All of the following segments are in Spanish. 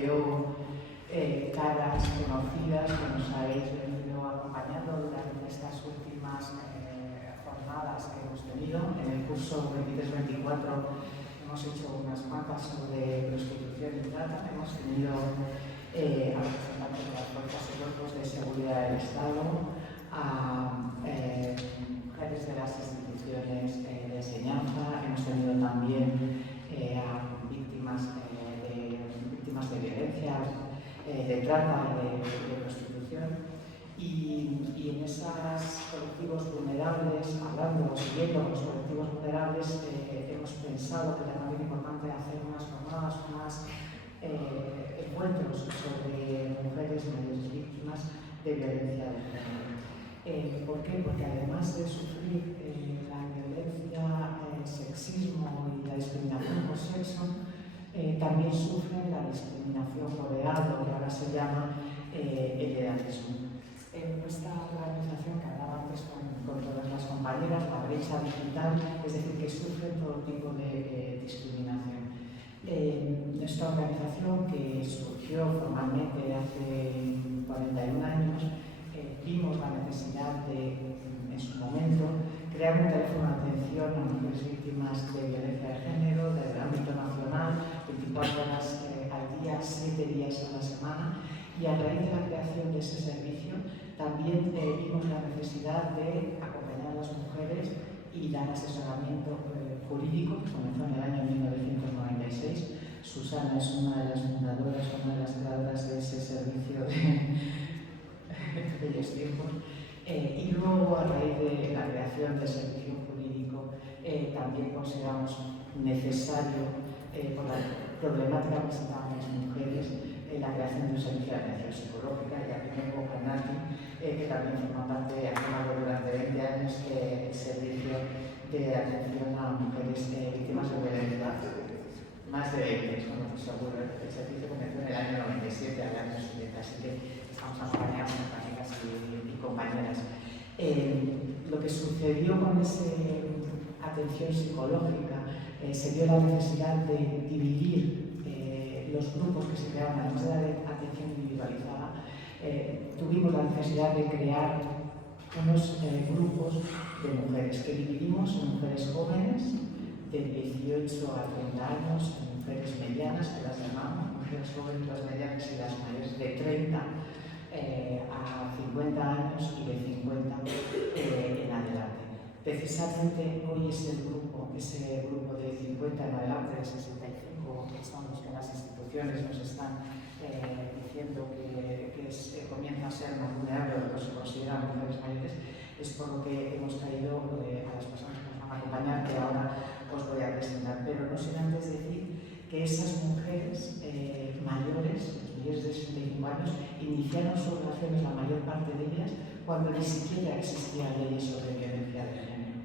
veo caras conocidas que nos habéis venido acompañando durante estas últimas jornadas que hemos tenido. En el curso 23-24 hemos hecho unas cuantas sobre prostitución y trata. Hemos tenido a representantes de las fuerzas y cuerpos de seguridad del Estado, a mujeres de las instituciones de enseñanza. Hemos tenido también a víctimas de violencia, de trata, de prostitución. Y en esos colectivos vulnerables, hablando o siguiendo con los colectivos vulnerables, hemos pensado que era también importante hacer unas jornadas, unos encuentros sobre mujeres mayores víctimas de violencia de género. ¿Por qué? Porque además de sufrir la violencia, el sexismo y la discriminación por sexo, también sufren la discriminación por edad, lo que ahora se llama el edadismo. En nuestra organización, que hablaba antes con todas las compañeras, la brecha digital, es decir, que sufren todo tipo de discriminación. Nuestra organización, que surgió formalmente hace 41 años, vimos la necesidad de, en su momento, crear un teléfono de atención a mujeres víctimas de violencia de género desde el ámbito nacional, 24 horas al día, 7 días a la semana, y a raíz de la creación de ese servicio también vimos la necesidad de acompañar a las mujeres y dar asesoramiento jurídico, que comenzó en el año 1996. Susana es una de las fundadoras, una de las creadoras de ese servicio de aquellos tiempos. Y luego, a raíz de la creación del servicio jurídico, también consideramos necesario, por la problemática que presentaban las mujeres, la creación de un servicio de atención psicológica. Y aquí tengo a Nati, que también forma parte, ha formado durante 20 años el servicio de atención a mujeres víctimas de violencia. Más de 20, bueno, pues seguro, el servicio comenzó en el año 97 al año siguiente, así que estamos acompañados con amigas y compañeras. Lo que sucedió con esa atención psicológica, se dio la necesidad de dividir los grupos que se creaban, además de la atención individualizada. Tuvimos la necesidad de crear unos grupos de mujeres que dividimos en mujeres jóvenes de 18 a 30 años, en mujeres medianas, que las llamamos, mujeres jóvenes, las medianas y las mayores, de 30 a 50 años y de 50 en adelante. Precisamente hoy ese grupo de 50 en adelante, de 65, que son los que las instituciones nos están diciendo que comienza a ser más vulnerable o que se consideran mujeres mayores, es por lo que hemos traído a las personas que nos van a acompañar, que ahora os voy a presentar. Pero no sin antes decir que esas mujeres mayores, mayores de 65 años, iniciaron sus relaciones, la mayor parte de ellas, cuando ni siquiera existían leyes sobre violencia de género.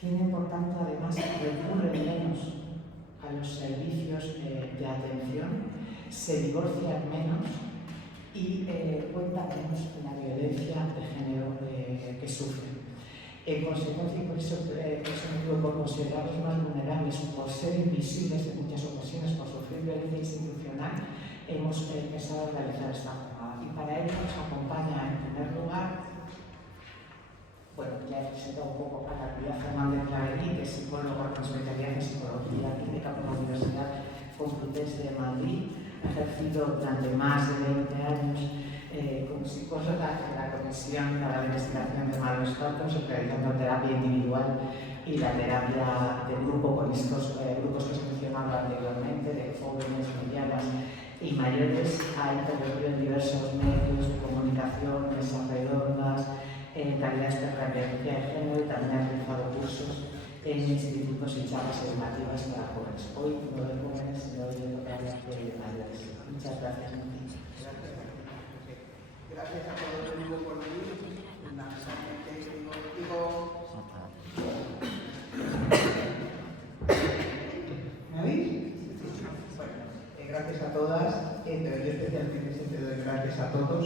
Tienen, por tanto, además, recurren menos a los servicios de atención, se divorcian menos y cuentan menos en la violencia de género que sufren. En consecuencia, y por eso motivo, por considerarlos más vulnerables, por ser invisibles en muchas ocasiones, por sufrir violencia institucional, hemos empezado a realizar esta jornada. Y para ello nos acompaña, en primer lugar, bueno, ya he presentado un poco a Natalia Fernández Claverí, que es psicóloga con especialidad en psicología clínica por la Universidad Complutense de Madrid. Ha ejercido durante más de 20 años como psicóloga en la Comisión para la Investigación de Malos Tratos, realizando terapia individual y la terapia de grupo con estos grupos que os mencionaba anteriormente, de jóvenes, medianas y mayores. Ha intervenido en diversos medios de comunicación, mesas redondas, calidad experta en violencia de género, y también ha realizado cursos en institutos y charlas educativas para jóvenes. Hoy no de jóvenes, sino hoy de locales de mayores. Muchas gracias. Gracias a todo el mundo por venir. ¿Me oís? Bueno, gracias a todas, pero yo especialmente siempre doy gracias a todos.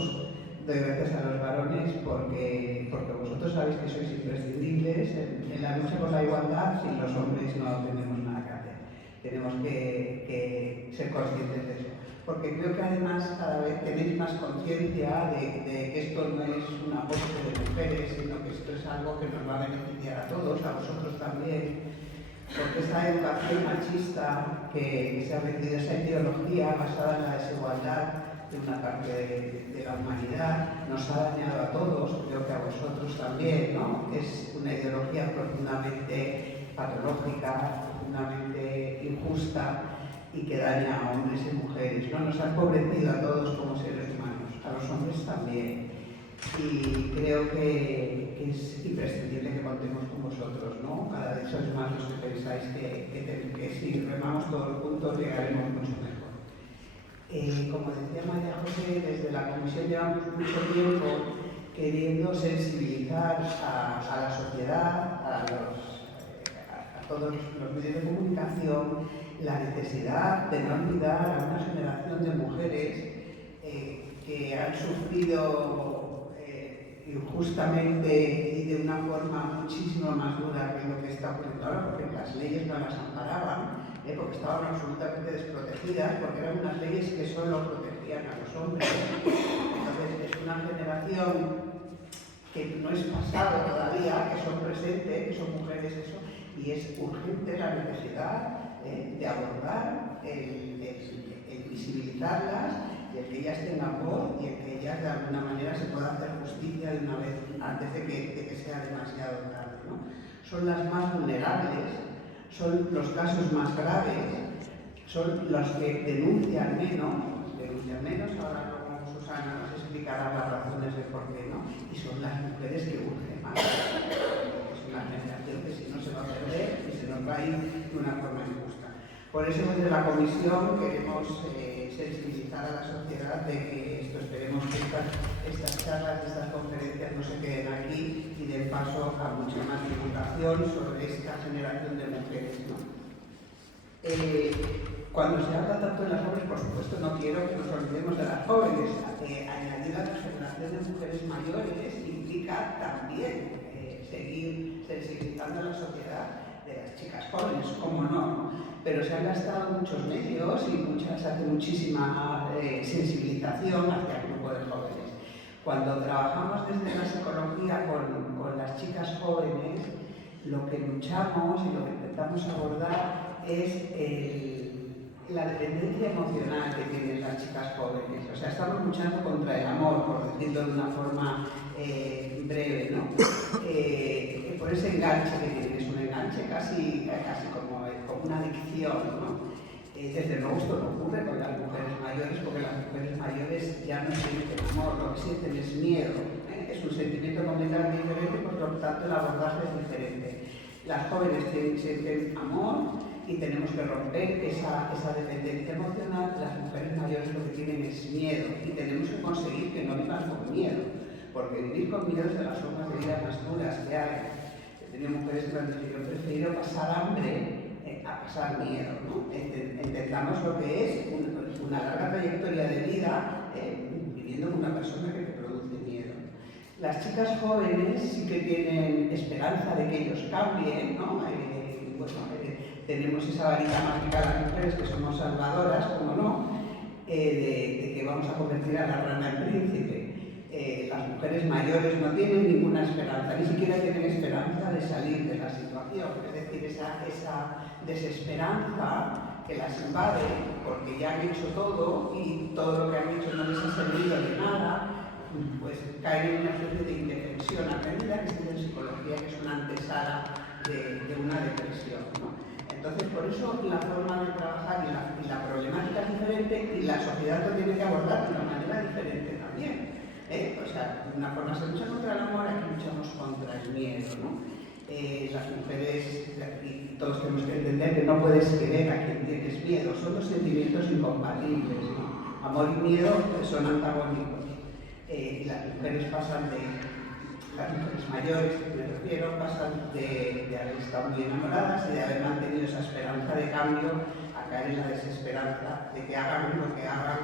Doy gracias a los varones porque vosotros sabéis que sois imprescindibles en la lucha por la igualdad. Sin los hombres no tenemos nada que hacer. Tenemos que ser conscientes de eso. porque creo que además cada vez tenéis más conciencia de que esto no es una pose de mujeres, sino que esto es algo que nos va a beneficiar a todos, a vosotros también, porque esa educación machista que se ha vendido, esa ideología basada en la desigualdad de una parte de la humanidad, nos ha dañado a todos, creo que a vosotros también, ¿no? Es una ideología profundamente patológica, profundamente injusta y que daña a hombres y mujeres, ¿no? Nos ha empobrecido a todos como seres humanos, a los hombres también. Y creo que es imprescindible que contemos con vosotros, ¿no? Cada vez sois más los que pensáis que si remamos todos juntos llegaremos mucho mejor. Como decía María José, desde la Comisión llevamos mucho tiempo queriendo sensibilizar a la sociedad, a todos los medios de comunicación, la necesidad de no olvidar a una generación de mujeres que han sufrido injustamente y de una forma muchísimo más dura que lo que está ocurriendo ahora, porque las leyes no las amparaban, porque estaban absolutamente desprotegidas, porque eran unas leyes que solo protegían a los hombres. Entonces es una generación que no es pasado todavía, que son presentes, que son mujeres, eso, y es urgente la necesidad de abordar, el visibilizarlas, y el que ellas tengan voz y el que ellas de alguna manera se pueda hacer justicia de una vez antes de que sea demasiado tarde, ¿no? Son las más vulnerables, son los casos más graves, son los que denuncian menos, ahora como Susana nos explicará las razones de por qué, ¿no? Y son las mujeres que urgen más. Es una generación que si no se va a perder y se nos va a ir de una forma injusta. Por eso desde la Comisión queremos sensibilizar a la sociedad de que esto, esperemos que estas charlas, estas conferencias no se queden aquí y den paso a mucha más divulgación sobre esta generación de mujeres, ¿no? Cuando se habla tanto de las jóvenes, por supuesto, no quiero que nos olvidemos de las jóvenes. Añadir a la generación de mujeres mayores implica también seguir sensibilizando a la sociedad de las chicas jóvenes, cómo no, pero se han gastado muchos medios y se hace muchísima sensibilización hacia el grupo de jóvenes. Cuando trabajamos desde la psicología con las chicas jóvenes, lo que luchamos y lo que intentamos abordar es la dependencia emocional que tienen las chicas jóvenes. O sea, estamos luchando contra el amor, por decirlo de una forma breve, ¿no? Por ese enganche que tienen, es un enganche casi como una adicción, ¿no? Desde luego esto no ocurre con las mujeres mayores, porque las mujeres mayores ya no sienten amor, lo que sienten es miedo, ¿eh? Es un sentimiento completamente diferente, por lo tanto el abordaje es diferente. Las jóvenes sienten amor y tenemos que romper esa dependencia emocional. Las mujeres mayores lo que tienen es miedo y tenemos que conseguir que no vivan con miedo, porque vivir con miedo es de las formas de vida más duras que hay. He tenido mujeres que han dicho: yo prefiero pasar hambre a pasar miedo, ¿no? Entendamos lo que es una larga trayectoria de vida viviendo con una persona que te produce miedo. Las chicas jóvenes sí que tienen esperanza de que ellos cambien, ¿no? Tenemos esa varita mágica las mujeres que somos salvadoras, como no, de que vamos a convertir a la rana en príncipe. Las mujeres mayores no tienen ninguna esperanza, ni siquiera tienen esperanza de salir de la situación, es decir, esa desesperanza que las invade porque ya han hecho todo y todo lo que han hecho no les ha servido de nada, pues caen en una especie de indefensión aprendida, que es en psicología, que es una antesala de una depresión, ¿no? Entonces, por eso la forma de trabajar y la problemática es diferente y la sociedad lo tiene que abordar de una manera diferente también. O sea, de una forma se lucha contra el amor, aquí luchamos contra el miedo, ¿no? Las mujeres, y todos tenemos que entender que no puedes querer a quien tienes miedo, son dos sentimientos incompatibles, ¿no? Amor y miedo son antagónicos. Y las mujeres las mujeres mayores, me refiero, pasan de haber estado muy enamoradas y de haber mantenido esa esperanza de cambio a caer en la desesperanza de que hagan lo que hagan,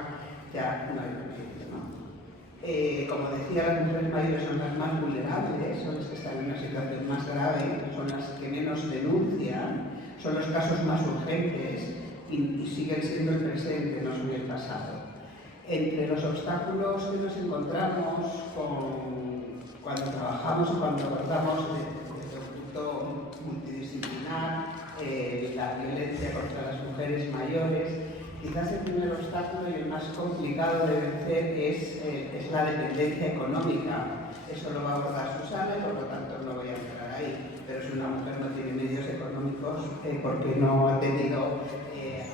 ya no hay remedio, ¿no? Como decía, las mujeres mayores son las más vulnerables, son las que están en una situación más grave, son las que menos denuncian, son los casos más urgentes y siguen siendo el presente, no son el pasado. Entre los obstáculos que nos encontramos cuando trabajamos o cuando abordamos desde el punto multidisciplinar la violencia contra las mujeres mayores, quizás el primer obstáculo y el más complicado de vencer es la dependencia económica. Eso lo va a abordar Susana y por lo tanto no voy a entrar ahí. Pero si una mujer no tiene medios económicos porque no ha tenido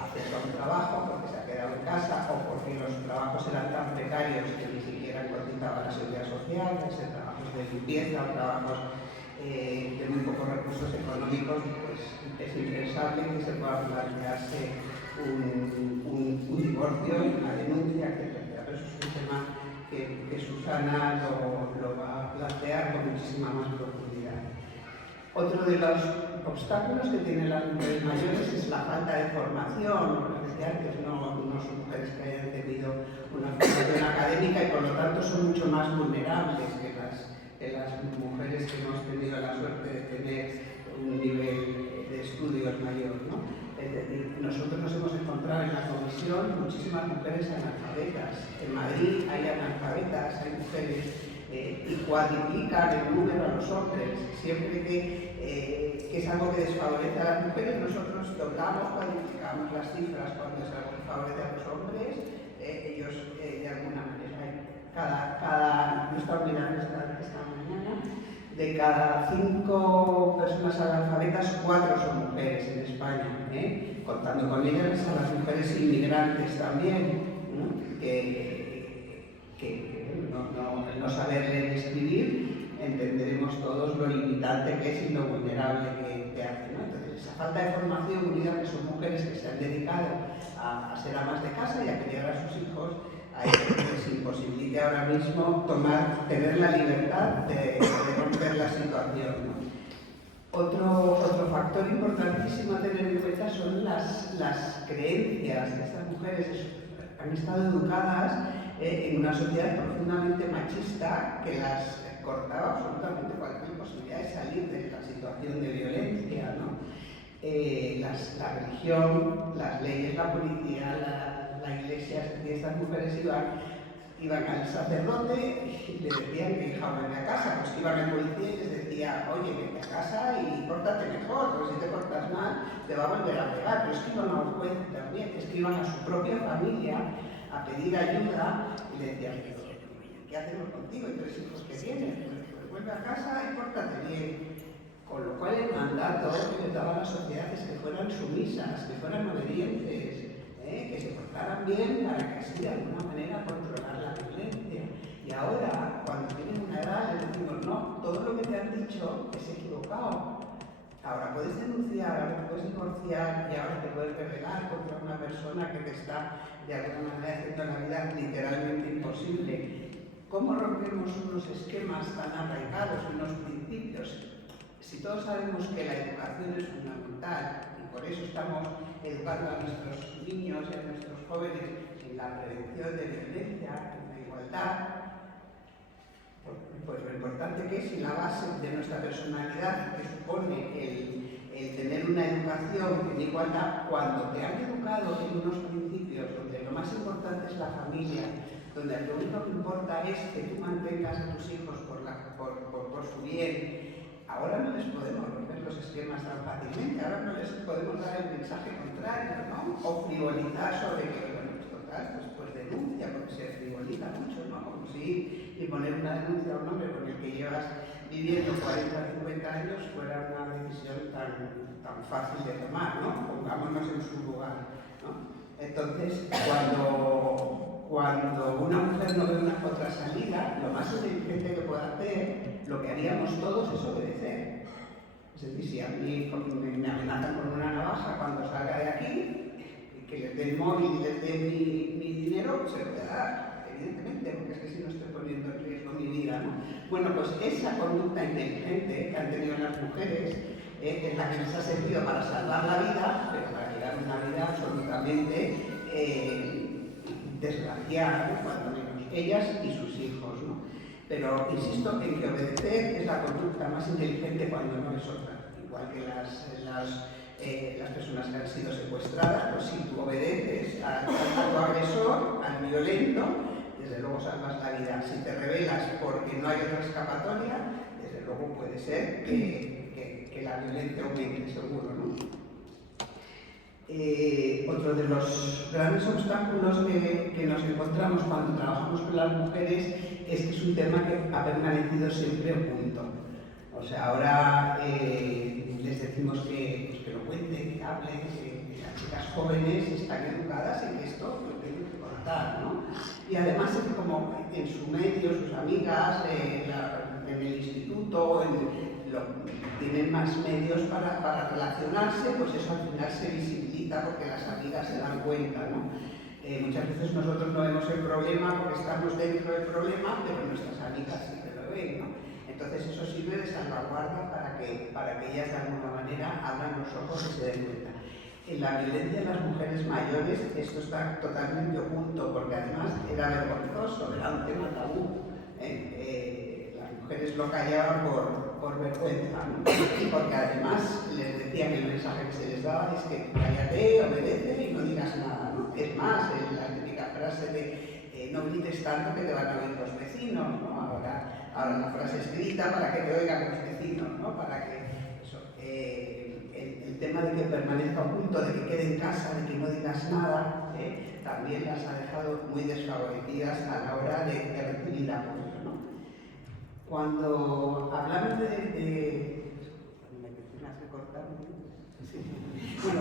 acceso a un trabajo, porque se ha quedado en casa o porque los trabajos eran tan precarios que ni siquiera cotizaba la seguridad social, ya sean trabajos de limpieza o trabajos de muy pocos recursos económicos, pues es impensable que se pueda plantearse un divorcio y una denuncia, etc. Pero eso es un tema que Susana lo va a plantear con muchísima más profundidad. Otro de los obstáculos que tienen las mujeres mayores es la falta de formación. Como decía antes, no son mujeres que hayan tenido una formación académica y por lo tanto son mucho más vulnerables que las mujeres que hemos tenido la suerte de tener un nivel de estudios mayor, ¿no? Es decir, nosotros nos hemos encontrado en la comisión muchísimas mujeres analfabetas. En Madrid hay analfabetas, hay mujeres y cuadriplican el número a los hombres. Siempre que es algo que desfavorece a las mujeres, nosotros doblamos, cuadriplicamos las cifras. Cuando es algo que favorece a los hombres, ellos de alguna manera, nuestra unidad esta mañana, de cada 5 personas analfabetas, 4 son mujeres en España, contando con ellas a las mujeres inmigrantes también, ¿no? que no saber leer y escribir, entenderemos todos lo limitante que es y lo vulnerable que hace, ¿no? Entonces, esa falta de formación unida a que son mujeres que se han dedicado a ser amas de casa y a criar a sus hijos, a ellos les imposibilite ahora mismo tener la libertad de romper la situación, ¿no? Otro factor importantísimo a tener en cuenta son las creencias. Estas mujeres han estado educadas en una sociedad profundamente machista que las cortaba absolutamente cualquier posibilidad de salir de la situación de violencia, ¿no? La religión, las leyes, la policía, la iglesia, estas mujeres iban al sacerdote y le decían que hija, vuelve a casa, pues iban al policía y les decía, oye, vete a casa y pórtate mejor, porque si te portas mal te va a volver a pegar. Pero es que iban a un juez también, es que iban a su propia familia a pedir ayuda y le decían, ¿qué hacemos contigo? Y 3 hijos que tienes, pues vuelve a casa y pórtate bien. Con lo cual el mandato que les daba la sociedad es que fueran sumisas, que fueran obedientes, que se portaran bien para que así de alguna manera controlar la violencia. Y ahora, cuando tienen una edad, les decimos, no, todo lo que te han dicho es equivocado. Ahora puedes denunciar, ahora te puedes divorciar y ahora te puedes rebelar contra una persona que te está de alguna manera haciendo la vida literalmente imposible. ¿Cómo rompemos unos esquemas tan arraigados, unos principios? Si todos sabemos que la educación es fundamental y por eso estamos educando a nuestros niños y a nuestros jóvenes en la prevención de violencia, en la igualdad, pues lo importante que es en la base de nuestra personalidad, que supone el tener una educación en igualdad, cuando te han educado en unos principios donde lo más importante es la familia, donde lo único que importa es que tú mantengas a tus hijos por su bien. Ahora no les podemos romper los esquemas tan fácilmente, ahora no les podemos dar el mensaje contrario, ¿no? O frivolizar sobre que, bueno, pues total, pues denuncia, porque se frivoliza mucho, ¿no? Como si poner una denuncia a un hombre con el que llevas viviendo 40 o 50 años fuera una decisión tan fácil de tomar, ¿no? Pongámonos en su lugar, ¿no? Entonces, cuando una mujer no ve una otra salida, lo más inteligente que puede hacer, lo que haríamos todos es obedecer. Es decir, si a mí me amenazan con una navaja cuando salga de aquí, que les dé el móvil y les dé mi dinero, se lo voy a dar, evidentemente, porque es que si no estoy poniendo en riesgo mi vida, ¿no? Bueno, pues esa conducta inteligente que han tenido las mujeres es la que les ha servido para salvar la vida, pero para llegar a una vida absolutamente desgraciada, ¿no? Cuando menos ellas y sus hijos, ¿no? Pero insisto en que obedecer es la conducta más inteligente cuando no es otra. Igual que las personas que han sido secuestradas, pues si tú obedeces a tu agresor, al violento, huyendo, desde luego salvas la vida. Si te rebelas porque no hay otra escapatoria, desde luego puede ser que la violencia aumente, seguro, ¿no? Otro de los grandes obstáculos que nos encontramos cuando trabajamos con las mujeres es que es un tema que ha permanecido siempre oculto. O sea, ahora les decimos que lo cuenten, que hablen, que las chicas jóvenes están educadas en que esto lo tienen que contar, ¿no? Y además es que como en su medio, sus amigas, en el instituto, tienen más medios para relacionarse, pues eso al final se visibiliza porque las amigas se dan cuenta, ¿no? Muchas veces nosotros no vemos el problema porque estamos dentro del problema, pero nuestras amigas sí que lo ven, ¿no? Entonces eso sirve de salvaguarda para que ellas de alguna manera abran los ojos y se den cuenta. En la violencia de las mujeres mayores esto está totalmente oculto porque además era vergonzoso, era un tema tabú. Las mujeres lo callaban por vergüenza, ¿no? Y porque además les decían que el mensaje que se les daba es que cállate, obedece y no digas nada, ¿no? Es más, la típica frase de no grites tanto que te van a oír los vecinos, ¿no? Ahora la frase escrita para que te oigan los vecinos, ¿no? Para que eso, el tema de que permanezca oculto, de que quede en casa, de que no digas nada, también las ha dejado muy desfavorecidas a la hora de recibir apoyo, ¿no? Cuando hablamos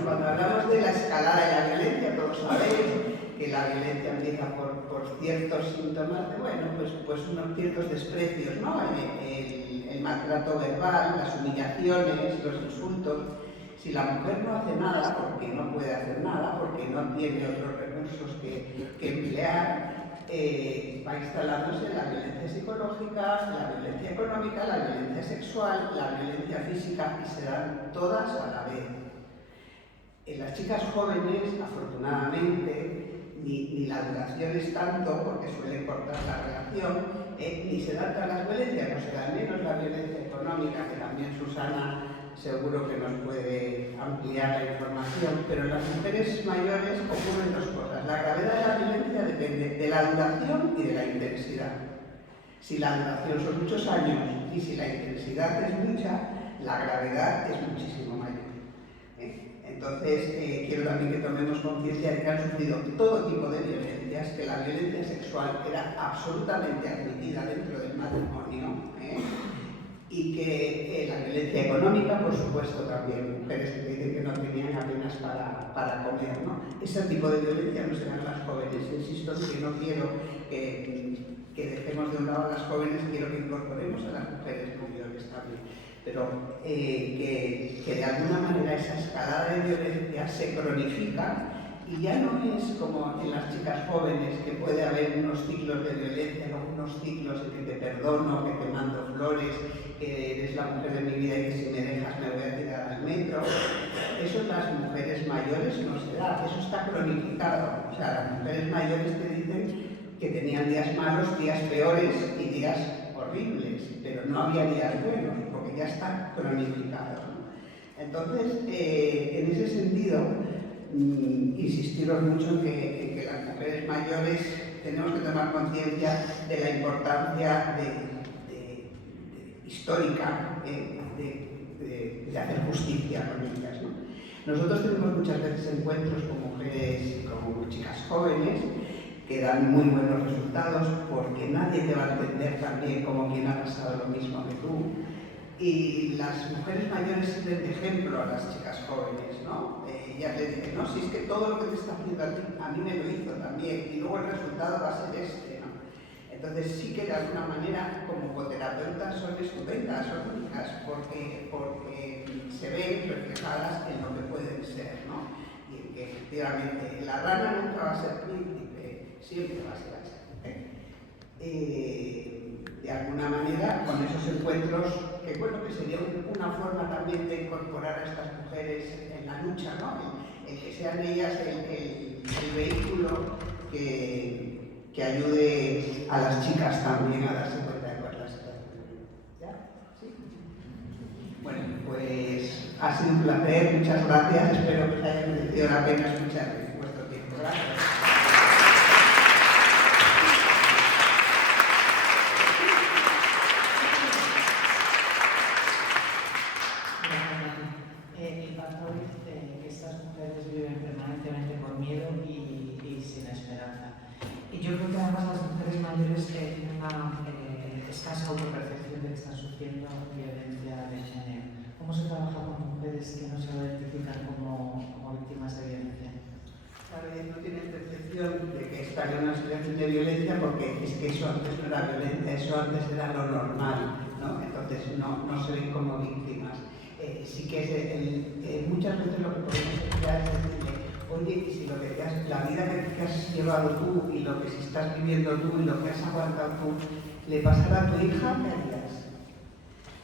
cuando hablamos de la escalada de la violencia, todos sabéis que la violencia empieza por ciertos síntomas de, pues unos ciertos desprecios, ¿no? El maltrato verbal, las humillaciones, los insultos. Si la mujer no hace nada, porque no puede hacer nada, porque no tiene otros recursos que emplear, va instalándose la violencia psicológica, la violencia económica, la violencia sexual, la violencia física, y se dan todas a la vez. En las chicas jóvenes, afortunadamente, ni la duración es tanto, porque suelen cortar la relación, ni se dan todas las violencias, no se da menos la violencia económica, que también Susana seguro que nos puede ampliar la información, pero en las mujeres mayores ocurren dos cosas. La gravedad de la violencia depende de la duración y de la intensidad. Si la duración son muchos años y si la intensidad es mucha, la gravedad es muchísimo mayor. Entonces, quiero también que tomemos conciencia de que han sufrido todo tipo de violencias, que la violencia sexual era absolutamente admitida dentro del matrimonio, y que la violencia económica, por supuesto, también, mujeres que dicen que no tenían apenas para comer, ¿no? Ese tipo de violencia no se da en las jóvenes. Insisto en que no quiero que dejemos de un lado a las jóvenes, quiero que incorporemos a las mujeres mayores también. Pero que de alguna manera esa escalada de violencia se cronifica y ya no es como en las chicas jóvenes, que puede haber unos ciclos de violencia, unos ciclos en que te perdono, que te mando flores, que eres la mujer de mi vida y que si me dejas me voy a tirar al metro. Eso en las mujeres mayores no se da, eso está cronificado. O sea, las mujeres mayores te dicen que tenían días malos, días peores y días horribles, pero no había días buenos, porque ya está cronificado, ¿no? Entonces, en ese sentido, insistiros mucho en que las mujeres mayores tenemos que tomar conciencia de la importancia histórica de hacer justicia con ellas, ¿no? Nosotros tenemos muchas veces encuentros con mujeres, con chicas jóvenes, que dan muy buenos resultados porque nadie te va a entender tan bien como quien ha pasado lo mismo que tú. Y las mujeres mayores sirven de ejemplo a las chicas jóvenes, ¿no? Ellas le dicen, no, si es que todo lo que te está haciendo a mí me lo hizo también, y luego el resultado va a ser este, ¿no? Entonces sí que de alguna manera como coterapeutas son estupendas, son únicas, porque se ven reflejadas en lo que pueden ser, ¿no? Y que efectivamente la rana nunca va a ser príncipe, siempre va a ser así. De alguna manera, con esos encuentros, que bueno, que sería una forma también de incorporar a estas mujeres en la lucha, ¿no? El que sean ellas el vehículo que ayude a las chicas también a darse cuenta de cuál es la situación. ¿Ya? ¿Sí? Bueno, pues ha sido un placer, muchas gracias, espero que os haya merecido la pena escuchar vuestro tiempo. Gracias. Yo creo que además las mujeres mayores tienen una escasa autopercepción de que están sufriendo violencia de género. ¿Cómo se trabaja con mujeres que no se identifican como víctimas de violencia? Claro, ellas no tienen percepción de que están en una situación de violencia porque es que eso antes no era violencia, eso antes era lo normal, ¿no? Entonces no se ven como víctimas. Sí que es muchas veces lo que podemos esperar es decirle, oye, y si lo que la vida que has llevado tú y lo que si estás viviendo tú y lo que has aguantado tú le pasara a tu hija, ¿qué harías?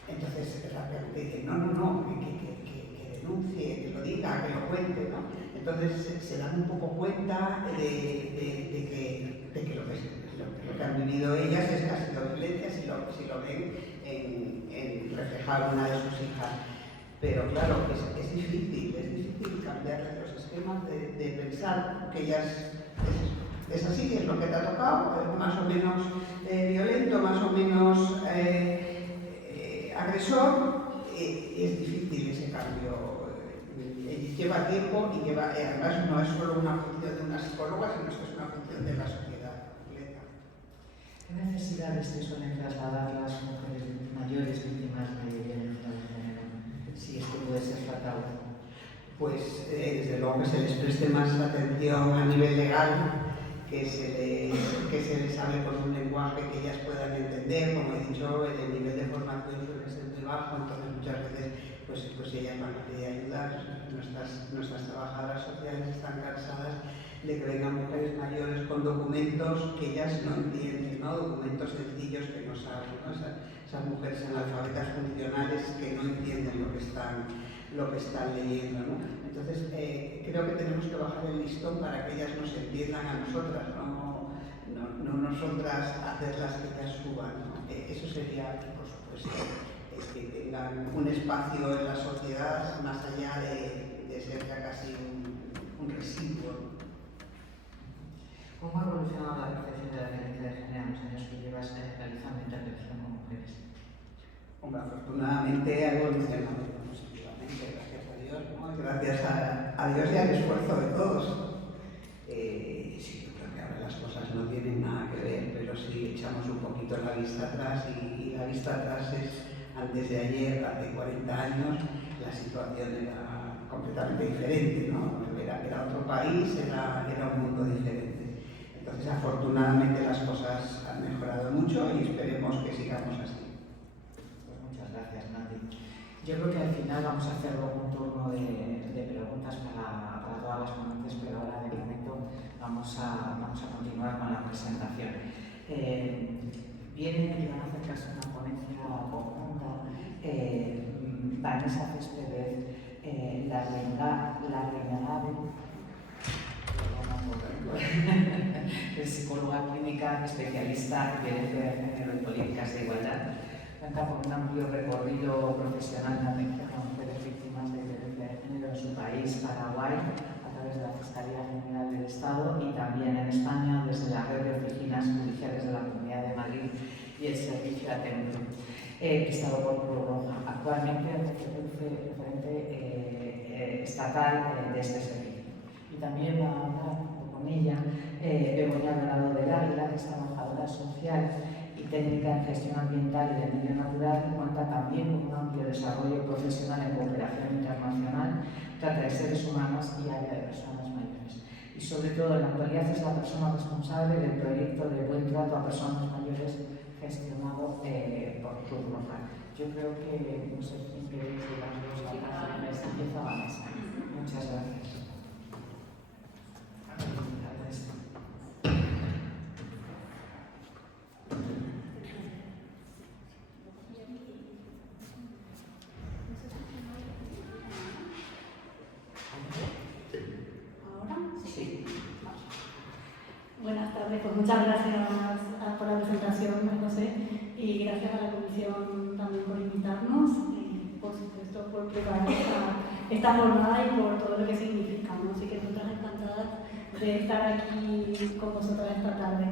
Entonces rápidamente dice, no, que denuncie, que lo diga, que lo cuente, ¿no? Entonces se dan un poco cuenta de que lo que han vivido ellas es casi la violencia si lo ven en reflejar una de sus hijas. Pero claro, es difícil cambiarle los esquemas de pensar que ellas es así, que es lo que te ha tocado, más o menos violento, más o menos agresor, y es difícil ese cambio. Lleva tiempo y además no es solo una función de una psicóloga, sino que es una función de la sociedad completa. ¿Qué necesidades se suelen trasladar las mujeres mayores víctimas de violencia de género? Si es que puede ser fatal. Pues desde luego que se les preste más atención a nivel legal, que se les hable con un lenguaje que ellas puedan entender. Como he dicho, el nivel de formación suele ser muy bajo, entonces muchas veces pues ellas van a pedir ayuda. Nuestras trabajadoras sociales están cansadas de que vengan mujeres mayores con documentos que ellas no entienden, ¿no? Documentos sencillos que no saben, ¿no? Esas mujeres analfabetas funcionales que no entienden lo que están leyendo, ¿no? Entonces creo que tenemos que bajar el listón para que ellas nos entiendan a nosotras, no nosotras hacerlas que ellas suban, ¿no? Eso sería, por supuesto, que tengan un espacio en la sociedad más allá de ser ya casi un residuo. ¿Cómo ha evolucionado la percepción de la violencia de género en los años que llevas realizando intervención con mujeres? Hombre, afortunadamente ha evolucionado positivamente, gracias a Dios, ¿no? Gracias a Dios y al esfuerzo de todos. Sí, yo creo que ahora las cosas no tienen nada que ver, pero si echamos un poquito la vista atrás, y la vista atrás es antes de ayer, hace 40 años, la situación era completamente diferente, ¿no? Era otro país, era un mundo diferente. Entonces, afortunadamente las cosas han mejorado mucho y esperemos que sigamos así. Pues muchas gracias, Nati. Yo creo que al final vamos a hacer un turno de preguntas para todas las ponentes, pero ahora de momento vamos a continuar con la presentación. Vienen y van a acercarse a una ponencia conjunta Vanessa Céspedes, la Renegade, es psicóloga clínica, especialista en violencia de género y políticas de igualdad. Cuenta con un amplio recorrido profesional en atención a mujeres víctimas de violencia de género en su país, Paraguay, a través de la Fiscalía General del Estado y también en España desde la red de oficinas judiciales de la Comunidad de Madrid y el Servicio Atento, prestado por Cruz Roja. Actualmente es referente estatal de este servicio. Y también va a hablar con ella Begoña Dorado del Águila, que es trabajadora social y técnica en gestión ambiental y de medio natural, y cuenta también con un amplio desarrollo profesional en cooperación internacional, trata de seres humanos y área de personas mayores. Y sobre todo, en la actualidad es la persona responsable del proyecto de buen trato a personas mayores gestionado por Cruz Roja. Yo creo que, no sé quién quiere decir las dos palabras, empieza Vanessa. Muchas gracias. Buenas tardes, pues muchas gracias por la presentación, José, y gracias a la comisión también por invitarnos, y por supuesto por preparar esta jornada y por todo lo que significa, ¿no? Así que nosotras encantadas de estar aquí con vosotras esta tarde.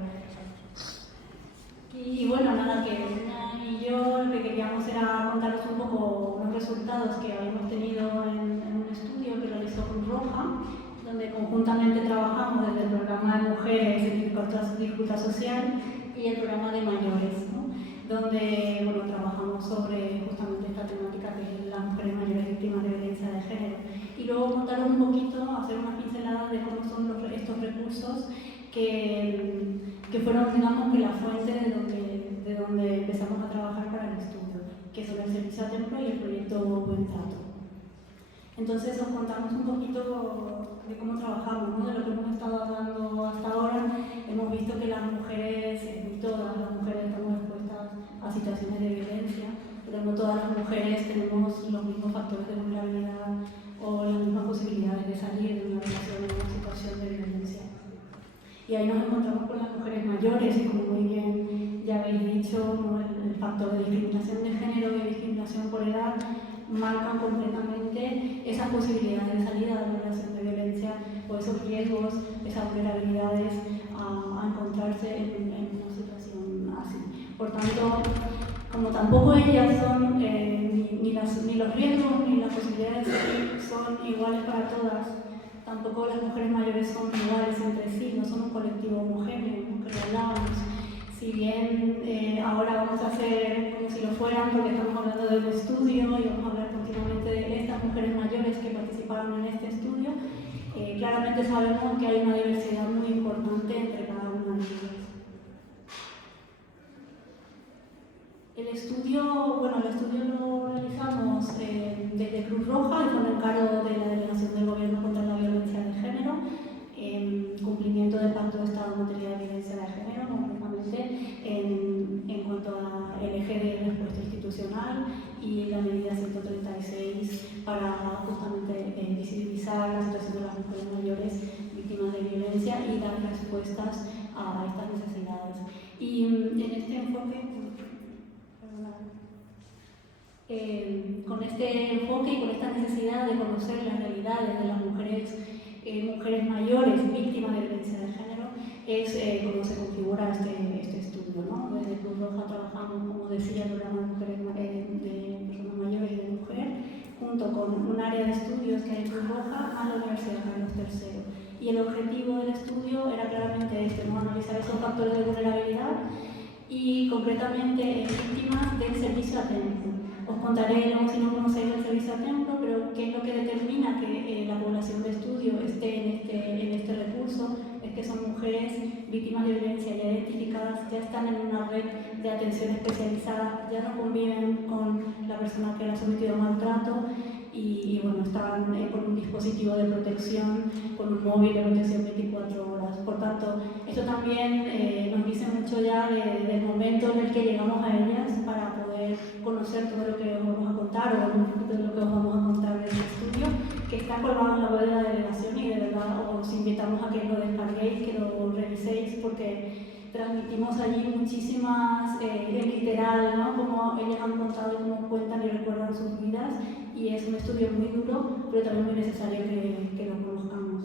Y bueno, nada, que Una y yo lo que queríamos era contaros un poco unos resultados que habíamos tenido en un estudio que realizó Cruz Roja, donde conjuntamente trabajamos desde el programa de mujeres en dificultad social y el programa de mayores, ¿no? Donde bueno, trabajamos sobre justamente esta temática que es las mujeres mayores víctimas de violencia de género. Y luego contar un poquito, hacer una pincelada de cómo son estos recursos que fueron, digamos, que la fuente de donde empezamos a trabajar para el estudio, que son el servicio a templo y el proyecto Buen Trato. Entonces os contamos un poquito de cómo trabajamos, ¿no? De lo que hemos estado hablando hasta ahora. Hemos visto que las mujeres, todas las mujeres estamos expuestas a situaciones de violencia, pero no todas las mujeres tenemos los mismos factores de vulnerabilidad o las mismas posibilidades de salir de una relación o una situación de violencia. Y ahí nos encontramos con las mujeres mayores y, como muy bien ya habéis dicho, ¿no? el factor de discriminación de género y discriminación por edad marcan completamente esas posibilidades de salida de una relación de violencia o esos riesgos, esas vulnerabilidades a encontrarse en una situación así. Por tanto, como tampoco ellas son, ni los riesgos ni las posibilidades de salir son iguales para todas, tampoco las mujeres mayores son iguales entre sí, no son un colectivo homogéneo, que lo hablábamos. Si bien ahora vamos a hacer como si lo fueran, porque estamos hablando de un estudio y vamos a hablar continuamente de estas mujeres mayores que participaron en este estudio, claramente sabemos que hay una diversidad muy importante entre cada una de ellas. El estudio lo realizamos desde Cruz Roja y con encargo de la Delegación del Gobierno contra la Violencia de Género, en cumplimiento del Pacto de Estado en materia de violencia de género, concretamente en cuanto al eje de respuesta institucional y la medida 136 para justamente visibilizar la situación de las mujeres mayores víctimas de violencia y dar respuestas a estas necesidades. Y en este enfoque, con este enfoque y con esta necesidad de conocer las realidades de las mujeres mayores víctimas de violencia de género, es como se configura este estudio, ¿no? Desde Cruz Roja trabajamos, como decía, el programa de personas mayores y de mujer, junto con un área de estudios que hay en Cruz Roja a la Universidad Carlos III. Y el objetivo del estudio era claramente ¿no? Analizar esos factores de vulnerabilidad y concretamente víctimas del servicio a templo. Os contaré, si no conocéis el servicio a templo, pero qué es lo que determina que la población de estudio esté en este recurso, es que son mujeres víctimas de violencia ya identificadas, ya están en una red de atención especializada, ya no conviven con la persona que la ha sometido a maltrato y bueno, estaban con un dispositivo de protección, con un móvil de protección 24 horas. Por tanto, esto también nos dice mucho ya del momento en el que llegamos a ellas para poder conocer todo lo que os vamos a contar o un poquito de lo que os vamos a contar del estudio, que está colgado en la web de la delegación y de verdad os invitamos a que lo descarguéis, que lo reviséis, porque transmitimos allí muchísimas, literal, ¿no? Como ellas han contado y cómo cuentan y recuerdan sus vidas, y es un estudio muy duro, pero también muy necesario que lo conozcamos.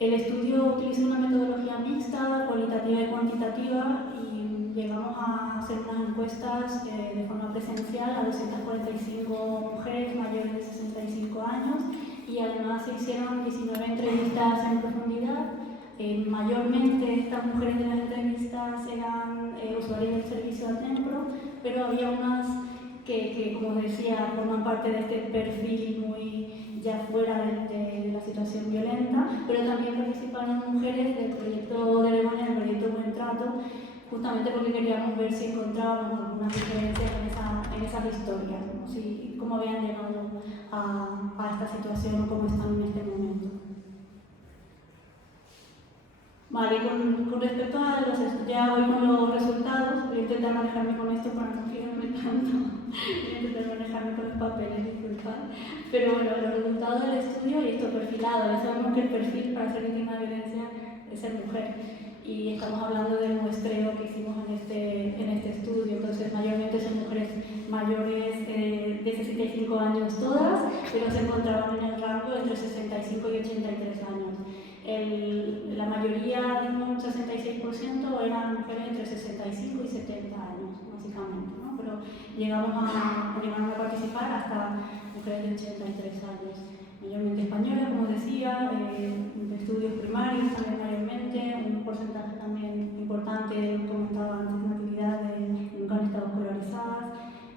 El estudio utiliza una metodología mixta, cualitativa y cuantitativa, y llegamos a hacer unas encuestas de forma presencial a 245 mujeres mayores de 65 años, y además se hicieron 19 entrevistas en profundidad. Mayormente estas mujeres de las entrevistas eran usuarias del servicio a templo, pero había unas que, como decía, forman parte de este perfil muy ya fuera de la situación violenta, pero también participaron mujeres del proyecto de Begoña, del proyecto Buen Trato, justamente porque queríamos ver si encontrábamos algunas diferencias en esas historias, ¿no? Si, cómo habían llegado a esta situación o cómo están en este momento. Vale, con respecto a ya voy con los resultados, voy a intentar manejarme con esto para no fijarme tanto, voy a intentar manejarme con los papeles, disculpad. Pero bueno, los resultados del estudio y esto perfilado, ya sabemos que el perfil para ser víctima de violencia es ser mujer. Y estamos hablando del muestreo que hicimos en este estudio, entonces mayormente son mujeres mayores de 65 años todas, pero se encontraban en el rango entre 65 y 83 años. La mayoría, un 66%, eran mujeres entre 65 y 70 años, básicamente, ¿no? Pero llegaron a participar hasta mujeres de 83 años. mayormente españolas, como decía, de estudios primarios también mayormente, un porcentaje también importante, comentaba antes, natividad de nunca han estado escolarizadas.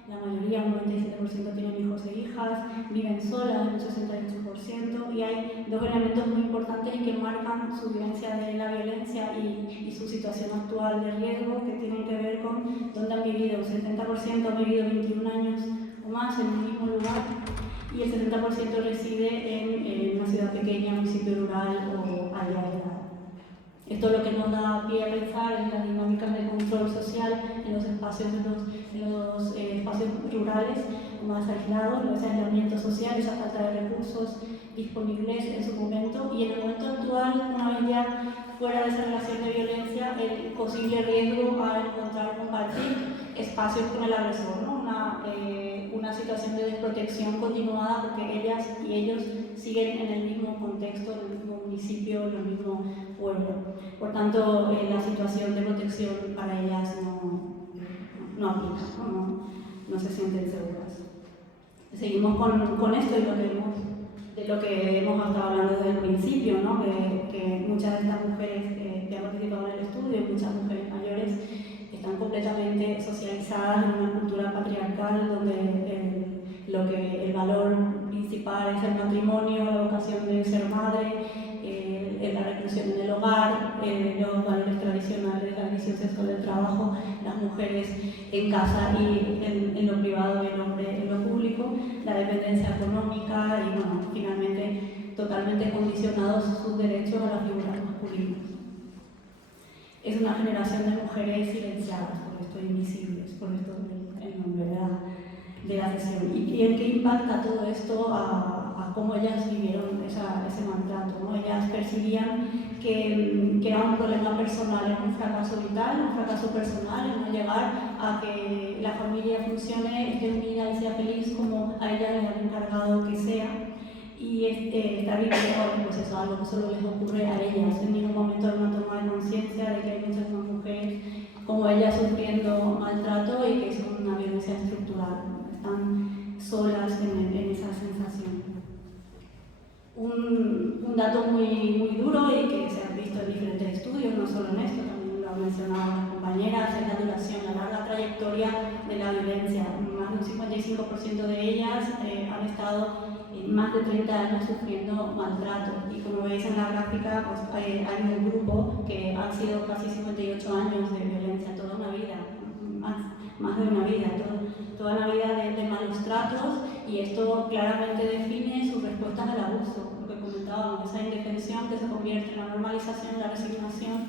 La mayoría, un 97%, tienen hijos e hijas, viven solas, un 68%, y hay dos elementos muy importantes que marcan su vivencia de la violencia y su situación actual de riesgo, que tienen que ver con dónde han vivido. El 70% ha vivido 21 años o más en el mismo lugar, y el 70% reside en una ciudad pequeña, municipio rural o área aislada. Esto es lo que nos da pie a pensar en las dinámicas de control social en los espacios, espacios rurales más aislados, ese aislamiento social, esa falta de recursos disponibles en su momento, y en el momento actual, una vez ya fuera de esa relación de violencia, el posible riesgo a encontrar, compartir espacios con el agresor, ¿no? Una situación de desprotección continuada, porque ellas y ellos siguen en el mismo contexto, en el mismo municipio, en el mismo pueblo. Por tanto, la situación de protección para ellas no aplica, no se sienten seguras. Seguimos con esto y de lo que hemos estado hablando desde el principio, ¿no? Que muchas de estas mujeres que han participado en el estudio, muchas mujeres mayores, están completamente socializadas en una cultura patriarcal donde el valor principal es el matrimonio, la vocación de ser madre, la reclusión en el hogar, los valores tradicionales, la división sexual del trabajo, las mujeres en casa y en lo privado y el hombre en lo público, la dependencia económica y, bueno, finalmente totalmente condicionados sus derechos a las figuras masculinas. Es una generación de mujeres silenciadas, por esto invisibles, por esto el nombre de la sesión. ¿Y en qué impacta todo esto a cómo ellas vivieron ese maltrato, ¿no? Ellas percibían que era un problema personal, era un fracaso vital, un fracaso personal, el no llegar a que la familia funcione, esté unida y sea feliz como a ellas les han encargado que sea. Y estar viviendo, pues eso, algo que solo les ocurre a ellas. En ningún momento hay una toma de conciencia de que hay muchas más mujeres como ellas sufriendo maltrato y que es una violencia estructural. Están solas en esa sensación. Un dato muy duro y que se ha visto en diferentes estudios, no solo en esto, también lo han mencionado las compañeras, es la duración, la larga trayectoria de la violencia. Más de un 55% de ellas han estado más de 30 años sufriendo maltrato, y como veis en la gráfica, pues hay un grupo que han sido casi 58 años de violencia, toda una vida, más de una vida, toda una vida de malos tratos, y esto claramente define sus respuestas al abuso, lo que comentábamos, esa indefensión que se convierte en la normalización, la resignación,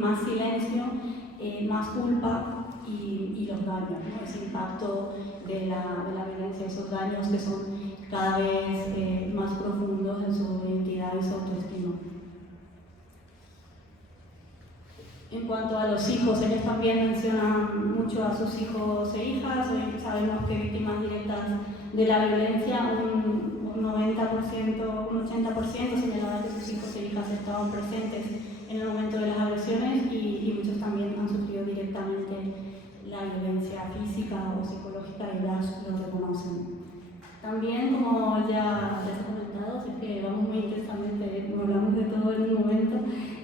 más silencio, más culpa y los daños, ¿no? Ese impacto de la violencia, esos daños que son cada vez más profundos en su identidad y su autoestima. En cuanto a los hijos, ellos también mencionan mucho a sus hijos e hijas. Hoy sabemos que víctimas directas de la violencia, un 90%, un 80% señalaba que sus hijos e hijas estaban presentes en el momento de las agresiones, y muchos también han sufrido directamente la violencia física o psicológica y ya lo reconocen. También, como ya se ha comentado, es que vamos muy intensamente, hablamos de todo en un momento,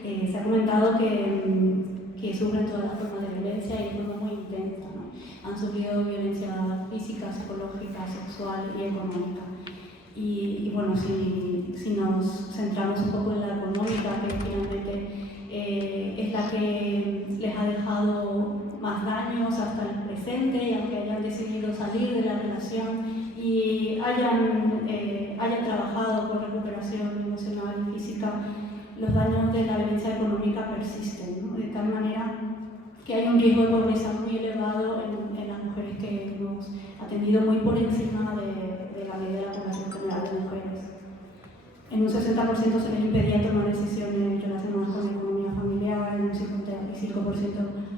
se ha comentado que sufren todas las formas de violencia y de forma muy intensa, ¿no? Han sufrido violencia física, psicológica, sexual y económica. Y bueno, si nos centramos un poco en la económica, que finalmente es la que les ha dejado más daños hasta el presente, y aunque hayan decidido salir de la relación y hayan trabajado por recuperación emocional y física, los daños de la violencia económica persisten, ¿no? De tal manera que hay un riesgo de pobreza muy elevado en las mujeres que hemos atendido, muy por encima de la media de la población general de mujeres. En un 60% se les impedía tomar decisiones relacionadas con la economía familiar, en un 55%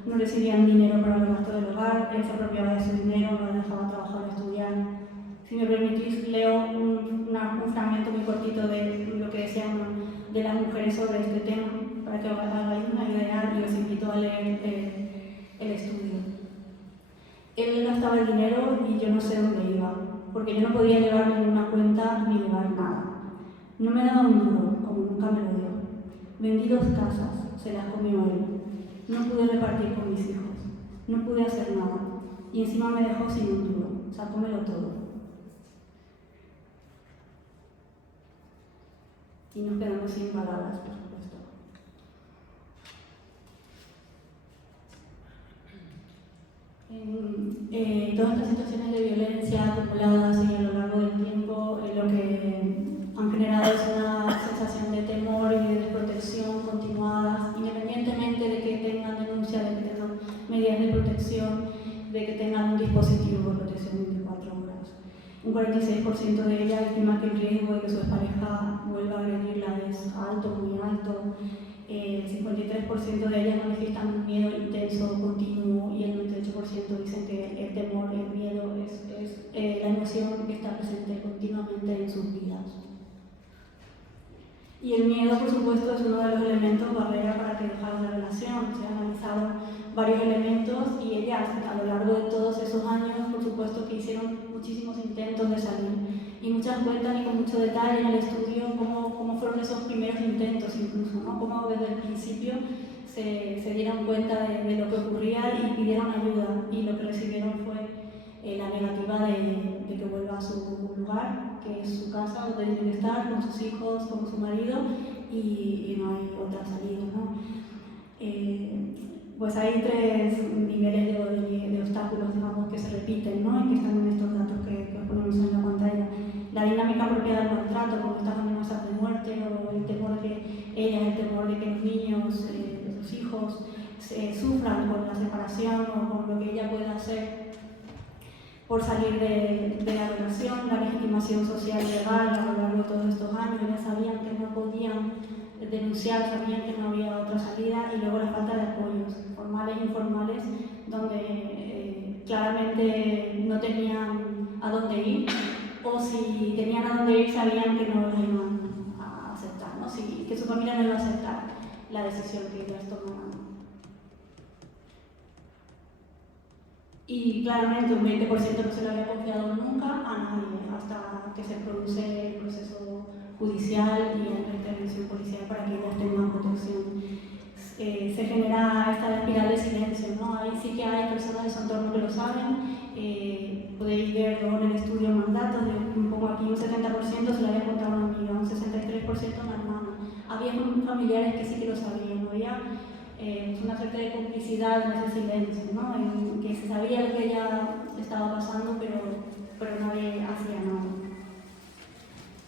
no recibían dinero para los gastos del hogar, él se apropiaba de su dinero, no les dejaba trabajar o estudiar. Si me permitís, leo un fragmento muy cortito de lo que decía una de las mujeres sobre este tema, para que os hagáis una idea, y os invito a leer el estudio. Él gastaba el dinero y yo no sé dónde iba. porque yo no podía llevar ninguna cuenta ni llevar nada. No me daba un duro, como nunca me lo dio. Vendí 2 casas, se las comió él. No pude repartir con mis hijos, no pude hacer nada. Y encima me dejó sin un duro, sacómelo todo. Y nos quedamos sin palabras, por supuesto. Todas estas situaciones de violencia acumuladas y a lo largo del tiempo lo que han generado es una sensación de temor y de desprotección continuadas, independientemente de que tengan denuncia, de que tengan medidas de protección, de que tengan un dispositivo de protección 24 horas. Un 46% de ellas estima que el riesgo de que su pareja vuelva a agredirla es alto, muy alto. El 53% de ellas manifiestan un miedo intenso, continuo, y el 98% dicen que el temor, el miedo es la emoción que está presente continuamente en sus vidas. Y el miedo, por supuesto, es uno de los elementos barrera para que dejara la relación. Se han analizado varios elementos y ellas, a lo largo de todos esos años, por supuesto que hicieron muchísimos intentos de salir. Y muchas cuentan y con mucho detalle en el estudio cómo fueron esos primeros intentos incluso, ¿no? Cómo desde el principio se dieron cuenta de lo que ocurría y pidieron ayuda. Y lo que recibieron fue la negativa de que vuelva a su lugar, que es su casa, donde tiene que estar, con sus hijos, con su marido, y no hay otra salida, ¿no? Pues hay 3 niveles de obstáculos, digamos, que se repiten, ¿no? Y que están en estos datos que ponemos en la pantalla. La dinámica propia del maltrato, como estas amenazas de muerte, o el temor de que ellas, el temor de que los niños, sus hijos, sufran con la separación o con lo que ella pueda hacer por salir de la relación, la legitimación social legal a lo largo de todos estos años. Ya sabían que no podían denunciar, sabían que no había otra salida, y luego la falta de apoyos formales e informales, donde claramente no tenían a dónde ir, o si tenían a dónde ir sabían que no lo iban a aceptar, ¿no? Que su familia no iba a aceptar la decisión que ellas tomaban. Y claramente un 20% no se le había confiado nunca a nadie, hasta que se produce el proceso judicial y la intervención policial para que ellas tengan protección. Se genera esta espiral de silencio, ¿no? Ahí sí que hay personas de su entorno que lo saben. Podéis ver luego en el estudio más datos, un poco aquí un 70% se le había contado a una amiga, un 63% a una hermana. Había familiares que sí que lo sabían, había una suerte de complicidad en ese silencio, ¿no? En que se sabía lo que ella estaba pasando, pero nadie hacía nada.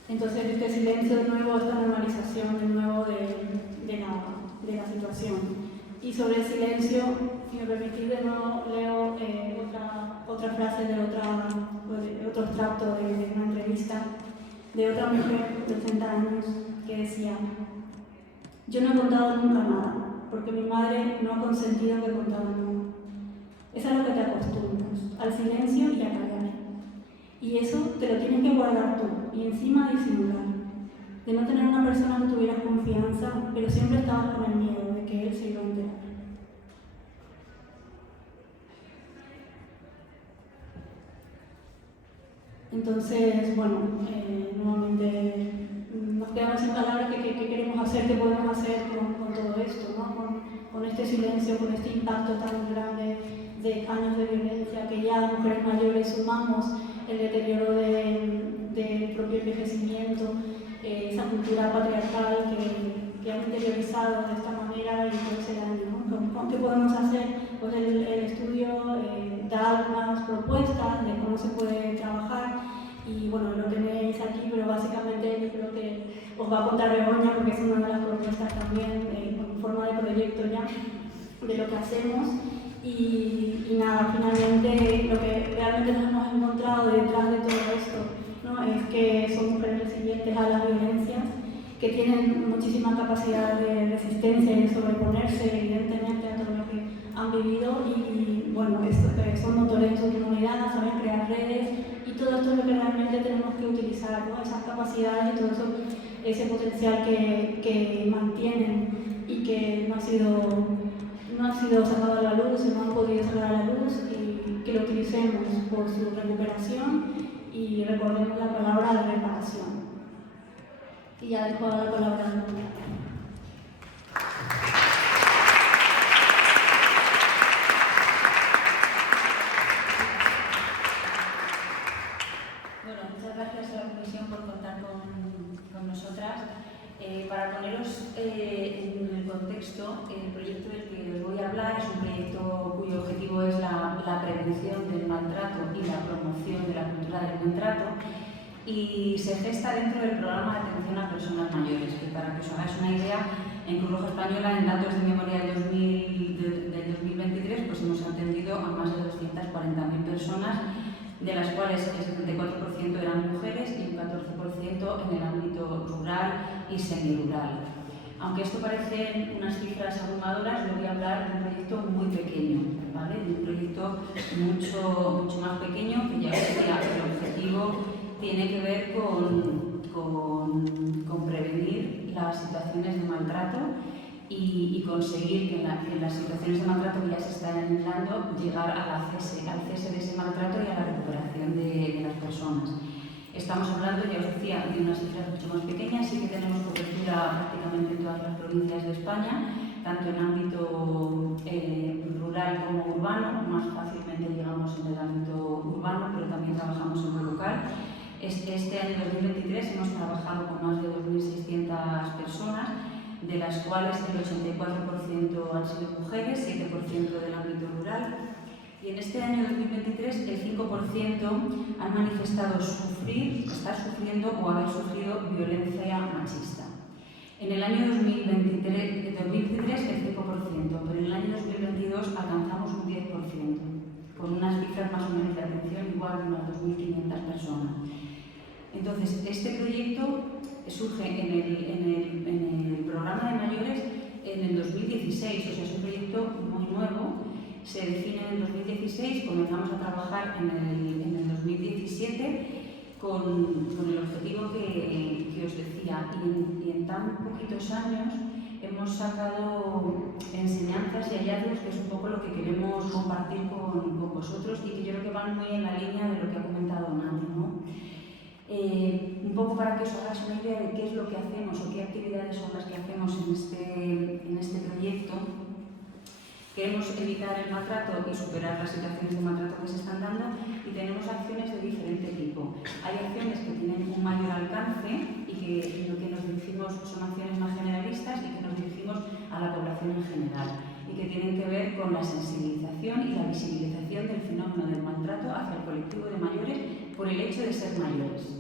Entonces este silencio de nuevo, esta normalización de nuevo de la situación. Y sobre el silencio, si me permitís de nuevo, leo otra frase de otro extracto de una entrevista de otra mujer de 60 años que decía: yo no he contado nunca nada, porque mi madre no ha consentido que contara nada. Es a lo que te acostumbras, al silencio y a callar. Y eso te lo tienes que guardar tú, y encima disimular. De no tener una persona que tuvieras confianza, pero siempre estabas con el miedo de que él se iba a enterar. Entonces, bueno, nuevamente nos quedamos sin palabras. ¿Qué queremos hacer? ¿Qué podemos hacer con todo esto, ¿no? Con este silencio, con este impacto tan grande de años de violencia, que ya mujeres mayores sumamos el deterioro del propio envejecimiento, esa cultura patriarcal que ha interiorizado de esta manera y todo ese daño, ¿no? ¿Qué podemos hacer? Pues el estudio da algunas propuestas de cómo se puede trabajar, y bueno, lo tenéis aquí, pero básicamente yo creo que os va a contar Begoña, porque es una de las propuestas también en forma de proyecto ya de lo que hacemos. Y nada, finalmente lo que realmente nos hemos encontrado detrás de todo esto, ¿no? Es que son mujeres resilientes a las violencias, que tienen muchísima capacidad de resistencia y de sobreponerse evidentemente a todo lo que han vivido, y bueno, son motores en su comunidad, saben crear redes, y todo esto es lo que realmente tenemos que utilizar, ¿no? Esas capacidades y todo eso, ese potencial que mantienen y que no ha sido sacado a la luz, no han podido sacar a la luz, y que lo utilicemos por su recuperación y recordemos la palabra reparación. Y ya dejo la palabra a Nuria. Bueno, muchas gracias a la Comisión por contar con nosotras. Para poneros en el contexto, el proyecto del que os voy a hablar es un proyecto cuyo objetivo es la prevención del maltrato y la promoción de la cultura del buen trato, y se gesta dentro del programa de atención a personas mayores, que para que os hagáis una idea, en Cruz Roja Española, en datos de memoria del 2023, pues hemos atendido a más de 240.000 personas, de las cuales el 74% eran mujeres y un 14% en el ámbito rural y semirural. Aunque esto parecen unas cifras abrumadoras, yo voy a hablar de un proyecto muy pequeño, ¿vale? De un proyecto mucho más pequeño, que ya os decía, el objetivo tiene que ver con prevenir las situaciones de maltrato y conseguir que en las situaciones de maltrato que ya se están dando, llegar al cese de ese maltrato y a la recuperación de las personas. Estamos hablando, ya os decía, de unas cifras mucho más pequeñas, sí que tenemos cobertura prácticamente en todas las provincias de España, tanto en ámbito rural como urbano. Más fácilmente llegamos en el ámbito urbano, pero también trabajamos en lo local. Este año 2023 hemos trabajado con más de 2.600 personas, de las cuales el 84% han sido mujeres, 7% del ámbito rural. Y en este año 2023 el 5% han manifestado estar sufriendo o haber sufrido violencia machista. En el año 2023 el 5%, pero en el año 2022 alcanzamos un 10%, con unas cifras más o menos de atención igual de unas 2.500 personas. Entonces, este proyecto surge en el programa de mayores en el 2016, o sea, es un proyecto muy nuevo. Se define en el 2016, comenzamos a trabajar en el 2017 con el objetivo que os decía, y en tan poquitos años hemos sacado enseñanzas y hallazgos, que es un poco lo que queremos compartir con vosotros y que yo creo que van muy en la línea de lo que ha comentado Nati, ¿no? Un poco para que os hagáis una idea de qué es lo que hacemos o qué actividades son las que hacemos en este proyecto. Queremos evitar el maltrato y superar las situaciones de maltrato que se están dando, y tenemos acciones de diferente tipo. Hay acciones que tienen un mayor alcance y que lo que nos dirigimos son acciones más generalistas y que nos dirigimos a la población en general, y que tienen que ver con la sensibilización y la visibilización del fenómeno del maltrato hacia el colectivo de mayores por el hecho de ser mayores.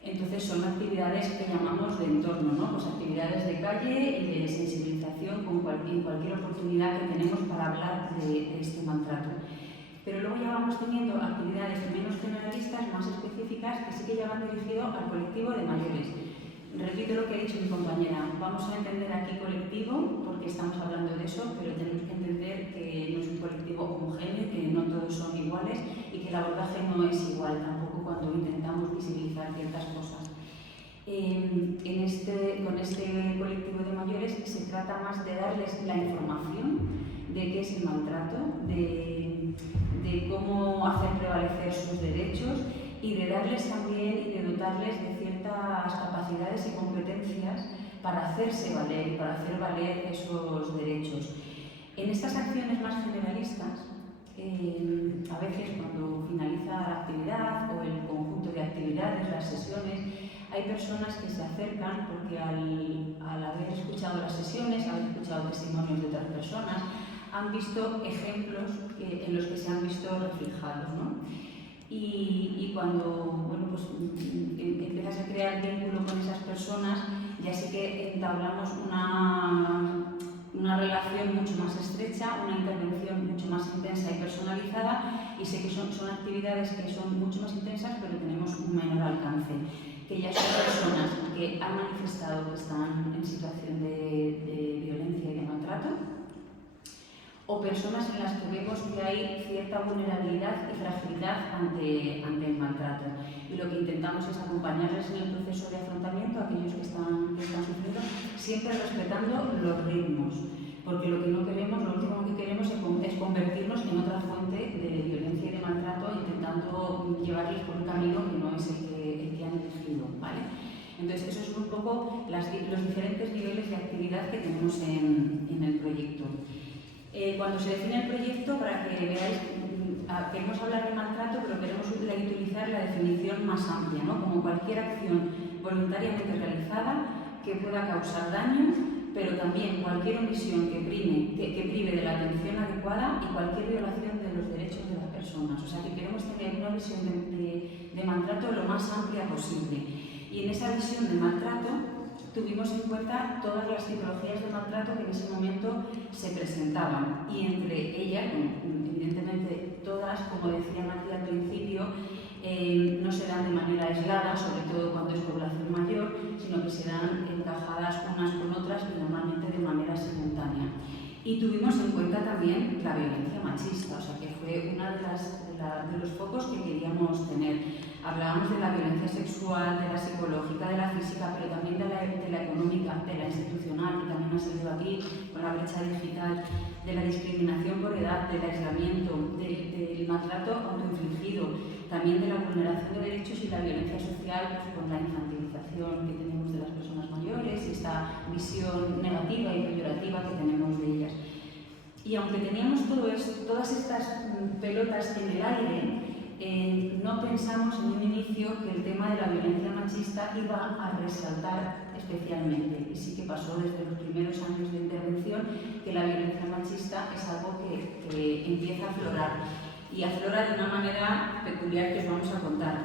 Entonces son actividades que llamamos de entorno, ¿no? Pues actividades de calle y de sensibilización en cualquier oportunidad que tenemos para hablar de este maltrato. Pero luego ya vamos teniendo actividades menos generalistas, más específicas, que sí que ya van dirigidas al colectivo de mayores. Repito lo que ha dicho mi compañera, vamos a entender aquí colectivo porque estamos hablando de eso, pero tenemos que entender que no es un colectivo homogéneo, que no todos son iguales y que el abordaje no es igual tampoco cuando intentamos visibilizar ciertas cosas. Con este colectivo de mayores se trata más de darles la información de qué es el maltrato, de cómo hacer prevalecer sus derechos, y de darles también y de dotarles de ciertas capacidades y competencias para hacerse valer y para hacer valer esos derechos. En estas acciones más generalistas, a veces cuando finaliza la actividad o el conjunto de actividades, las sesiones, hay personas que se acercan porque al haber escuchado las sesiones, haber escuchado testimonios de otras personas, han visto ejemplos en los que se han visto reflejados, ¿no? Y cuando empiezas a crear vínculo con esas personas, ya sí que entablamos una relación mucho más estrecha, una intervención mucho más intensa y personalizada, y sé que son actividades que son mucho más intensas, pero tenemos un menor alcance, que ya son personas que han manifestado que están en situación de violencia y de maltrato, o personas en las que vemos que hay cierta vulnerabilidad y fragilidad ante el maltrato. Y lo que intentamos es acompañarles en el proceso de afrontamiento a aquellos que están sufriendo, siempre respetando los ritmos, porque lo que no queremos, lo último que queremos es convertirnos en otra fuente de violencia y de maltrato, intentando llevarles por un camino que no es el que han elegido, ¿vale? Entonces, esos son un poco los diferentes niveles de actividad que tenemos en el proyecto. Cuando se define el proyecto, para que veáis, queremos hablar de maltrato, pero queremos utilizar la definición más amplia, ¿no? Como cualquier acción voluntariamente realizada que pueda causar daño, pero también cualquier omisión que prive de la atención adecuada y cualquier violación de los derechos de las personas. O sea, que queremos tener una visión de maltrato lo más amplia posible. Y en esa visión de maltrato tuvimos en cuenta todas las tipologías de maltrato que en ese momento se presentaban. Y entre ellas, evidentemente todas, como decía Matías al principio, no se dan de manera aislada, sobre todo cuando es población mayor, sino que se dan encajadas unas con otras y normalmente de manera simultánea. Y tuvimos en cuenta también la violencia machista, o sea que fue uno de los focos que queríamos tener. Hablábamos de la violencia sexual, de la psicológica, de la física, pero también de la económica, de la institucional, que también ha salido aquí, con la brecha digital, de la discriminación por edad, del aislamiento, del maltrato autoinfligido, también de la vulneración de derechos y la violencia social, pues, con la infantilización que tenemos de las personas mayores y esta visión negativa y peyorativa que tenemos de ellas. Y aunque teníamos todas estas pelotas en el aire, no pensamos en un inicio que el tema de la violencia machista iba a resaltar especialmente. Y sí que pasó desde los primeros años de intervención que la violencia machista es algo que empieza a aflorar. Y aflora de una manera peculiar que os vamos a contar.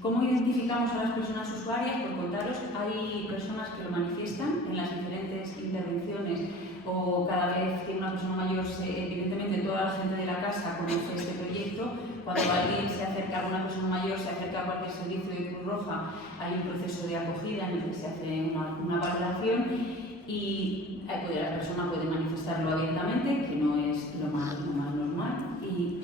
¿Cómo identificamos a las personas usuarias? Por contaros, hay personas que lo manifiestan en las diferentes intervenciones o cada vez que una persona mayor, evidentemente toda la gente de la casa conoce este proyecto. Cuando alguien se acerca a una persona mayor, se acerca a cualquier servicio de Cruz Roja, hay un proceso de acogida en el que se hace una valoración y la persona puede manifestarlo abiertamente, que no es lo más normal,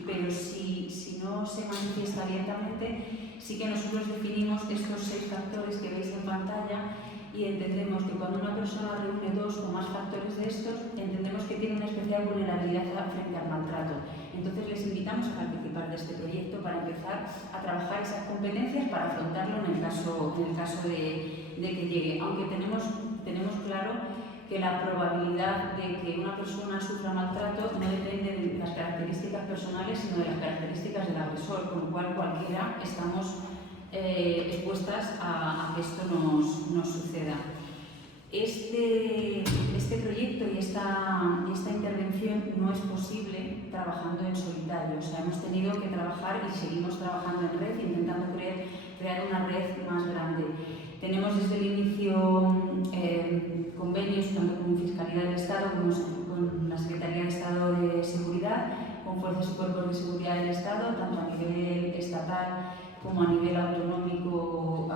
pero si no se manifiesta abiertamente, sí que nosotros definimos estos 6 factores que veis en pantalla y entendemos que cuando una persona reúne 2 o más factores de estos, entendemos que tiene una especial vulnerabilidad frente al maltrato. Entonces les invitamos a participar de este proyecto para empezar a trabajar esas competencias para afrontarlo en el caso de que llegue. Aunque tenemos claro que la probabilidad de que una persona sufra maltrato no depende de las características personales, sino de las características del agresor, con lo cual cualquiera estamos expuestas a que esto nos suceda. Este proyecto y esta intervención no es posible trabajando en solitario. O sea, hemos tenido que trabajar y seguimos trabajando en red, intentando crear una red más grande. Tenemos desde el inicio convenios tanto con Fiscalía del Estado como con la Secretaría de Estado de Seguridad, con fuerzas y cuerpos de seguridad del Estado, tanto a nivel estatal como a nivel autonómico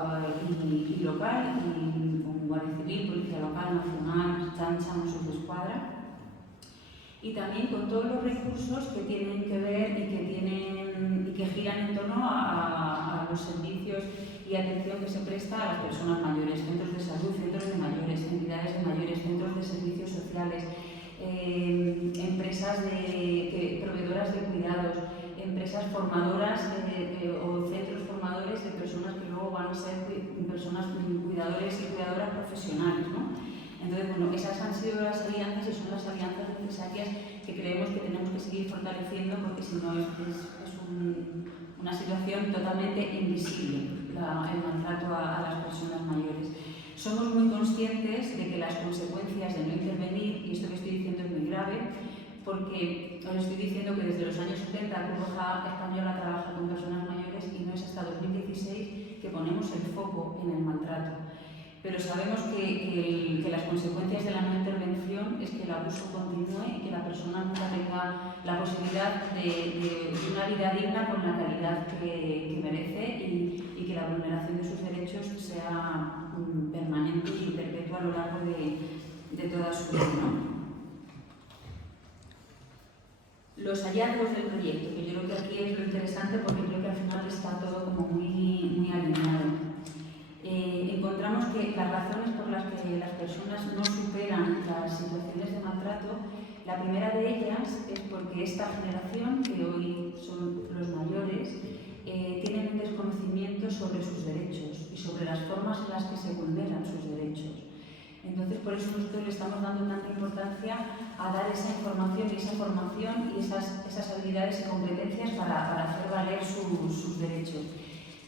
y local, y con Guardia Civil, Policía Local, Nacional, Chancha, Mossos d'Esquadra, y también con todos los recursos que tienen que ver y que giran en torno a los servicios y atención que se presta a las personas mayores, centros de salud, centros de mayores, entidades de mayores, centros de servicios sociales, empresas proveedoras de cuidados, empresas formadoras o centros formadores de personas que luego van a ser personas cuidadores y cuidadoras profesionales, ¿no? Entonces, bueno, esas han sido las alianzas y son las alianzas necesarias que creemos que tenemos que seguir fortaleciendo, porque si no es una situación totalmente invisible el maltrato a las personas mayores. Somos muy conscientes de que las consecuencias de no intervenir, y esto que estoy diciendo es muy grave, porque os estoy diciendo que desde los años 70 Cruz Roja Española trabaja con personas mayores y no es hasta 2016 que ponemos el foco en el maltrato. Pero sabemos que las consecuencias de la no intervención es que el abuso continúe y que la persona nunca tenga la posibilidad de una vida digna con la calidad que merece y que la vulneración de sus derechos sea permanente y perpetua a lo largo de toda su vida, ¿no? Los hallazgos del proyecto, que yo creo que aquí es lo interesante porque creo que al final está todo como muy alineado. Encontramos que las razones por las que las personas no superan las situaciones de maltrato La primera de ellas es porque esta generación, que hoy son los mayores, tienen un desconocimiento sobre sus derechos y sobre las formas en las que se vulneran sus derechos. Entonces, por eso nosotros le estamos dando tanta importancia a dar esa información y esa formación y esas habilidades y competencias para hacer valer sus derechos.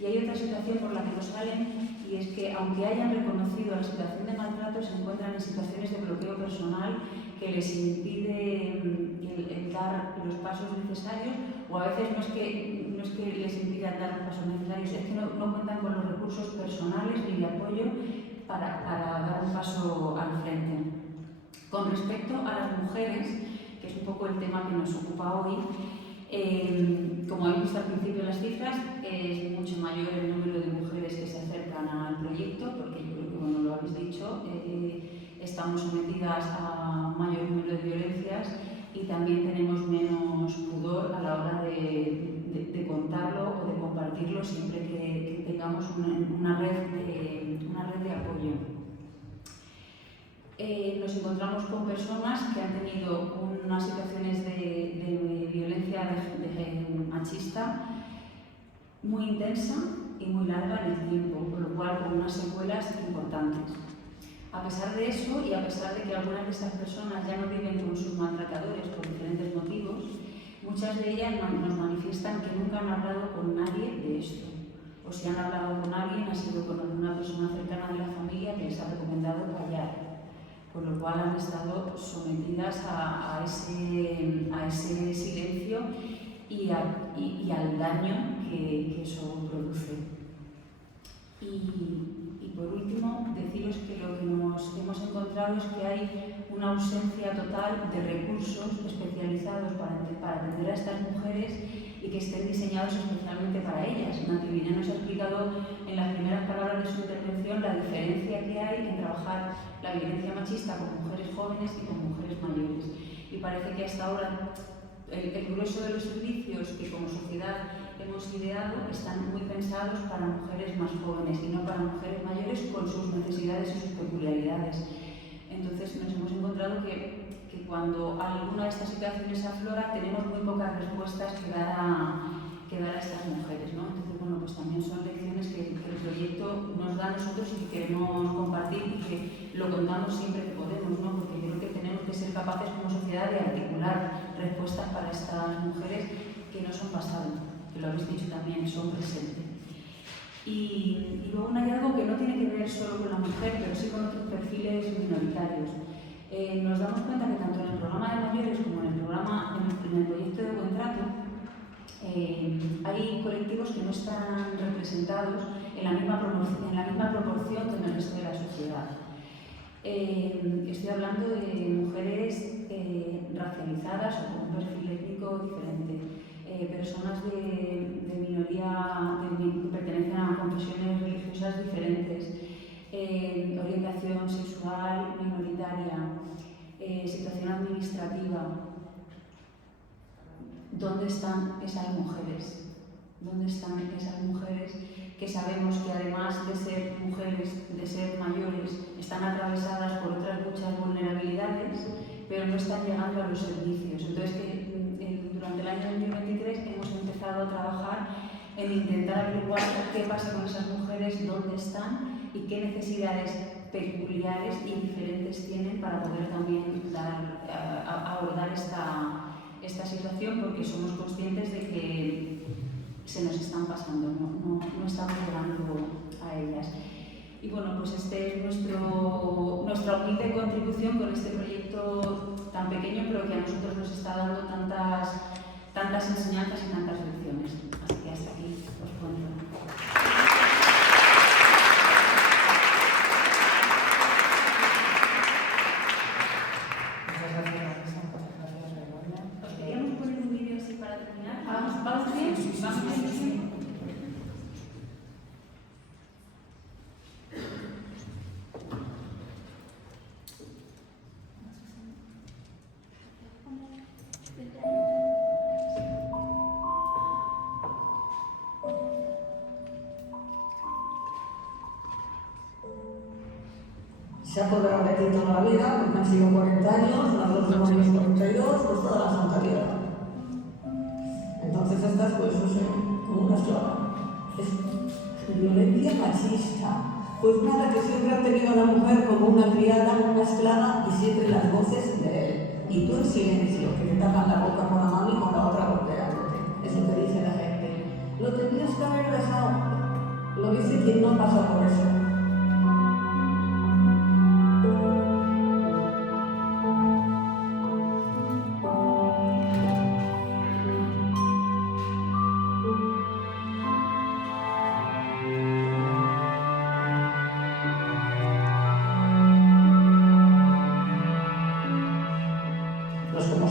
Y hay otra situación por la que no salen, y es que aunque hayan reconocido la situación de maltrato, se encuentran en situaciones de bloqueo personal que les impide el dar los pasos necesarios, o a veces no es que les impidan dar los pasos necesarios, es que no cuentan con los recursos personales ni de apoyo para dar un paso al frente. Con respecto a las mujeres, que es un poco el tema que nos ocupa hoy, como habéis visto al principio las cifras, es mucho mayor el número de mujeres que se acercan al proyecto, porque yo creo que, bueno, lo habéis dicho, estamos sometidas a mayor número de violencias y también tenemos menos pudor a la hora de contarlo o de compartirlo siempre que tengamos una red de apoyo. Nos encontramos con personas que han tenido unas situaciones de violencia machista muy intensa y muy larga en el tiempo, con lo cual con unas secuelas importantes. A pesar de eso, y a pesar de que algunas de estas personas ya no viven con sus maltratadores por diferentes motivos, muchas de ellas nos manifiestan que nunca han hablado con nadie de esto. O si han hablado con alguien, ha sido con alguna persona cercana de la familia que les ha recomendado callar, con lo cual han estado sometidas a ese silencio y al daño que eso produce. Y por último, deciros que lo que nos hemos encontrado es que hay una ausencia total de recursos especializados para atender a estas mujeres y que estén diseñados especialmente para ellas. Natividad nos ha explicado en las primeras palabras de su intervención la diferencia que hay en trabajar la violencia machista con mujeres jóvenes y con mujeres mayores. Y parece que hasta ahora el grueso de los servicios que como sociedad hemos ideado están muy pensados para mujeres más jóvenes y no para mujeres mayores con sus necesidades y sus peculiaridades. Entonces nos hemos encontrado que cuando alguna de estas situaciones aflora tenemos muy pocas respuestas que dar a estas mujeres, ¿no? Entonces, bueno, pues también son lecciones que el proyecto nos da a nosotros y que queremos compartir y que lo contamos siempre que podemos, ¿no? Porque yo creo que tenemos que ser capaces como sociedad de articular respuestas para estas mujeres que no son pasado, que lo habéis dicho también, son presente. Y luego un hallazgo que no tiene que ver solo con la mujer, pero sí con otros perfiles minoritarios. Nos damos cuenta que tanto en el programa de mayores como en el proyecto de Buen Trato hay colectivos que no están representados en la misma proporción que en el resto de la sociedad. Estoy hablando de mujeres racializadas o con un perfil étnico diferente, personas de minoría que pertenecen a confesiones religiosas diferentes, orientación sexual minoritaria, situación administrativa. ¿Dónde están esas mujeres? ¿Dónde están esas mujeres que sabemos que además de ser mujeres, de ser mayores, están atravesadas por otras muchas vulnerabilidades, pero no están llegando a los servicios? Entonces, durante el año 2023 hemos empezado a trabajar en intentar averiguar qué pasa con esas mujeres, dónde están y qué necesidades peculiares y diferentes tienen para poder también abordar esta situación, porque somos conscientes de que se nos están pasando, no estamos llegando a ellas. Y bueno, pues este es nuestra humilde contribución con este proyecto tan pequeño, pero que a nosotros nos está dando tantas enseñanzas y tantas lecciones. Así que hasta aquí os cuento. ¿Vamos bien? ¿Vamos bien? Se ha podido repetir toda la vida, porque han sido 40 años, nosotros hemos 42. funciona. Es violencia machista. Pues nada, que siempre han tenido a la mujer como una criada, una esclava y siempre las voces de él. Y tú en silencio, que te tapan la boca con una mano y con la otra golpeándote. Es lo que dice la gente. Lo tenías que haber dejado. Lo dice quien no pasa por eso.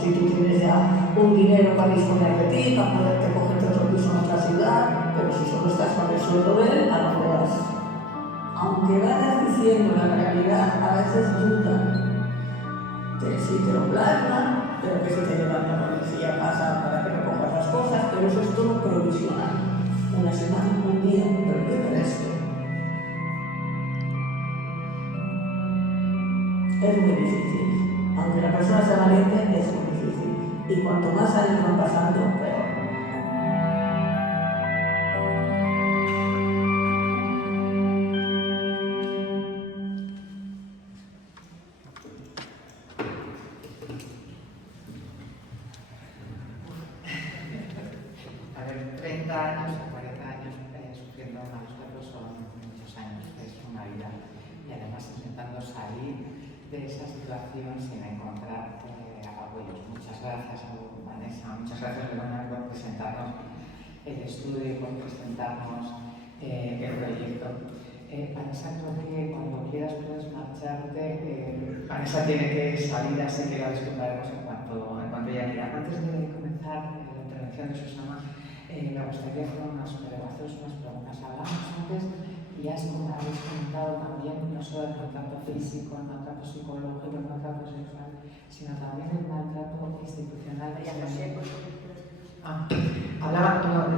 Si tú tienes ya un dinero para disponer de ti, para poderte cogerte otro piso en otra ciudad, pero si solo estás con el sueldo de él, a dónde vas. Aunque vayas diciendo la realidad, a veces dudan de si te lo plasman, pero que si te llevan la policía pasa para que recojas las cosas, pero eso es todo provisional. Una semana, un día, pero ¿qué es esto? Es muy difícil. Aunque la persona sea valiente, es muy difícil. Y cuanto más años van pasando, peor. A ver, 30 años o 40 años sufriendo malos tratos son muchos años, es una vida. Y además intentando salir de esa situación sin encontrar apoyos. Muchas gracias a Vanessa, muchas gracias Leonor por presentarnos el estudio y por presentarnos el proyecto. Vanessa, creo que cuando quieras puedes marcharte. Vanessa tiene que salir, así que la disculparemos en cuanto ella quiera. Antes de comenzar la intervención de Susana, me gustaría haceros unas preguntas. Hablamos antes y ya habéis comentado también no solo el maltrato físico, el maltrato psicológico, el maltrato sexual, sino también el maltrato institucional.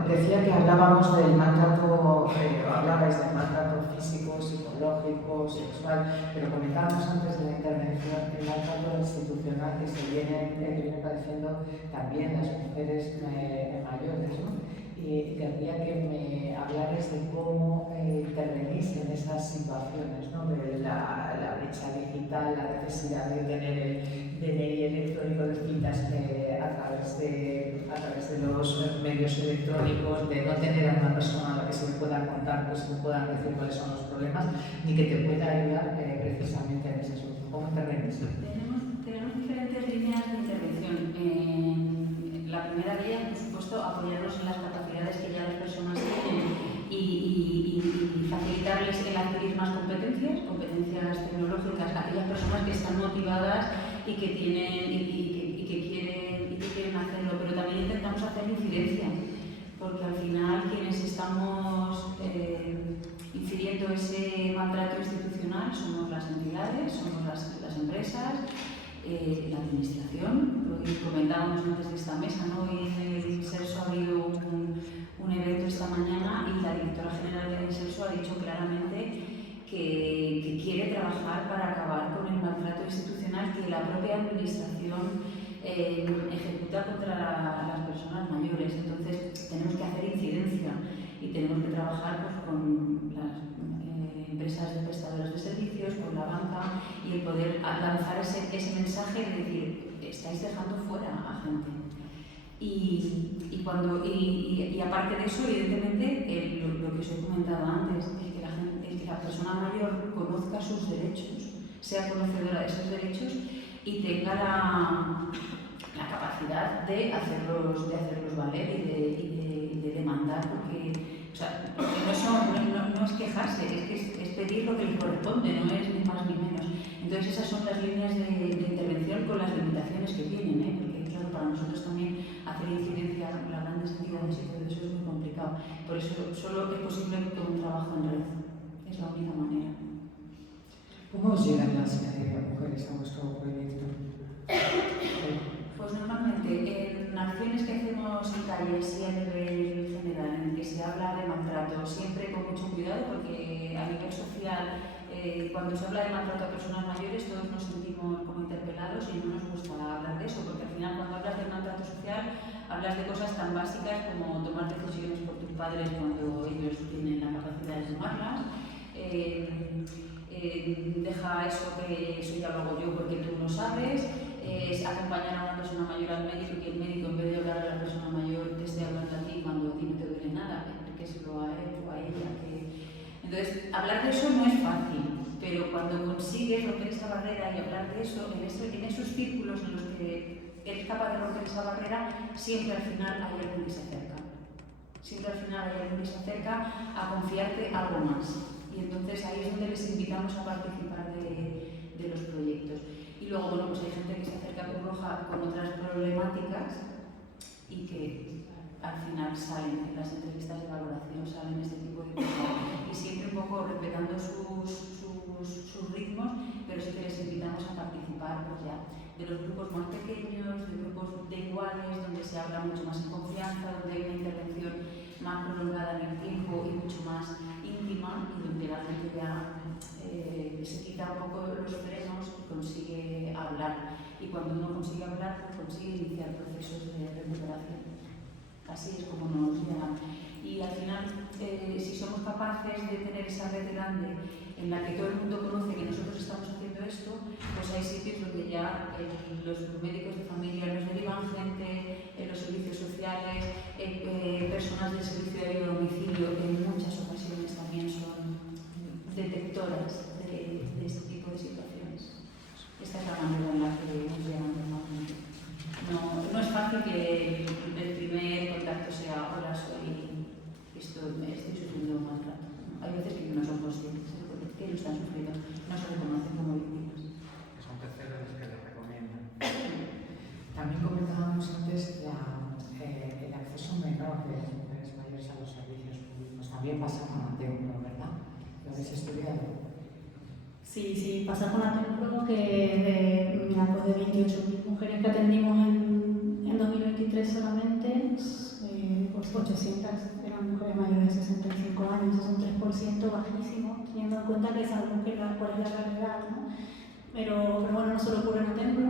Decía que hablábamos del maltrato, hablabais del maltrato físico, psicológico, sexual, pero comentábamos antes de la intervención el maltrato institucional que viene padeciendo también las mujeres mayores, ¿no? Y querría que me hablarais de cómo intervenís en esas situaciones, ¿no? De la brecha digital, la necesidad de tener el DNI electrónico de citas a través de los medios electrónicos, de no tener a una persona a la que se le pueda contar, que se le puedan decir cuáles son los problemas, ni que te pueda ayudar precisamente en ese asunto. ¿Cómo intervenís? Tenemos diferentes líneas de intervención. La primera vía, por supuesto, apoyarnos en las capacidades que ya las personas tienen y facilitarles el adquirir más competencias tecnológicas a aquellas personas que están motivadas y que quieren hacerlo, pero también intentamos hacer incidencia, porque al final quienes estamos incidiendo ese maltrato institucional somos las entidades, somos las empresas, la administración. Lo comentábamos antes de esta mesa, ¿no? Hoy en el Celso ha habido un evento esta mañana y la directora general del Celso ha dicho claramente que quiere trabajar para acabar con el maltrato institucional que la propia administración ejecuta contra las personas mayores. Entonces tenemos que hacer incidencia y tenemos que trabajar pues, con las empresas de prestadores de servicios, con la banca y el poder lanzar ese mensaje de decir, estáis dejando fuera a gente. Y aparte de eso, evidentemente, lo que os he comentado antes, el que la persona mayor conozca sus derechos, sea conocedora de esos derechos y tenga la capacidad de hacerlos valer y de demandar, porque o sea, no es quejarse, es pedir lo que le corresponde, no es ni más ni menos. Entonces esas son las líneas de intervención con las limitaciones que tienen, porque claro, para nosotros también hacer incidencia con las grandes entidades y todo eso es muy complicado. Por eso solo es posible con un trabajo en red, es la única manera. ¿Cómo os llegan las mujeres a vuestro proyecto? Pues normalmente en acciones que hacemos en calles y a nivel general, en el que se habla de maltrato, siempre con mucho cuidado, porque a nivel social, cuando se habla de maltrato a personas mayores, todos nos sentimos como interpelados y no nos gusta hablar de eso, porque al final cuando hablas del maltrato social, hablas de cosas tan básicas como tomar decisiones por tus padres cuando ellos tienen la capacidad de tomarlas. Deja eso que eso ya lo hago yo porque tú lo sabes. Es acompañar a una persona mayor al médico y que el médico, en vez de hablar a la persona mayor, te esté hablando a ti cuando a ti no te duele nada, explíqueselo a él o a ella. Entonces, hablar de eso no es fácil, pero cuando consigues romper esa barrera y hablar de eso, en esos círculos en los que eres capaz de romper esa barrera, siempre al final hay alguien que se acerca. Siempre al final hay alguien que se acerca a confiarte algo más. Y entonces ahí es donde les invitamos a participar de los proyectos. Y luego, bueno, pues hay gente que se acerca a Cruz Roja con otras problemáticas y que al final salen en las entrevistas de valoración, salen este tipo de cosas. Y siempre un poco respetando sus ritmos, pero sí que les invitamos a participar pues ya de los grupos más pequeños, de grupos de iguales, donde se habla mucho más en confianza, donde hay una intervención más prolongada en el tiempo y mucho más íntima, y donde la gente ya se quita un poco los frenos y consigue hablar. Y cuando uno consigue hablar, consigue iniciar procesos de recuperación. Así es como nos llegan. Y al final, si somos capaces de tener esa red grande en la que todo el mundo conoce que nosotros estamos haciendo esto, pues hay sitios donde ya los médicos de familia nos derivan gente, en los servicios sociales, personas del servicio de domicilio, que en muchas ocasiones también son detectoras de este tipo de situaciones. Esta es la manera en la que nos llegan normalmente. No es fácil que el primer contacto sea hola, estoy sufriendo un maltrato. Hay veces que no son conscientes que lo están sufriendo, no se reconocen como víctimas. Son terceros los que les recomiendan. También comentábamos antes el acceso menor de las mujeres mayores a los servicios públicos. También pasa con Atempro, ¿verdad? ¿Lo habéis estudiado? Sí, pasa con Atempro que de 28.000 mujeres que atendimos en 2023 solamente, pues 800 eran mujeres mayores de 65 años, es un 3% bajísimo, teniendo en cuenta que sabemos cuál es la realidad, ¿no? Pero bueno, no solo ocurre en Atempro.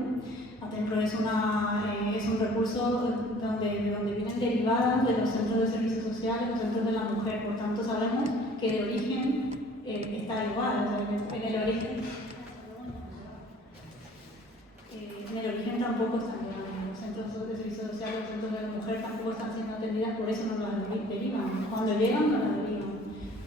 Atempro es un recurso donde vienen derivadas de los centros de servicios sociales, los centros de la mujer, por tanto sabemos que de origen está igual, en el origen tampoco están llegando, los centros de servicios sociales, los centros de la mujer tampoco están siendo atendidas, por eso no las derivan, cuando llegan no las derivan,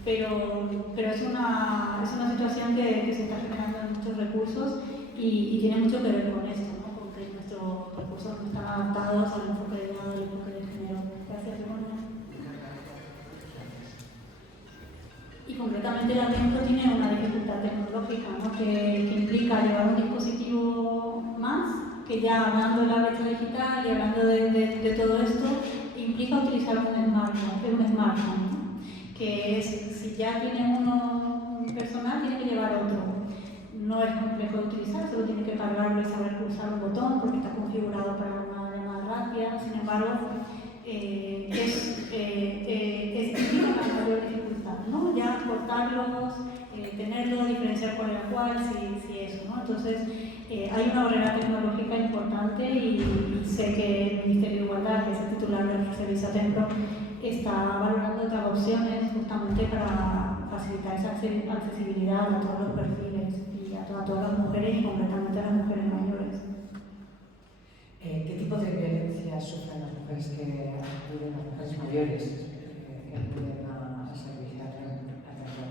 pero es una situación que se está generando en muchos recursos y tiene mucho que ver con esto, ¿no? Porque nuestros recursos no están adaptados al enfoque de edad, al enfoque de género. Gracias, Begoña. Y concretamente la Atempro tiene una dificultad tecnológica, ¿no? que implica llevar un dispositivo más, que ya hablando de la brecha digital y hablando de todo esto, implica utilizar un smartphone, ¿no? Que es, si ya tiene uno un personal, tiene que llevar otro. No es complejo de utilizar, solo tiene que cargarlo y saber pulsar un botón porque está configurado para una llamada rápida. Sin embargo, implica una mayor dificultad, ¿no? Ya cortarlos, tenerlo, diferenciar cuál era cuál, si eso, ¿no? Entonces, hay una barrera tecnológica importante y sé que el Ministerio de Igualdad, que es el titular del servicio Atempro, está valorando otras opciones justamente para facilitar esa accesibilidad a todos los perfiles y a todas las mujeres y concretamente a las mujeres mayores. ¿Qué tipo de violencia sufren las mujeres que acuden, las mujeres mayores que acuden a servicio Atempro?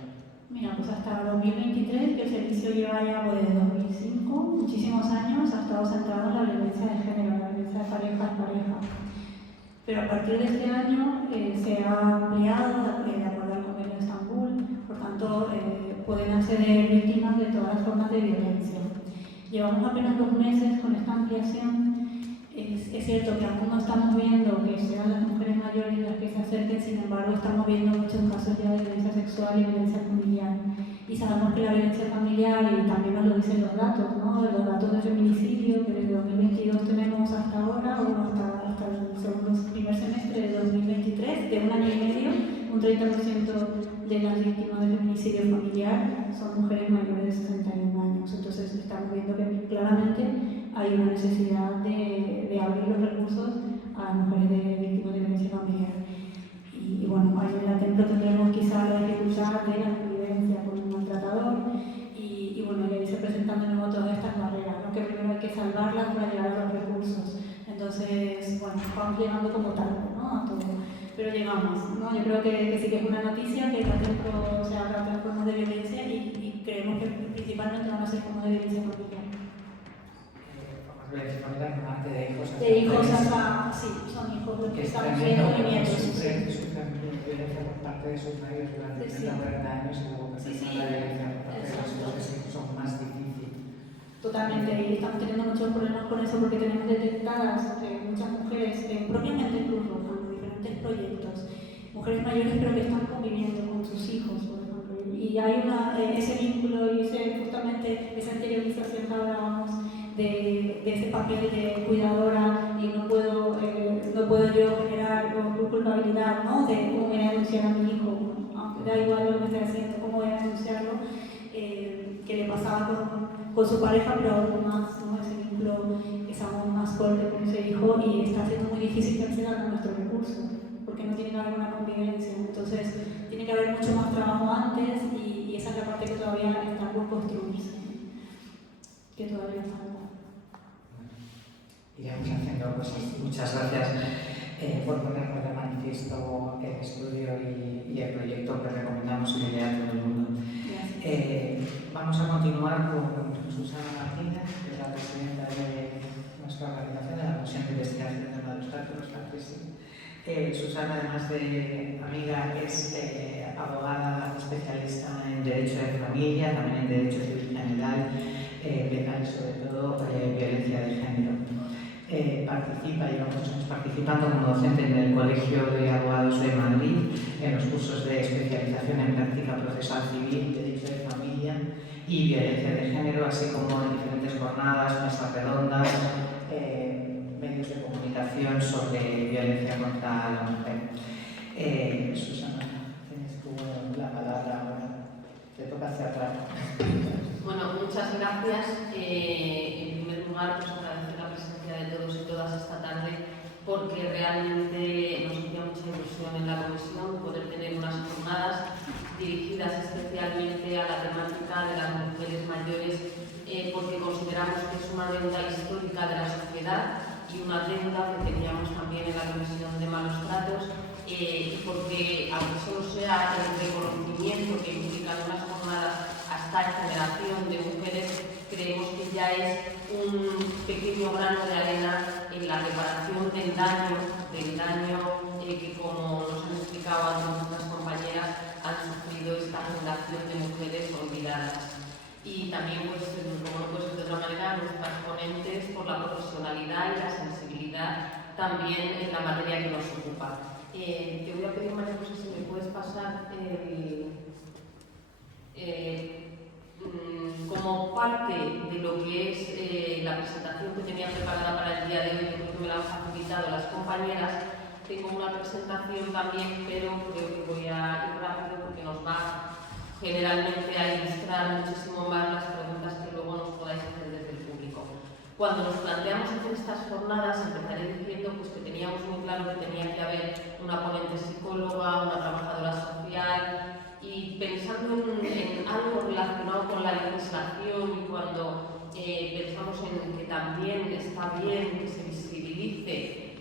Mira, pues hasta 2023, que el servicio lleva ya desde 2005, muchísimos años, ha estado centrado en la violencia de género, la violencia de pareja a pareja. Pero a partir de este año se ha ampliado de acuerdo al Convenio de Estambul, por tanto pueden acceder víctimas de todas las formas de violencia. Llevamos apenas 2 meses con esta ampliación. Es cierto que aún no estamos viendo que sean las mujeres mayores las que se acerquen, sin embargo estamos viendo muchos casos ya de violencia sexual y violencia familiar. Y sabemos que la violencia familiar, y también nos lo dicen los datos, ¿no? Los datos de feminicidio que desde 2022 tenemos hasta ahora, o hasta el primer semestre de 2023, de 1 año y medio, un 30% de las víctimas de feminicidio familiar son mujeres mayores de 61 años. Entonces estamos viendo que claramente hay una necesidad de abrir los recursos a las mujeres de víctimas de violencia familiar. Y bueno, ahí en la templo tendremos quizá la dificultad de la convivencia con un maltratador y bueno, y irse presentando de nuevo todas estas barreras, ¿no? Que primero hay que salvarlas para llegar a los recursos. Entonces, bueno, vamos llegando como tarde, ¿no? A todo. Pero llegamos, ¿no? Yo creo que sí que es una noticia que la templo se abra otras formas de violencia y creemos que principalmente van a ser formas de violencia familiar. Formas de violencia familiar, aparte de hijos. De hijos hasta, sí, son hijos los que estamos viendo movimientos. Sufren violencia por parte de sus maridos durante 30 o 40 años y luego que se la violencia por parte de los hijos son más difíciles. Totalmente, y estamos teniendo muchos problemas con eso porque tenemos detectadas muchas mujeres, propiamente en Cruz Roja, en diferentes proyectos, mujeres mayores pero que están conviviendo con sus hijos, por ejemplo, y hay ese vínculo y justamente esa interiorización que hablábamos de ese papel de cuidadora y no puedo yo generar culpabilidad, ¿no? De cómo voy a denunciar a mi hijo, aunque da igual lo que esté haciendo, cómo voy a denunciarlo, que le pasaba con su pareja, pero aún más, ¿no? Ese vínculo es aún más fuerte con ese hijo y está siendo muy difícil que accedan a nuestros recursos, porque no tiene que haber una convivencia. Entonces, tiene que haber mucho más trabajo antes y esa es la parte que todavía está por construirse, que todavía falta. Iremos haciendo cosas. Muchas gracias por ponernos de manifiesto el estudio y el proyecto que recomendamos y que lea a todo el mundo. Vamos a continuar con Susana Martínez, que es la presidenta de nuestra organización, de la Comisión de Investigación de Maltrato. Susana, además de amiga, es abogada especialista en Derecho de Familia, también en Derecho Civil General, penal y sobre todo violencia de género. Participa, lleva muchos años participando como docente en el Colegio de Abogados de Madrid, en los cursos de especialización en práctica procesal civil, derecho de familia y violencia de género, así como en diferentes jornadas, mesas redondas, medios de comunicación sobre violencia contra la mujer. Susana, tienes tú la palabra ahora. Te toca hacia atrás. Bueno, muchas gracias. En primer lugar, pues agradecer la presencia de todos y todas esta tarde, porque realmente nos hacía mucha ilusión en la comisión poder tener unas jornadas dirigidas especialmente a la temática de las mujeres mayores, porque consideramos que es una deuda histórica de la sociedad y una deuda que teníamos también en la Comisión de Malos Tratos, y porque, aunque solo sea el reconocimiento que implican unas jornadas a esta generación de mujeres, creemos que ya es un pequeño grano de arena en la reparación del daño que, como nos han explicado antes nuestras compañeras, han sufrido esta generación de mujeres olvidadas. Y también, pues, como no puede ser de otra manera, nuestras ponentes por la profesionalidad y la sensibilidad también en la materia que nos ocupa. Te voy a pedir, María José, si me puedes pasar como parte de lo que es la presentación que tenía preparada para el día de hoy, que me la han facilitado las compañeras. Tengo una presentación también, pero creo que voy a ir rápido porque nos va generalmente a ilustrar muchísimo más las preguntas que luego nos podáis hacer desde el público. Cuando nos planteamos hacer estas jornadas, empezaré diciendo pues, que teníamos muy claro que tenía que haber una ponente psicóloga, una trabajadora social, y pensando en algo relacionado con la legislación y cuando pensamos en que también está bien que se visibilice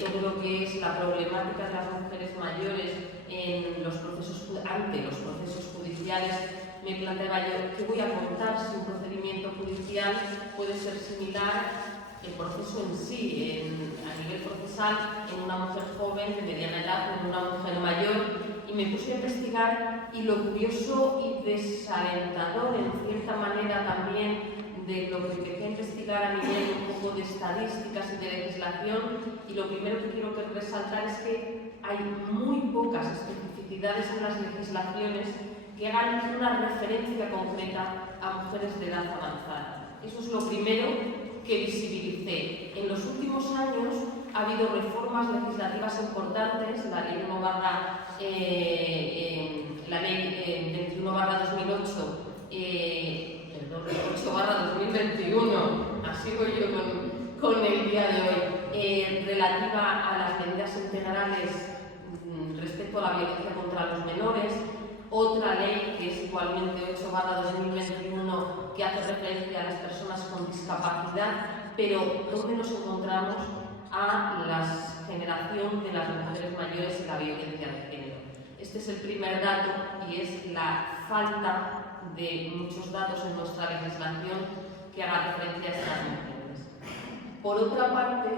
todo lo que es la problemática de las mujeres mayores en los procesos, ante los procesos judiciales, me planteaba yo, ¿qué voy a contar si un procedimiento judicial puede ser similar el proceso en sí, a nivel procesal, en una mujer joven de mediana edad o en una mujer mayor? Y me puse a investigar, y lo curioso y desalentador en cierta manera también de lo que empecé a investigar a nivel un poco de estadísticas y de legislación, y lo primero que quiero resaltar es que hay muy pocas especificidades en las legislaciones que hagan una referencia concreta a mujeres de edad avanzada. Eso es lo primero que visibilicé. En los últimos años ha habido reformas legislativas importantes, la ley 21/2008, 8/2021, así voy yo con el día de hoy, relativa a las medidas integrales respecto a la violencia contra los menores, otra ley que es igualmente 8/2021 que hace referencia a las personas con discapacidad, pero donde nos encontramos a la generación de las mujeres mayores y la violencia de género. Este es el primer dato y es la falta de muchos datos en nuestra legislación que haga referencia a estas mujeres. Por otra parte,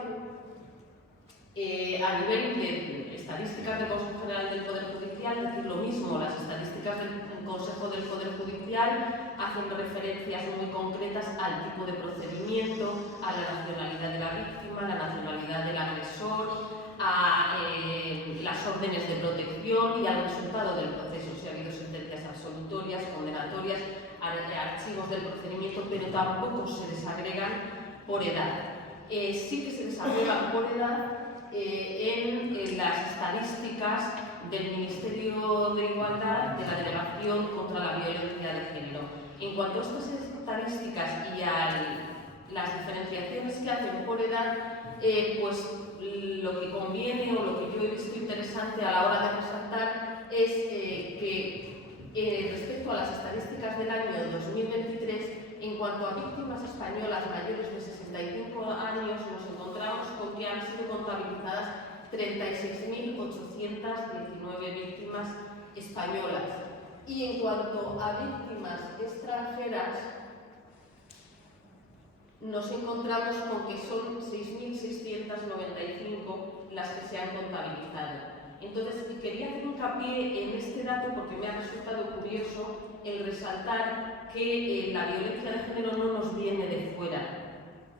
a nivel de estadísticas del Consejo General del Poder Judicial, es decir, lo mismo, las estadísticas del Consejo del Poder Judicial hacen referencias muy concretas al tipo de procedimiento, a la nacionalidad de la víctima, a la nacionalidad del agresor, a las órdenes de protección y al resultado del proceso, si ha habido sentencias absolutorias, condenatorias, archivos del procedimiento, pero tampoco se desagregan por edad. Sí que se desagregan por edad en las estadísticas del Ministerio de Igualdad de la Delegación contra la Violencia de Género. En cuanto a estas estadísticas y a las diferenciaciones que hacen por edad, pues lo que conviene o lo que yo he visto interesante a la hora de resaltar es que respecto a las estadísticas del año 2023, en cuanto a víctimas españolas mayores de 65 años, nos encontramos con que han sido contabilizadas 36.819 víctimas españolas. Y en cuanto a víctimas extranjeras, nos encontramos con que son 6.695 las que se han contabilizado. Entonces, quería hacer hincapié en este dato porque me ha resultado curioso el resaltar que la violencia de género no nos viene de fuera.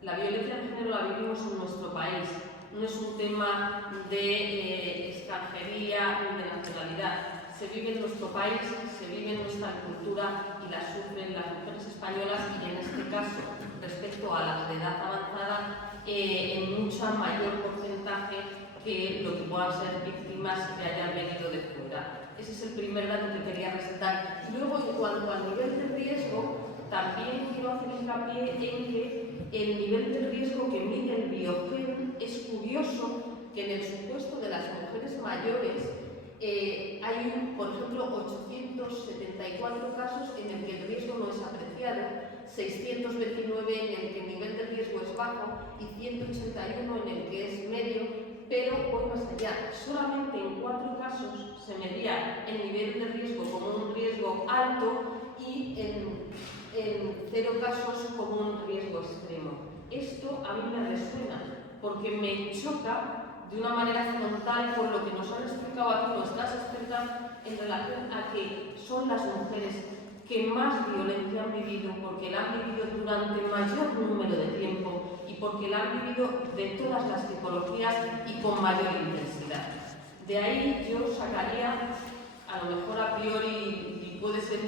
La violencia de género la vivimos en nuestro país. No es un tema de extranjería ni de nacionalidad. Se vive en nuestro país, se vive en nuestra cultura y la sufren las mujeres españolas y en este caso, respecto a las de edad avanzada, en mucho mayor porcentaje que lo que puedan ser víctimas que hayan venido de fuera. Ese es el primer dato que quería resaltar. Luego, en cuanto al nivel de riesgo, también quiero hacer hincapié en que el nivel de riesgo que mide el Biogen es curioso que en el supuesto de las mujeres mayores hay, por ejemplo, 874 casos en el que el riesgo no es apreciado, 629 en el que el nivel de riesgo es bajo y 181 en el que es medio, pero voy más allá. Solamente en 4 casos se medía el nivel de riesgo como un riesgo alto y en 0 casos como un riesgo extremo. Esto a mí me resuena porque me choca de una manera frontal por lo que nos han explicado aquí nuestras expertas en relación a que son las mujeres que más violencia han vivido porque la han vivido durante mayor número de tiempo y porque la han vivido de todas las tipologías y con mayor intensidad. De ahí yo sacaría, a lo mejor a priori, y puede ser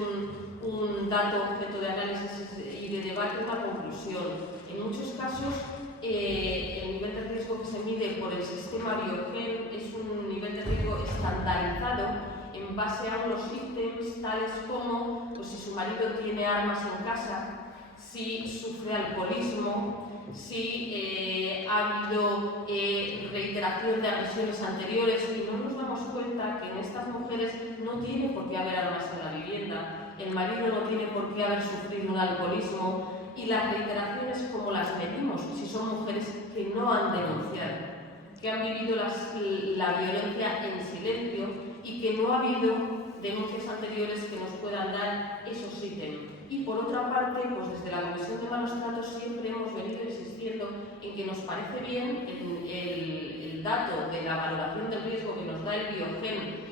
un dato objeto de análisis y de debate, una conclusión. En muchos casos, el nivel de riesgo que se mide por el sistema Biogen es un nivel de riesgo estandarizado en base a unos ítems tales como pues, si su marido tiene armas en casa, si sufre alcoholismo, si ha habido reiteración de agresiones anteriores, y no nos damos cuenta que en estas mujeres no tiene por qué haber armas en la vivienda, el marido no tiene por qué haber sufrido un alcoholismo, y las reiteraciones como las medimos, si son mujeres que no han denunciado, que han vivido la violencia en silencio y que no ha habido denuncias anteriores que nos puedan dar esos ítems. Y por otra parte, pues desde la Comisión de Malos Tratos siempre hemos venido insistiendo en que nos parece bien el dato de la valoración del riesgo que nos da el Biogen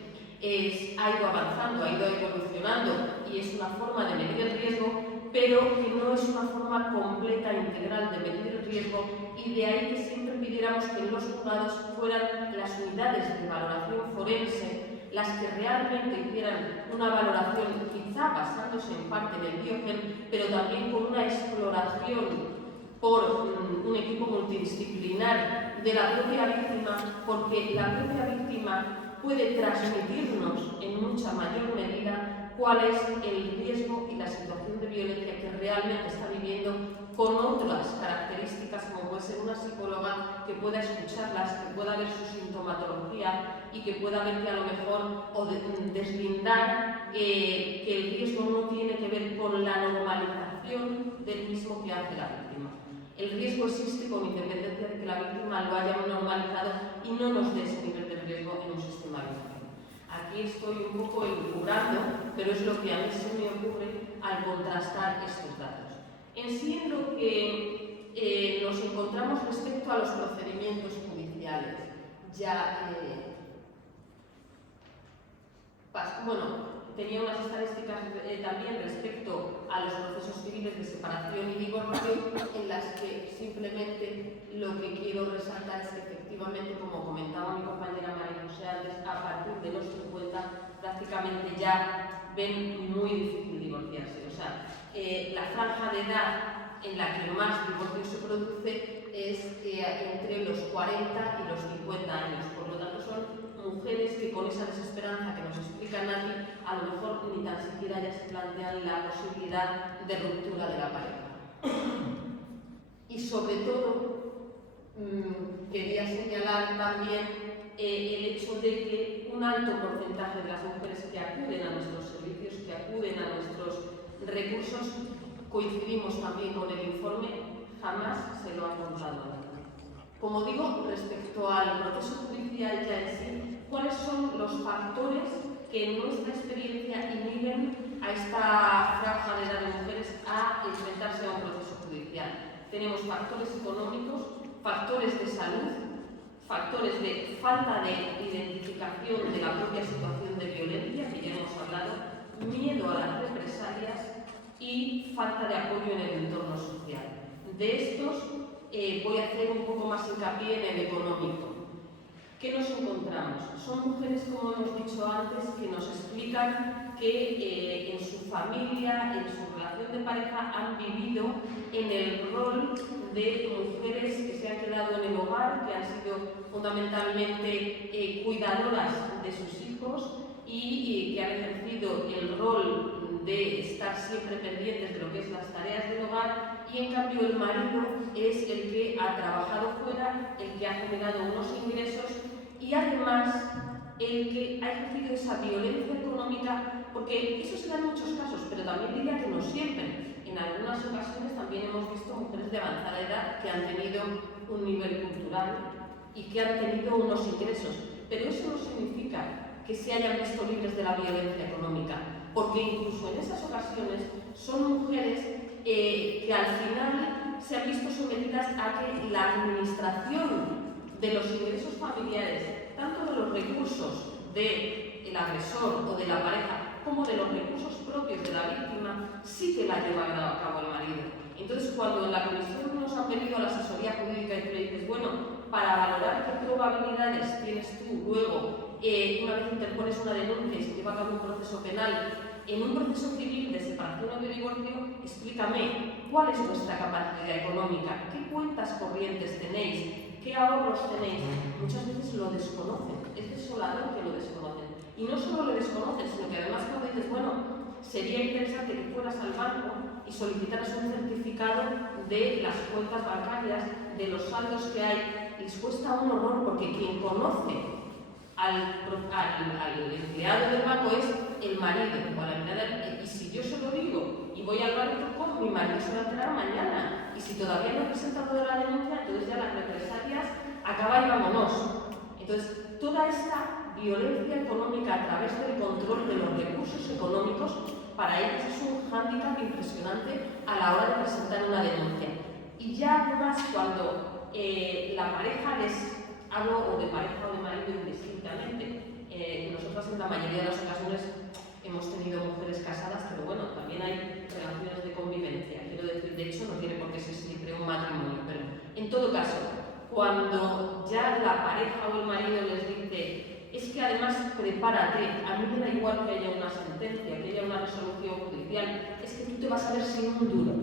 ha ido avanzando, ha ido evolucionando y es una forma de medir el riesgo, pero que no es una forma completa e integral de medir el riesgo, y de ahí que siempre pidiéramos que en los juzgados fueran las unidades de valoración forense las que realmente hicieran una valoración, quizá basándose en parte en el Biogen, pero también con una exploración por un equipo multidisciplinar de la propia víctima, porque la propia víctima puede transmitirnos en mucha mayor medida cuál es el riesgo y la situación de violencia que realmente está viviendo con otras características, como puede ser una psicóloga que pueda escucharlas, que pueda ver su sintomatología y que pueda ver que a lo mejor o deslindar que el riesgo no tiene que ver con la normalización del mismo que hace la víctima. El riesgo existe con independencia de que la víctima lo haya normalizado y no nos dé ese nivel de riesgo en un sistema de educación. Aquí estoy un poco elucubrando, pero es lo que a mí se me ocurre al contrastar estos datos. En sí, en lo que nos encontramos respecto a los procedimientos judiciales, ya tenía unas estadísticas también respecto a los procesos civiles de separación y divorcio, en las que simplemente lo que quiero resaltar es que efectivamente, como comentaba mi compañera María José antes, a partir de los 50 prácticamente ya ven muy difícil divorciarse. O sea, la franja de edad en la que más divorcio se produce es entre los 40 y los 50 años. Por lo tanto, son mujeres que con esa desesperanza que nos explica Nati, a lo mejor ni tan siquiera ya se plantean la posibilidad de ruptura de la pareja. Y sobre todo, quería señalar también el hecho de que un alto porcentaje de las mujeres que acuden a nuestros servicios, que acuden a nuestros recursos, coincidimos también con el informe, jamás se lo han contado. Como digo, respecto al proceso judicial ya en sí, ¿cuáles son los factores que en nuestra experiencia inhiben a esta franja de edad de mujeres a enfrentarse a un proceso judicial? Tenemos factores económicos, factores de salud, factores de falta de identificación de la propia situación de violencia, que ya hemos hablado, miedo a las represalias y falta de apoyo en el entorno social. De estos voy a hacer un poco más hincapié en el económico. ¿Qué nos encontramos? Son mujeres, como hemos dicho antes, que nos explican que en su familia, en su relación de pareja, han vivido en el rol de mujeres que se han quedado en el hogar, que han sido fundamentalmente cuidadoras de sus hijos y que han ejercido el rol de estar siempre pendientes de lo que es las tareas del hogar, y en cambio el marido es el que ha trabajado fuera, el que ha generado unos ingresos y además el que ha ejercido esa violencia económica, porque eso se da en muchos casos, pero también diría que no siempre. En algunas ocasiones también hemos visto mujeres de avanzada edad que han tenido un nivel cultural y que han tenido unos ingresos, pero eso no significa que se hayan visto libres de la violencia económica, porque incluso en esas ocasiones son mujeres que al final se han visto sometidas a que la administración de los ingresos familiares, tanto de los recursos del agresor o de la pareja, como de los recursos propios de la víctima, sí que la lleva a cabo el marido. Entonces, cuando en la comisión nos han pedido a la asesoría jurídica y tú le dices, bueno, para valorar qué probabilidades tienes tú luego, una vez interpones una denuncia y se lleva a cabo un proceso penal, en un proceso civil de separación o de divorcio, explícame cuál es vuestra capacidad económica, qué cuentas corrientes tenéis, qué ahorros tenéis. Muchas veces lo desconocen, es desolador que lo desconocen. Y no solo lo desconocen, sino que además cuando dices, bueno, sería interesante que fueras al banco y solicitaras un certificado de las cuentas bancarias, de los saldos que hay, les cuesta un horror, porque quien conoce al empleado del banco es el marido o la empleada, y si yo se lo digo y voy al banco, mi marido se va a enterar mañana, y si todavía no he presentado la denuncia, entonces ya las represalias acaba y vámonos. Entonces, toda esta violencia económica a través del control de los recursos económicos, para ellos es un hándicap impresionante a la hora de presentar una denuncia. Y ya además cuando la pareja les hablo, o de pareja o de marido indistintamente, nosotras en la mayoría de las ocasiones hemos tenido mujeres casadas, pero bueno, también hay relaciones de convivencia. Quiero decir, de hecho, no tiene por qué ser siempre un matrimonio, pero en todo caso, cuando ya la pareja o el marido les dice, es que además prepárate, a mí me da igual que haya una sentencia, que haya una resolución judicial, es que tú te vas a ver sin un duro.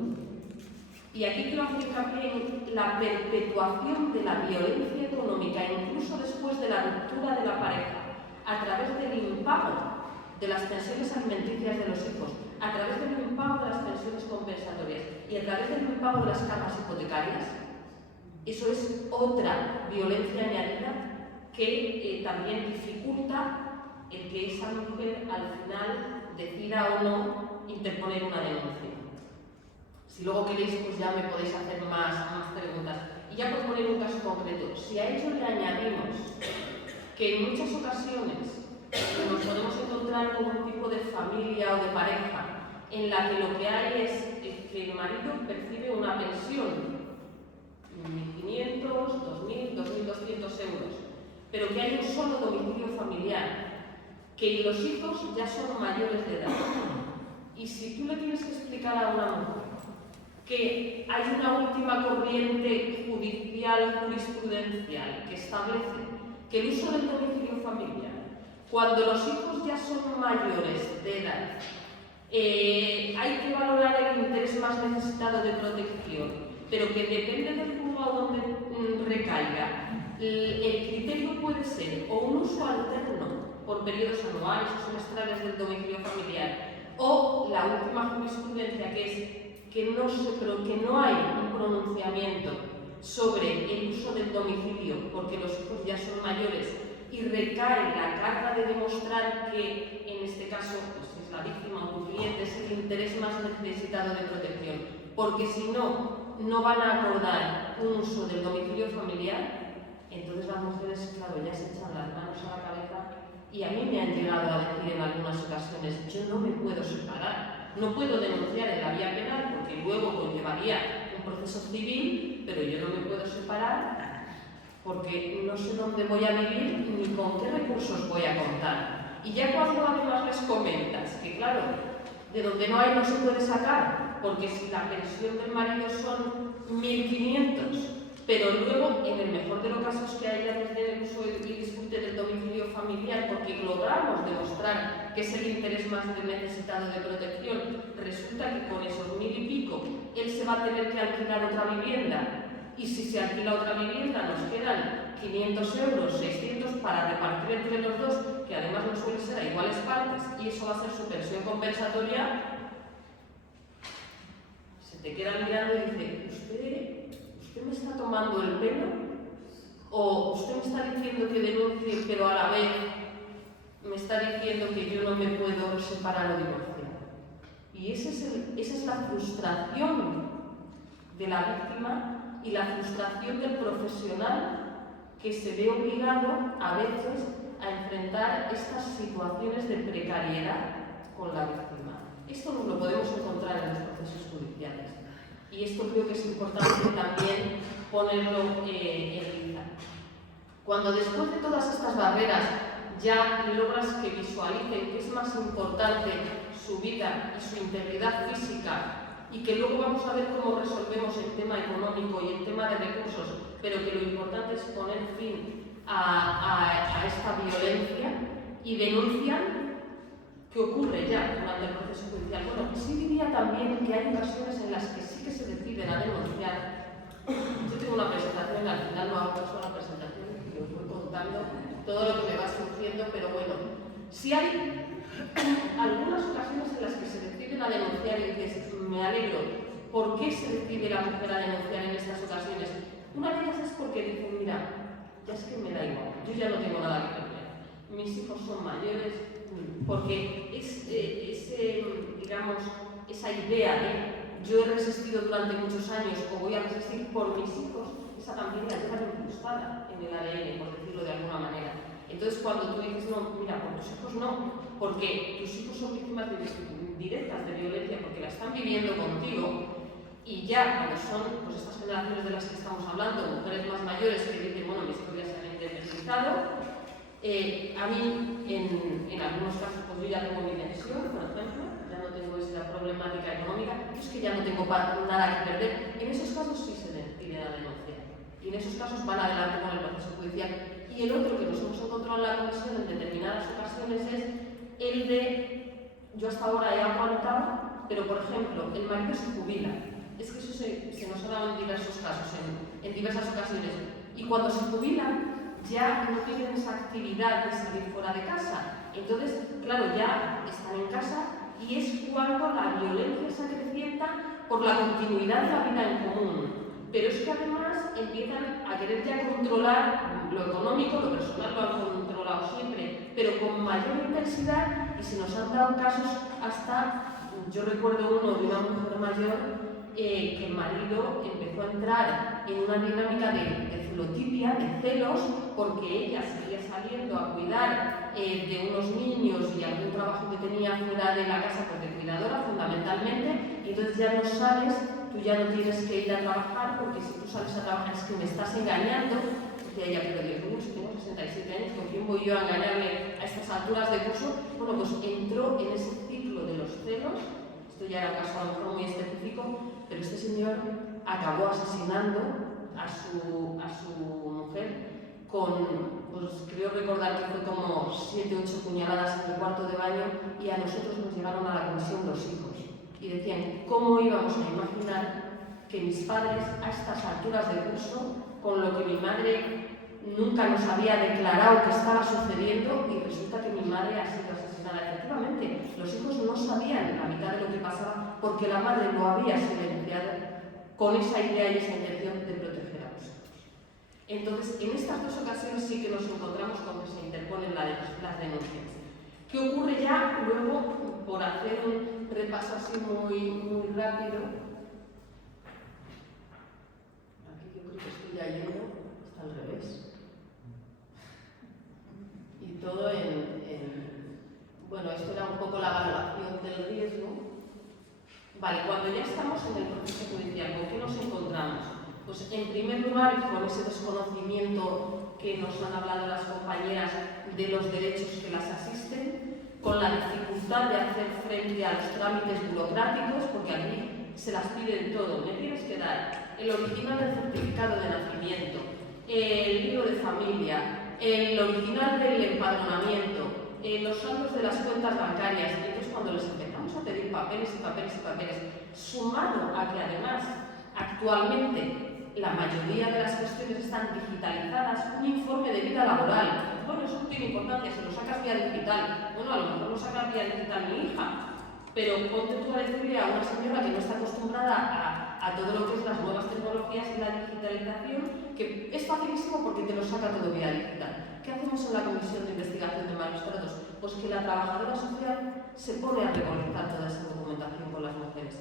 Y aquí quiero hacer hincapié en la perpetuación de la violencia económica, incluso después de la ruptura de la pareja, a través del impago de las pensiones alimenticias de los hijos. a través del impago de las pensiones compensatorias y a través del impago de las cargas hipotecarias, eso es otra violencia añadida que también dificulta el que esa mujer al final decida o no interponer una denuncia. Si luego queréis, pues ya me podéis hacer más preguntas. Y ya por poner un caso concreto, si a ello le añadimos que en muchas ocasiones nos podemos encontrar con un tipo de familia o de pareja en la que lo que hay es que el marido percibe una pensión, 1.500, 2.000, 2.200 euros, pero que hay un solo domicilio familiar, que los hijos ya son mayores de edad. Y si tú le tienes que explicar a una mujer que hay una última corriente judicial, jurisprudencial, que establece que el uso del domicilio familiar, cuando los hijos ya son mayores de edad, hay que valorar el interés más necesitado de protección, pero que depende del juzgado donde recaiga, el criterio puede ser o un uso alterno por periodos anuales o semestrales del domicilio familiar, o la última jurisprudencia, que es que no hay un pronunciamiento sobre el uso del domicilio porque los hijos ya son mayores y recae la carga de demostrar que en este caso pues, es la víctima o tu cliente es el interés más necesitado de protección, porque si no van a acordar un uso del domicilio familiar, entonces las mujeres, claro, ya se echan las manos a la cabeza. Y a mí me han llegado a decir en algunas ocasiones, yo no me puedo separar, no puedo denunciar en la vía penal porque luego conllevaría un proceso civil, pero yo no me puedo separar porque no sé dónde voy a vivir ni con qué recursos voy a contar. Y ya cuando además les comentas que claro, de donde no hay no se puede sacar, porque si la pensión del marido son 1.500, pero luego, en el mejor de los casos que haya desde el uso y disfrute del domicilio familiar, porque logramos demostrar que es el interés más necesitado de protección, resulta que con esos 1.000 y pico él se va a tener que alquilar otra vivienda, y si se alquila otra vivienda nos quedan 500 euros, 600 para repartir entre los dos, que además no suele ser a iguales partes, y eso va a ser su pensión compensatoria. Se te queda mirando y dice, ¿usted me está tomando el pelo? ¿O usted me está diciendo que denuncie, pero a la vez me está diciendo que yo no me puedo separar o divorciar? Y esa es la frustración de la víctima y la frustración del profesional que se ve obligado a veces a enfrentar estas situaciones de precariedad con la víctima. Esto nos lo podemos encontrar en los procesos judiciales. Y esto creo que es importante también ponerlo en vista. Cuando después de todas estas barreras ya logras que visualicen que es más importante su vida y su integridad física, y que luego vamos a ver cómo resolvemos el tema económico y el tema de recursos, pero que lo importante es poner fin a esta violencia y denuncian, que ocurre ya durante el proceso judicial. Bueno, sí diría también que hay ocasiones en las que sí que se deciden a denunciar. Yo tengo una presentación, al final no hago caso a la presentación y os voy contando todo lo que me va surgiendo, pero bueno, sí hay algunas ocasiones en las que se deciden a denunciar y dices, me alegro. ¿Por qué se decide la mujer a denunciar en estas ocasiones? Una de ellas es porque dicen, mira, ya es que me da igual, yo ya no tengo nada que perder, mis hijos son mayores, porque esa idea de yo he resistido durante muchos años o voy a resistir por mis hijos, esa también la llevan incrustada en el ADN, por decirlo de alguna manera. Entonces cuando tú dices, no, mira, por tus hijos no, porque tus hijos son víctimas directas de violencia porque la están viviendo contigo, y ya cuando son pues, estas generaciones de las que estamos hablando, mujeres más mayores que dicen, bueno, mis hijos ya se han independizado. A mí, en algunos casos, pues yo ya tengo mi pensión, por ejemplo, ya no tengo esa problemática económica, es que ya no tengo nada que perder. En esos casos sí se deciden a denunciar, y en esos casos van adelante con el proceso judicial. Y el otro que nos hemos encontrado en la comisión en determinadas ocasiones es el de, yo hasta ahora he aguantado, pero por ejemplo, el marido se jubila. Es que eso se nos ha dado en diversos casos, en diversas ocasiones. Y cuando se jubilan, ya no tienen esa actividad de salir fuera de casa. Entonces, claro, ya están en casa y es cuando la violencia se acrecienta por la continuidad de la vida en común. Pero es que además empiezan a querer ya controlar lo económico, lo personal lo han controlado siempre, pero con mayor intensidad, y se nos han dado casos hasta, yo recuerdo uno de una mujer mayor que el marido empezó a entrar en una dinámica de filotipia, de celos, porque ella seguía saliendo a cuidar de unos niños y algún trabajo que tenía fuera de la casa, pues de cuidadora fundamentalmente, y entonces ya no sales, tú ya no tienes que ir a trabajar, porque si tú sales a trabajar es que me estás engañando. Decía ella, pero Dios mío, si tengo 67 años, ¿con quién voy yo a engañarme a estas alturas de curso? Bueno, pues entró en ese ciclo de los celos. Esto ya era un caso a lo mejor muy específico, pero este señor acabó asesinando a su mujer con, pues creo recordar que fue como 7 o 8 puñaladas en el cuarto de baño, y a nosotros nos llegaron a la comisión los hijos y decían, ¿cómo íbamos a imaginar que mis padres a estas alturas de curso, con lo que mi madre nunca nos había declarado que estaba sucediendo, y resulta que mi madre ha sido asesinada? Efectivamente, los hijos no sabían la mitad de lo que pasaba porque la madre lo había silenciado con esa idea y esa intención de proteger a los hijos. Entonces, en estas dos ocasiones sí que nos encontramos con que se interponen las denuncias. ¿Qué ocurre ya luego, por hacer un repaso así muy rápido? Aquí yo creo que estoy ya yendo, está al revés. Y todo bueno, esto era un poco la valoración del riesgo. Vale, cuando ya estamos en el proceso judicial, ¿con qué nos encontramos? Pues en primer lugar, con ese desconocimiento que nos han hablado las compañeras de los derechos que las asisten, con la dificultad de hacer frente a los trámites burocráticos, porque aquí se las piden todo. Me tienes que dar el original del certificado de nacimiento, el libro de familia, el original del empadronamiento, los saldos de las cuentas bancarias. Y entonces cuando les empezamos a pedir papeles y papeles y papeles, sumado a que además actualmente la mayoría de las cuestiones están digitalizadas, un informe de vida laboral, bueno, eso no tiene importancia, si lo sacas vía digital, bueno, a lo mejor lo saca vía digital mi hija, pero ponte tú a decirle a una señora que no está acostumbrada a todo lo que es las nuevas tecnologías y la digitalización, que es facilísimo porque te lo saca todo vía digital. ¿Qué hacemos en la Comisión de Investigación de Malos Tratos? Pues que la trabajadora social se pone a recolectar toda esa documentación con las mujeres.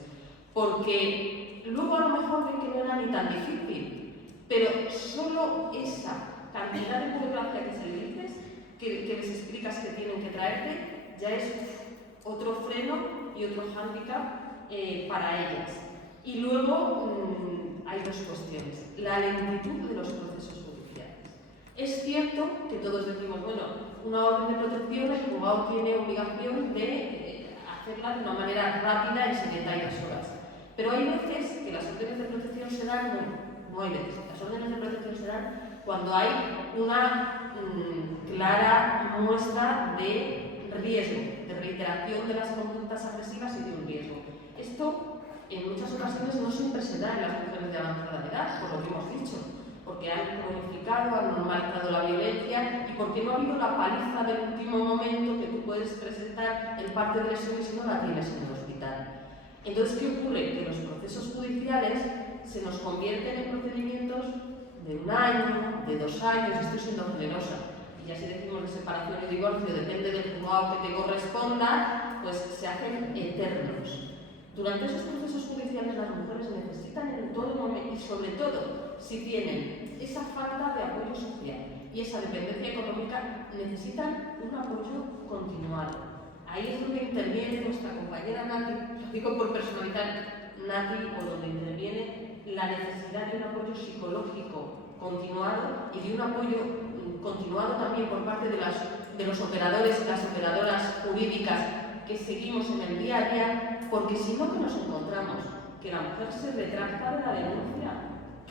Porque luego a lo mejor ven que no era ni tan difícil, pero solo esa cantidad de burocracia que se le dices, que les explicas que tienen que traerte, ya es otro freno y otro hándicap para ellas. Y luego hay dos cuestiones. La lentitud de los procesos judiciales. Es cierto que todos decimos, bueno, una orden de protección, el juzgado tiene obligación de hacerla de una manera rápida en 72 horas. Pero hay veces que las órdenes de protección se dan, no hay veces, las órdenes de protección se dan cuando hay una clara muestra de riesgo, de reiteración de las conductas agresivas y de un riesgo. Esto en muchas ocasiones no siempre se da en las mujeres de avanzada edad, por lo que hemos dicho, porque han cronificado, han normalizado la violencia y porque no ha habido la paliza del último momento que tú puedes presentar en parte de lesiones si no la tienes en el hospital. Entonces, ¿qué ocurre? Que los procesos judiciales se nos convierten en procedimientos de 1 año, de 2 años, estoy siendo generosa, y ya si decimos de separación y divorcio, depende del juzgado que te corresponda, pues se hacen eternos. Durante esos procesos judiciales las mujeres necesitan en todo momento, y sobre todo si tienen esa falta de apoyo social y esa dependencia económica, necesitan un apoyo continuado. Ahí es donde interviene nuestra compañera Nati, lo digo por personalidad, Nati, o donde interviene la necesidad de un apoyo psicológico continuado y de un apoyo continuado también por parte de los operadores y las operadoras jurídicas que seguimos en el día a día, porque si no, que nos encontramos que la mujer se retracta de la denuncia.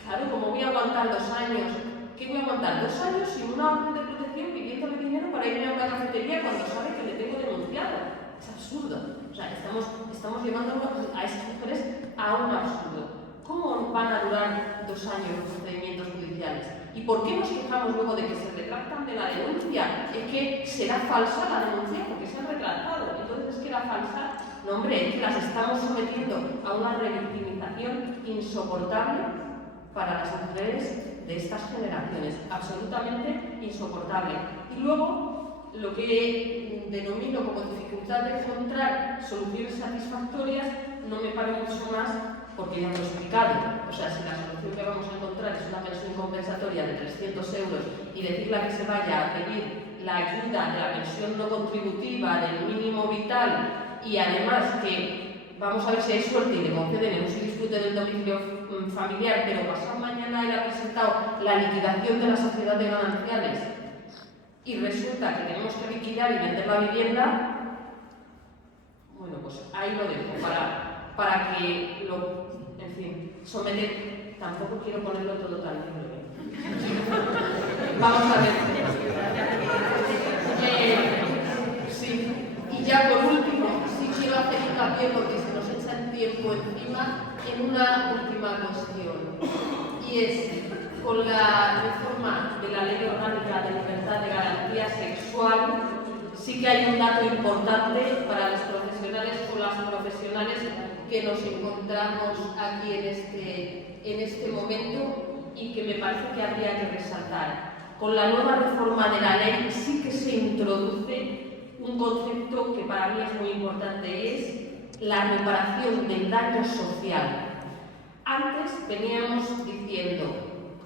Claro, como voy a aguantar 2 años, ¿qué voy a aguantar? 2 años sin una orden de protección pidiéndole dinero para irme a una cafetería cuando sabe que le tengo denunciado. Es absurdo. O sea, estamos llevando a estas mujeres a un absurdo. ¿Cómo van a durar 2 años los procedimientos judiciales? ¿Y por qué nos quejamos luego de que se retractan de la denuncia? Es que será falsa la denuncia porque se han retractado. Entonces es que era falsa no hombre, es que las estamos sometiendo a una revictimización insoportable para las mujeres de estas generaciones, absolutamente insoportable. Y luego, lo que denomino como dificultad de encontrar soluciones satisfactorias, no me pare mucho más porque ya lo he explicado. O sea, si la solución que vamos a encontrar es una pensión compensatoria de 300 euros y decirle a que se vaya a pedir la ayuda de la pensión no contributiva, del mínimo vital, y además que vamos a ver si hay suerte y le conceden el uso y disfrute del domicilio familiar, pero pasado mañana él ha presentado la liquidación de la sociedad de gananciales y resulta que tenemos que liquidar y vender la vivienda, bueno, pues ahí lo dejo para que lo, en fin, someter, tampoco quiero ponerlo todo tan libre. Vamos a ver. Sí, y ya por último, sí quiero hacer hincapié porque se nos echa el tiempo encima en una última cuestión, y es con la reforma de la Ley Orgánica de Libertad de Garantía Sexual, sí que hay un dato importante para los profesionales o las profesionales que nos encontramos aquí en este momento y que me parece que habría que resaltar. Con la nueva reforma de la ley sí que se introduce un concepto que para mí es muy importante, es la reparación del daño social. Antes veníamos diciendo,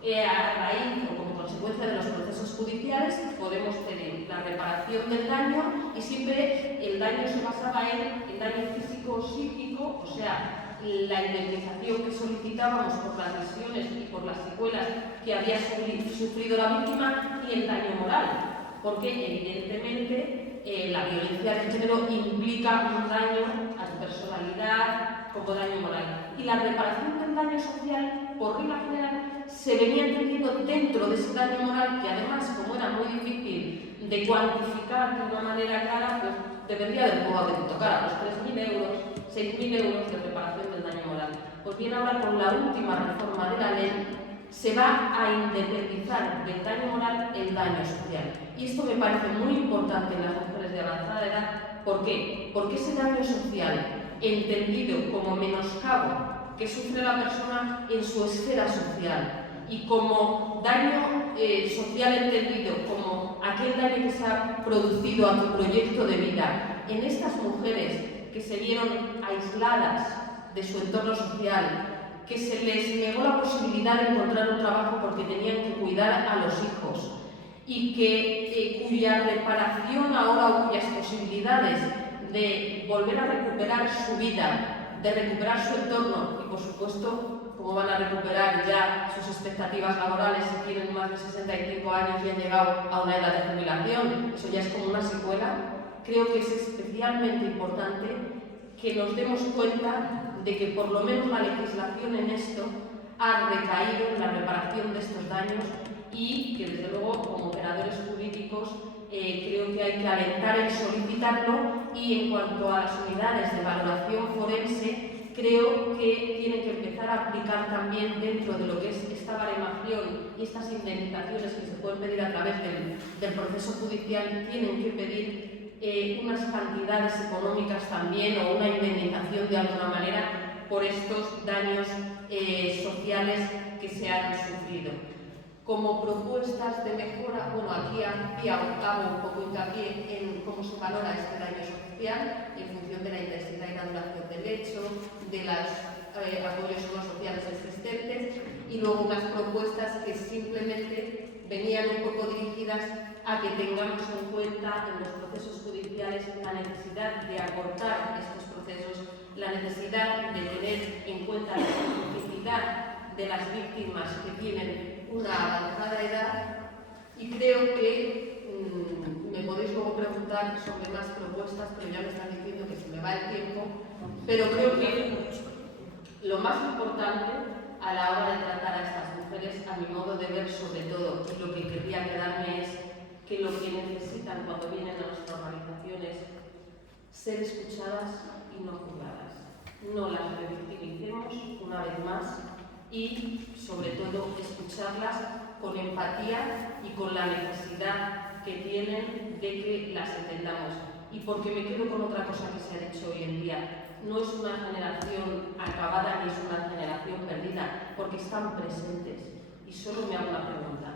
a raíz o como consecuencia de los procesos judiciales podemos tener la reparación del daño y siempre el daño se basaba en el daño físico o psíquico, o sea, la indemnización que solicitábamos por las lesiones y por las secuelas que había sufrido la víctima y el daño moral, porque evidentemente la violencia de género implica un daño a tu personalidad como daño moral. Y la reparación del daño social, por regla general, se venía entendiendo dentro de ese daño moral que además, como era muy difícil de cuantificar de una manera clara, pues dependia del juego que te tocara, pues 3.000 euros, 6.000 euros de reparación del daño moral. Pues bien, ahora con la última reforma de la ley se va a independizar del daño moral el daño social. Y esto me parece muy importante en las mujeres de avanzada edad. ¿Por qué? Porque ese daño social, entendido como menoscabo que sufre la persona en su esfera social y como daño social entendido como aquel daño que se ha producido a tu proyecto de vida, en estas mujeres que se vieron aisladas de su entorno social, que se les negó la posibilidad de encontrar un trabajo porque tenían que cuidar a los hijos y cuya reparación ahora o cuyas posibilidades de volver a recuperar su vida, de recuperar su entorno y por supuesto cómo van a recuperar ya sus expectativas laborales si tienen más de 65 años y han llegado a una edad de jubilación, eso ya es como una secuela. Creo que es especialmente importante que nos demos cuenta de que por lo menos la legislación en esto ha recaído en la reparación de estos daños y que desde luego como operadores jurídicos creo que hay que alentar el solicitarlo, y en cuanto a las unidades de valoración forense creo que tienen que empezar a aplicar también dentro de lo que es esta baremación y estas indemnizaciones que se pueden pedir a través del proceso judicial, tienen que pedir unas cantidades económicas también o una indemnización de alguna manera por estos daños sociales que se han sufrido. Como propuestas de mejora, bueno, aquí hago un poco hincapié en cómo se valora este daño social en función de la intensidad y la duración del hecho, de los apoyos sociales existentes, y luego unas propuestas que simplemente venían un poco dirigidas a que tengamos en cuenta en los procesos judiciales la necesidad de acortar estos procesos, la necesidad de tener en cuenta la especificidad de las víctimas que tienen una avanzada edad, y creo que me podéis luego preguntar sobre más propuestas, pero ya me están diciendo que se me va el tiempo, pero creo que lo más importante a la hora de tratar a estas mujeres, a mi modo de ver sobre todo, y lo que querría quedarme es que lo que necesitan cuando vienen a nuestras organizaciones, ser escuchadas y no juzgadas. No las revictimicemos una vez más y, sobre todo, escucharlas con empatía y con la necesidad que tienen de que las entendamos. y porque me quedo con otra cosa que se ha dicho hoy en día. No es una generación acabada ni es una generación perdida, porque están presentes. Y solo me hago una pregunta: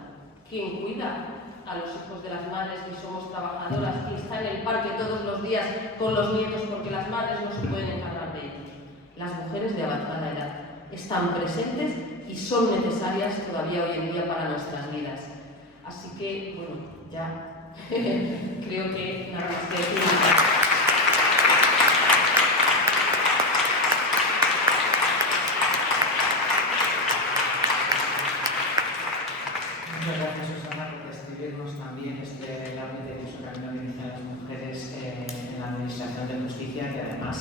¿quién cuida a los hijos de las madres que somos trabajadoras? ¿Quién está en el parque todos los días con los nietos porque las madres no se pueden encargar de ellos? Las mujeres de avanzada edad están presentes y son necesarias todavía hoy en día para nuestras vidas. Así que, bueno, ya creo que nada más que decir. Muchas gracias, Susana, por describirnos también el ámbito de uso que organizan las mujeres en la Administración de Justicia, que además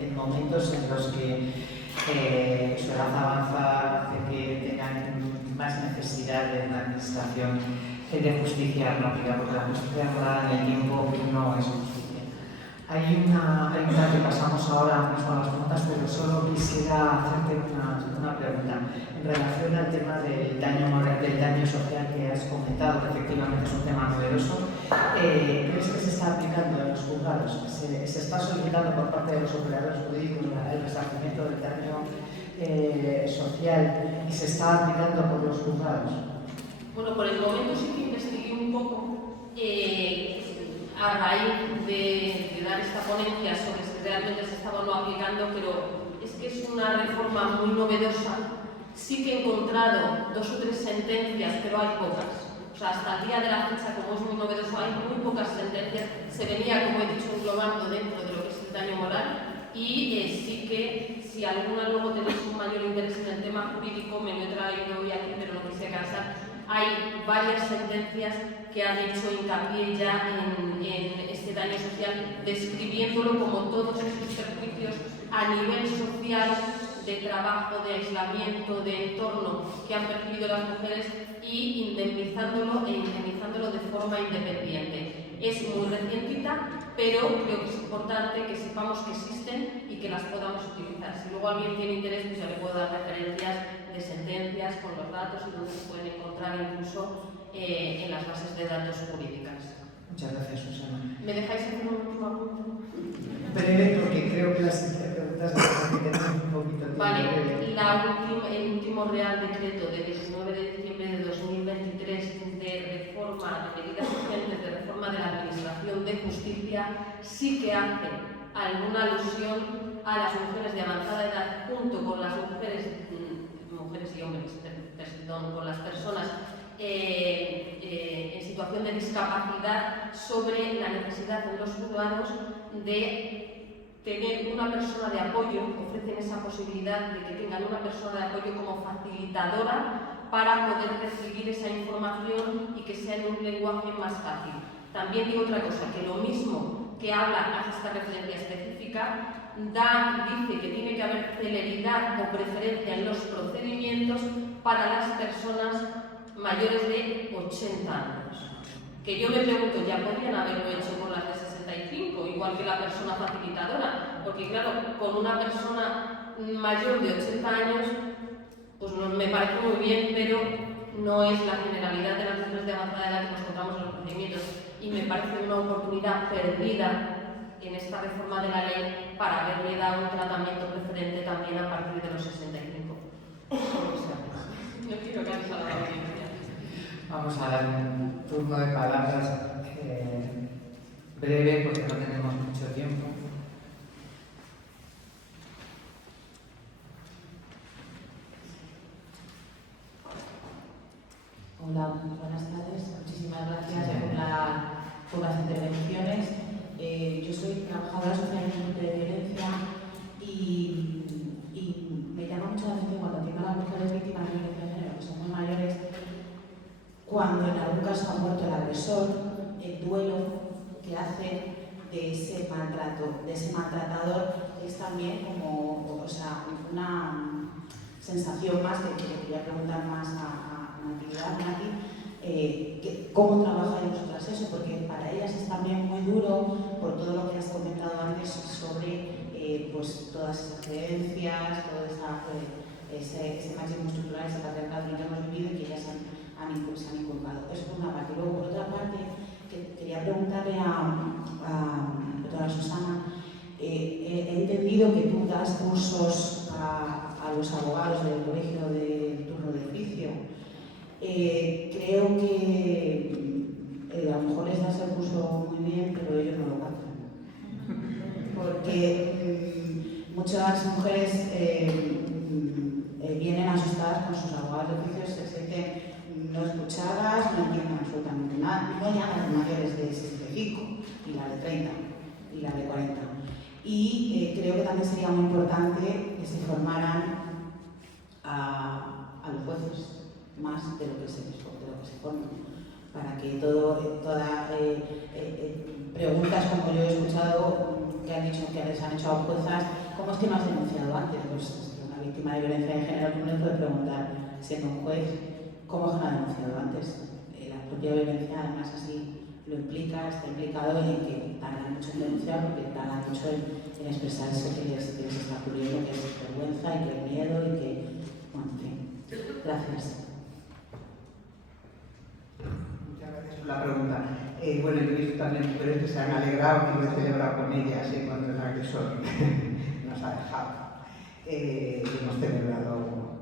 en momentos en los que su edad avanza hace que tengan más necesidad de una Administración de Justicia rápida, porque la justicia rodada en el tiempo no es justicia. Hay una que pasamos ahora mismo a las preguntas, pero solo quisiera hacerte una pregunta en relación al tema del daño moral, del daño social que has comentado, que efectivamente es un tema novedoso. ¿Crees que se está aplicando en los juzgados? ¿Se está solicitando por parte de los operadores jurídicos el resarcimiento del daño social y se está aplicando por los juzgados? Bueno, por el momento sí que investigué un poco a raíz de dar esta ponencia sobre si realmente se estaba o no aplicando, pero es que es una reforma muy novedosa. Sí que he encontrado 2 o 3 sentencias, pero hay pocas. O sea, hasta el día de la fecha, como es muy novedoso, hay muy pocas sentencias. Se venía, como he dicho, englobando dentro de lo que es el daño moral y sí que, si alguna luego tenéis un mayor interés en el tema jurídico, me lo he traído hoy aquí, pero no quise cansar. Hay varias sentencias que han hecho hincapié ya en este daño social, describiéndolo como todos esos perjuicios a nivel social, de trabajo, de aislamiento, de entorno que han percibido las mujeres y indemnizándolo de forma independiente. Es muy recientita, pero creo que es importante que sepamos que existen y que las podamos utilizar. Si luego alguien tiene interés, pues ya le puedo dar referencias de sentencias con los datos y donde se pueden encontrar incluso en las bases de datos jurídicas. Muchas gracias, Susana. ¿Me dejáis hacer un último apunte? Breve, porque creo que las preguntas las que tenemos un poquito tiempo. Vale, el último Real Decreto de 19 de diciembre de 2023 de reforma, de medidas urgentes de reforma de la Administración de Justicia, sí que hace alguna alusión a las mujeres de avanzada edad junto con las mujeres y hombres, perdón, con las personas en situación de discapacidad, sobre la necesidad en los juzgados de tener una persona de apoyo. Ofrecen esa posibilidad de que tengan una persona de apoyo como facilitadora para poder recibir esa información y que sea en un lenguaje más fácil. También digo otra cosa, que lo mismo que hace esta referencia específica, dice que tiene que haber celeridad o preferencia en los procedimientos para las personas mayores de 80 años. Que yo me pregunto, ¿ya podrían haberlo hecho con las de 65, igual que la persona facilitadora? Porque claro, con una persona mayor de 80 años, pues me parece muy bien, pero no es la generalidad de las personas de avanzada edad que nos encontramos en los procedimientos. Y me parece una oportunidad perdida en esta reforma de la ley para haberle dado un tratamiento preferente también a partir de los 65. No quiero cansar a la audiencia. Vamos a dar un turno de palabras breve, porque no tenemos mucho tiempo. Hola, buenas tardes. Muchísimas gracias por las intervenciones. Yo soy trabajadora social de violencia y me llama mucho la atención cuando atiendo a las mujeres víctimas de violencia de género, que son muy mayores, cuando en algún caso ha muerto el agresor, el duelo que hace de ese maltrato, de ese maltratador, es también como una sensación más que le quería preguntar más a Nati, ¿cómo trabajáis vosotras eso? Porque para ellas es también muy duro, por todo lo que has comentado antes sobre pues todas esas creencias, todo ese machismo estructural, ese patriarcado que ya hemos vivido y que ellas se han inculcado. Eso por una parte. Luego, por otra parte, quería preguntarle a Susana, he entendido que tú das cursos a los abogados del colegio del turno de oficio. Creo que a lo mejor les das el curso muy bien, pero ellos no lo captan. Porque muchas mujeres vienen asustadas con sus abogados de oficio, se sienten no escuchadas, no entienden absolutamente nada, no ya las mayores de 65, y la de 30, y la de 40. Y creo que también sería muy importante que se formaran a los jueces más de lo que se forman, para que todas preguntas como yo he escuchado que han dicho que les han hecho a juezas, ¿cómo es que no has denunciado antes? Pues una víctima de violencia de género no le puede preguntar, siendo un juez, ¿cómo es que no ha denunciado antes? La propia violencia además así lo implica, está implicado en que tardan mucho en denunciar, porque tardan mucho en expresarse que les está ocurriendo, que es vergüenza y que es miedo y que, bueno, en fin. Gracias. Muchas gracias por la pregunta. Bueno, yo he visto también mujeres que se han alegrado y yo he celebrado con ellas cuando el agresor nos ha dejado. Hemos celebrado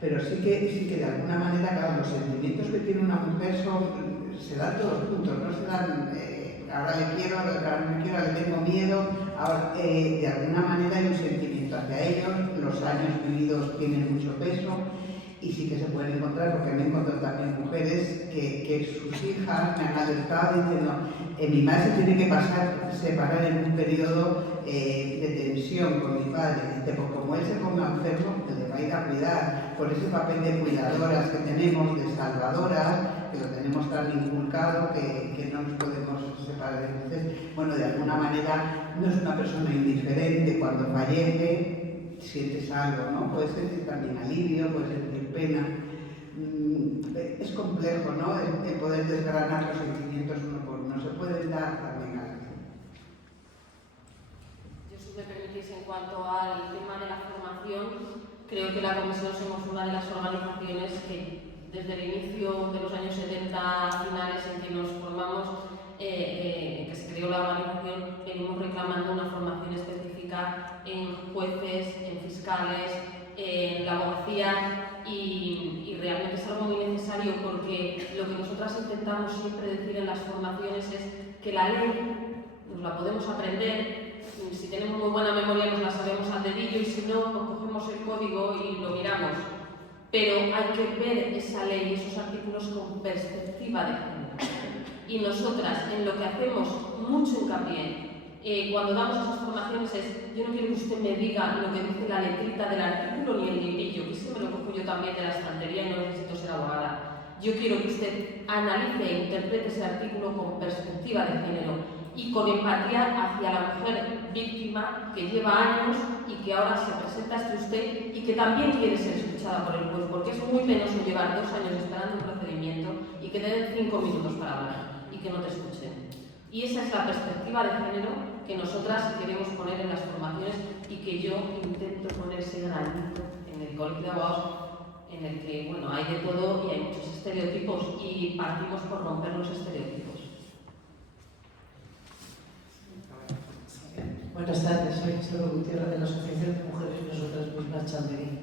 pero sí que de alguna manera, claro, los sentimientos que tiene una mujer se dan todos juntos, no se dan ahora le quiero, ahora no quiero, ahora le tengo miedo. Ahora, de alguna manera hay un sentimiento hacia ellos, los años vividos tienen mucho peso. Y sí que se pueden encontrar, porque me he encontrado también mujeres que sus hijas me han alertado diciendo mi madre se tiene que separar en un periodo de tensión con mi padre. Dice, pues como él se ponga enfermo, le va a ir a cuidar. Por ese papel de cuidadoras que tenemos, de salvadoras, que lo tenemos tan inculcado que no nos podemos separar. Entonces, bueno, de alguna manera no es una persona indiferente cuando fallece. Sientes algo, ¿no? Puedes sentir también alivio, puedes sentir pena. Es complejo, ¿no? El poder desgranar los sentimientos uno por uno. Se pueden dar también algo. Yo, si me permitís, en cuanto al tema de la formación, creo que la Comisión somos una de las organizaciones que desde el inicio de los años 70 finales en que nos formamos, que se creó la organización, venimos reclamando una formación específica en jueces, en fiscales, en la abogacía y realmente es algo muy necesario porque lo que nosotras intentamos siempre decir en las formaciones es que la ley nos la podemos aprender, si tenemos muy buena memoria nos la sabemos al dedillo y si no, pues cogemos el código y lo miramos. Pero hay que ver esa ley y esos artículos con perspectiva de género. Y nosotras, en lo que hacemos mucho hincapié, cuando damos esas formaciones es, yo no quiero que usted me diga lo que dice la letrita del artículo ni el librillo, que eso me lo cojo yo también de la estantería y no necesito ser abogada. Yo quiero que usted analice e interprete ese artículo con perspectiva de género y con empatía hacia la mujer víctima que lleva años y que ahora se presenta ante usted y que también quiere ser escuchada por el juez, porque es muy penoso llevar 2 años esperando un procedimiento y que te den 5 minutos para hablar y que no te escuchen. Y esa es la perspectiva de género que nosotras queremos poner en las formaciones y que yo intento poner ese granito en el colegio de abogados, en el que, bueno, hay de todo y hay muchos estereotipos y partimos por romper los estereotipos. Buenas tardes, soy Isabel Gutiérrez de la Asociación de Mujeres y Nosotras Mismas Chamberí.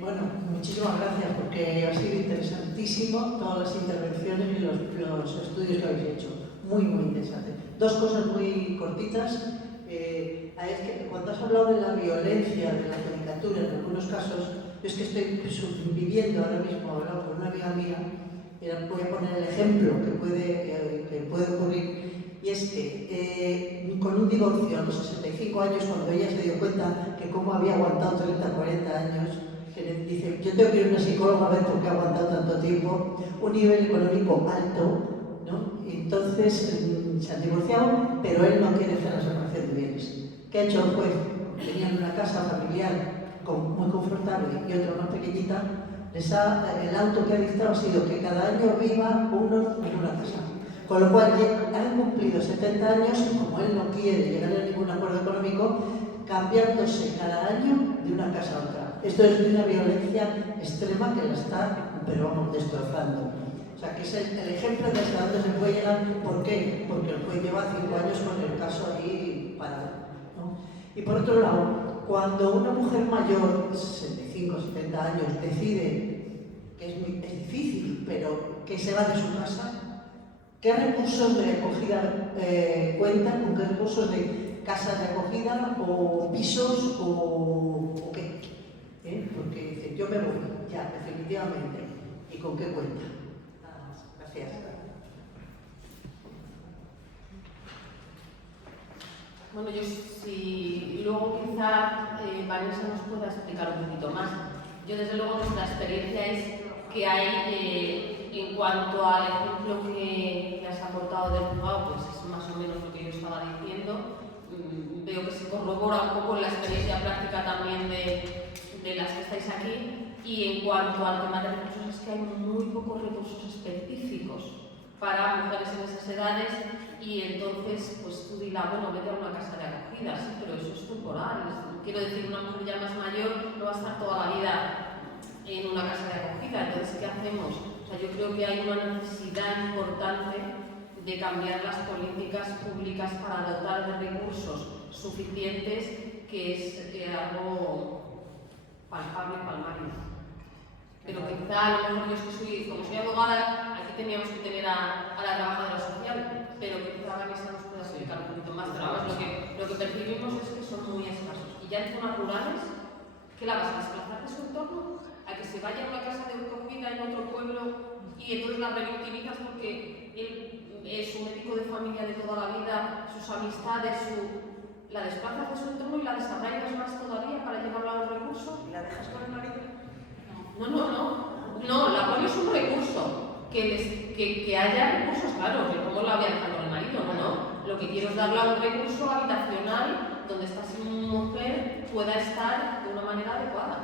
Bueno, muchísimas gracias porque ha sido interesantísimo todas las intervenciones y los estudios que habéis hecho. Muy, muy interesante. 2 cosas muy cortitas. Es que cuando has hablado de la violencia de la judicatura, en algunos casos, yo es que estoy viviendo ahora mismo, hablando con una amiga mía, voy a poner el ejemplo que puede ocurrir, y es que con un divorcio a los 65 años, cuando ella se dio cuenta que cómo había aguantado 30, 40 años, que le dice, yo tengo que ir a una psicóloga a ver por qué ha aguantado tanto tiempo, un nivel económico alto, ¿no? Y entonces se han divorciado, pero él no quiere hacer la separación de bienes. ¿Qué ha hecho el juez? Tenían una casa familiar muy confortable y otra más pequeñita. El auto que ha dictado ha sido que cada año viva uno en una casa. Con lo cual han cumplido 70 años y como él no quiere llegar a ningún acuerdo económico, cambiándose cada año de una casa a otra. Esto es una violencia extrema que la está, pero vamos, destrozando. O sea, que es el ejemplo de hasta dónde se puede llegar. ¿Por qué? Porque el juez lleva 5 años con el caso ahí parado, ¿no? Y por otro lado, cuando una mujer mayor, 65, 70 años, decide, que es difícil, pero que se va de su casa, ¿qué recursos de acogida cuentan? ¿Con qué recursos de casas de acogida o pisos o qué? Porque dice, yo me voy, ya, definitivamente. ¿Y con qué cuenta? Nada más. Gracias. Bueno, yo si luego quizá Vanessa nos pueda explicar un poquito más. Yo desde luego nuestra experiencia es que hay, en cuanto al ejemplo que has aportado del juzgado, pues es más o menos lo que yo estaba diciendo. Veo que se corrobora un poco la experiencia práctica también de las que estáis aquí. Y en cuanto al tema de recursos, es que hay muy pocos recursos específicos para mujeres en esas edades, y entonces pues tú dirás, bueno, vete a una casa de acogida, sí, pero eso es temporal. Quiero decir, una mujer ya más mayor no va a estar toda la vida en una casa de acogida. Entonces, ¿qué hacemos? O sea, yo creo que hay una necesidad importante de cambiar las políticas públicas para dotar de recursos suficientes, que es algo palpable, palmario. Pero quizá a lo mejor yo como soy abogada, aquí teníamos que tener a la trabajadora social, pero quizá Vanessa nos pueda explicar un poquito más. Pero vamos, lo que percibimos es que son muy escasos. Y ya en zonas rurales, ¿qué la vas a desplazar de su entorno? A que se vaya a una casa de acogida en otro pueblo y entonces la revictimizas porque él es su médico de familia de toda la vida, sus amistades, la desplazas de su entorno y la desarraigas más todavía para llevarla a un recurso. ¿Y la dejas con el marido? No, la pones un recurso, que haya recursos, claro, que cómo la voy a dejar con el marido, no. Lo que quiero es darle a un recurso habitacional donde esta mujer pueda estar de una manera adecuada.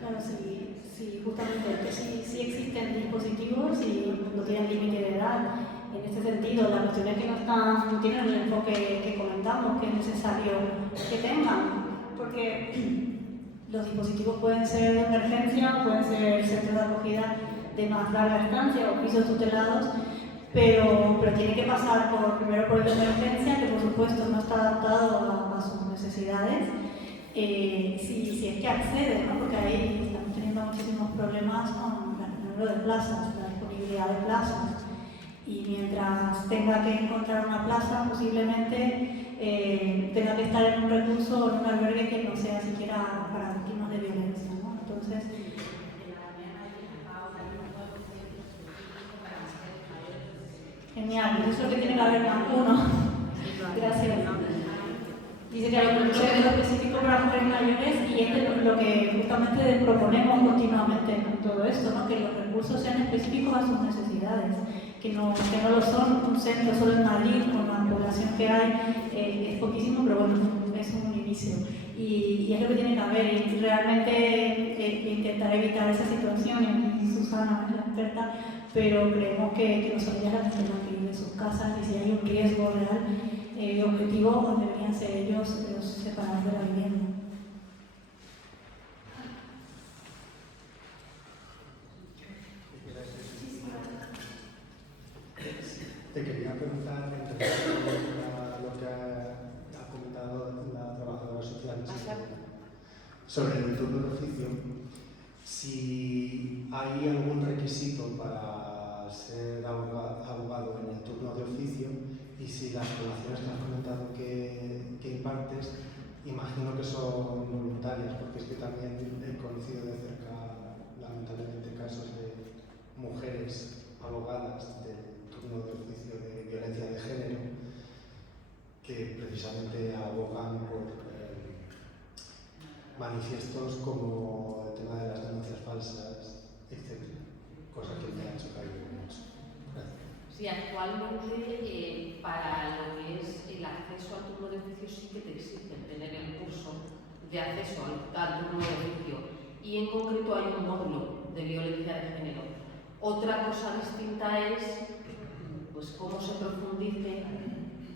Claro, sí, justamente, que sí existen dispositivos y no tienen límite de edad. En este sentido, la cuestión es que no tienen el enfoque que comentamos, que es necesario que tengan, porque los dispositivos pueden ser de emergencia, pueden ser centros de acogida de más larga estancia o pisos tutelados, pero tiene que pasar primero por el de emergencia, que por supuesto no está adaptado a sus necesidades, si es que accede, ¿no? Porque ahí estamos teniendo muchísimos problemas con el número de plazas, la disponibilidad de plazas. Y mientras tenga que encontrar una plaza, posiblemente tenga que estar en un recurso o en un albergue que no sea siquiera para víctimas de violencia, ¿no? Entonces, genial, eso es lo que tiene que haber más uno. Gracias. Dice que hay un proyecto específico para mujeres mayores y es lo que justamente proponemos continuamente en todo esto, ¿no? Que los recursos sean específicos a sus necesidades, que no lo son. Un centro solo en Madrid, con la población que hay, es poquísimo, pero bueno, es un inicio. Y es lo que tiene que haber, y realmente intentar evitar esa situación. Y Susana es la experta, pero creemos que no son ellas las que tienen que ir de sus casas, y si hay un riesgo real, objetivo, deberían ser ellos los separados de la vivienda. Te quería preguntar, en relación a lo que ha comentado la trabajadora social sobre el turno de oficio, si hay algún requisito para ser abogado en el turno de oficio, y si las formaciones que has comentado que impartes, imagino que son voluntarias, porque es que también he conocido de cerca, lamentablemente, casos de mujeres abogadas del turno de oficio de violencia de género que precisamente abogan por manifiestos como el tema de las denuncias falsas, etc. Cosa que me ha hecho caer mucho. Gracias. Sí, actualmente para lo que es el acceso al turno de oficio sí que te exigen tener el curso de acceso al turno de oficio, y en concreto hay un módulo de violencia de género. Otra cosa distinta es pues cómo se profundice,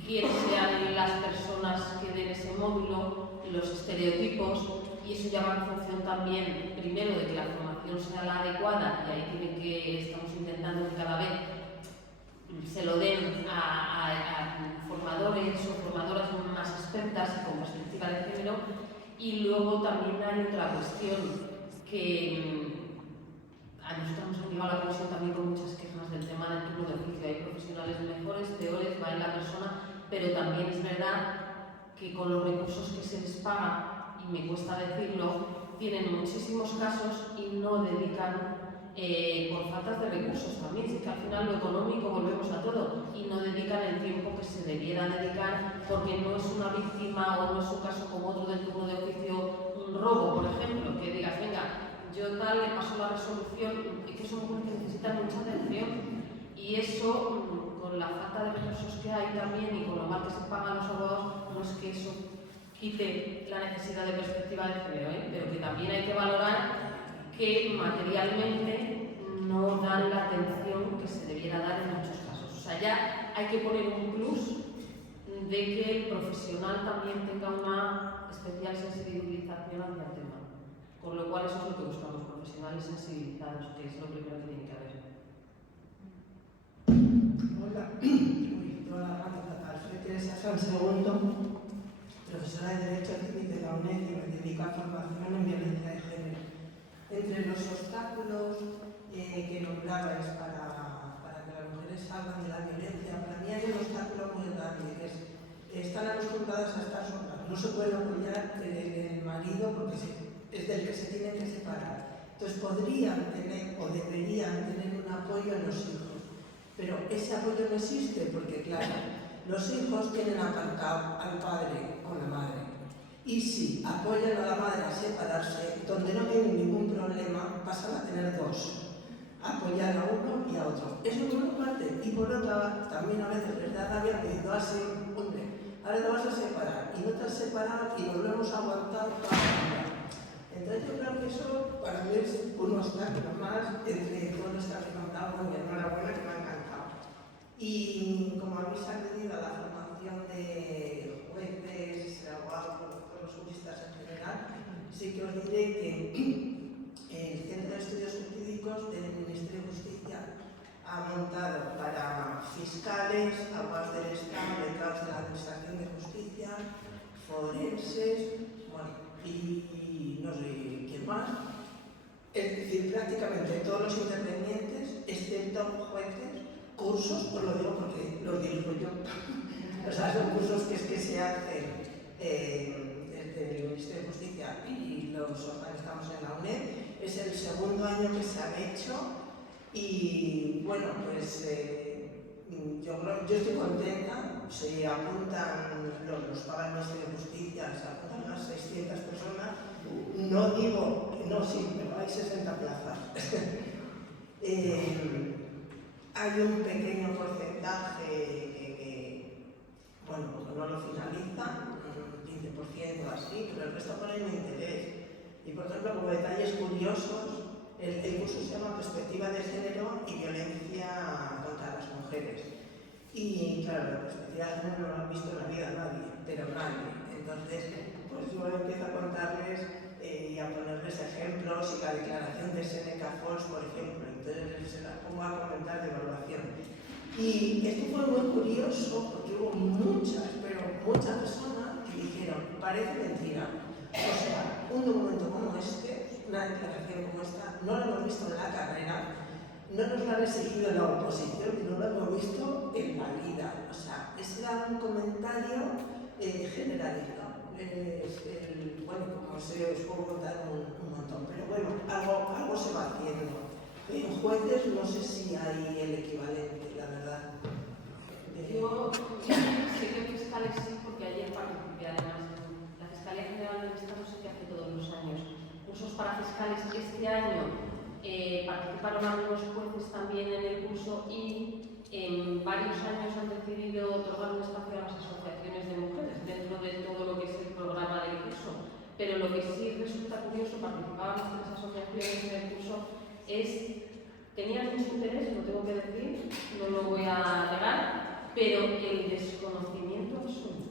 quiénes sean las personas que den ese módulo, los estereotipos, y eso ya va en función también, primero, de que la formación sea la adecuada, y ahí estamos intentando que cada vez se lo den a formadores o formadoras más expertas y con perspectiva de género. Y luego también hay otra cuestión que a nosotros nos ha llegado a la comisión también con muchas quejas del tema del turno de oficio. Hay profesionales mejores, peores, va en la persona, pero también es verdad que con los recursos que se les paga, y me cuesta decirlo, tienen muchísimos casos y no dedican, por faltas de recursos también, sí que al final lo económico volvemos a todo, y no dedican el tiempo que se debiera dedicar, porque no es una víctima o no es un caso como otro del turno de oficio, un robo, por ejemplo, que digas, venga, yo tal, le paso la resolución, es que son mujeres que necesitan mucha atención, y eso, con la falta de recursos que hay también y con lo mal que se pagan los abogados, no es que eso quite la necesidad de perspectiva de género, pero que también hay que valorar que materialmente no dan la atención que se debiera dar en muchos casos. O sea, ya hay que poner un plus de que el profesional también tenga una especial sensibilización hacia el tema. Con lo cual eso es lo que buscamos, profesionales sensibilizados, que es lo primero que tiene que haber. Hola, soy Teresa Sansegundo, profesora de Derecho Civil de la UNED y me dedico a formación en violencia de género. Entre los obstáculos que nombrabais para que las mujeres salgan de la violencia, para mí hay un obstáculo muy grande, que es están acostumbradas a estar solas. No se puede apoyar el marido porque es del que se tienen que separar. Entonces podrían tener o deberían tener un apoyo en los hijos. Pero ese apoyo no existe porque, claro, los hijos tienen apartado al padre o la madre. Y si apoyan a la madre a separarse, donde no tienen ningún problema, pasan a tener dos. Apoyar a uno y a otro. Eso por una parte. Y por otra, también a veces les da rabia que no así, hombre, ahora te vas a separar y no te has separado y nos lo hemos aguantado toda la vida. Entonces yo creo que eso para mí es un obstáculo más entre todo esto que he contado con mi enhorabuena, que me ha encantado. Y como habéis accedido a la formación de jueces, abogados, todos los juristas en general, sí que os diré que el Centro de Estudios Jurídicos del Ministerio de Justicia ha montado para fiscales, abogados del Estado, letrados de la Administración de Justicia, forenses, bueno, y no sé quién más. Es decir, prácticamente todos los intervenientes, excepto jueces, cursos, os lo digo porque los dirijo yo. O sea, son cursos que se hacen desde el Ministerio de Justicia y los organizamos en la UNED. Es el segundo año que se han hecho y bueno, pues yo estoy contenta. Se apuntan, los paga el Ministerio de Justicia, se apuntan unas 600 personas. No digo, no, sí, pero hay 60 plazas. Hay un pequeño porcentaje que bueno, pues no lo finaliza, un 15% así, pero el resto ponen interés. Y por ejemplo, como detalles curiosos, el curso se llama Perspectiva de Género y Violencia contra las Mujeres. Y claro, la perspectiva de género no lo han visto en la vida nadie, pero nadie. Entonces, pues yo empiezo a contarles y a ponerles ejemplos y la declaración de Seneca Falls, por ejemplo. Entonces se las pongo a comentar de evaluación. Y esto fue muy curioso porque hubo muchas personas que dijeron, parece mentira. O sea, un documento como este, una declaración como esta, no lo hemos visto en la carrera, no nos lo han exigido en la oposición y no lo hemos visto en la vida. O sea, ese era un comentario generalizado. Bueno, como sé, os puedo contar un montón, pero bueno, algo se va haciendo. En jueces no sé si hay el equivalente, la verdad. Yo sé que fiscales sí, porque ayer participé además. La Fiscalía General del Estado sí que hace todos los años cursos para fiscales. Este año participaron algunos jueces también en el curso y en varios años han decidido otorgar un espacio a las asociaciones de mujeres dentro de todo lo que es el programa del curso. Pero lo que sí resulta curioso, participaban las asociaciones en el curso, tenían mucho interés, lo tengo que decir, no lo voy a negar, pero el desconocimiento absoluto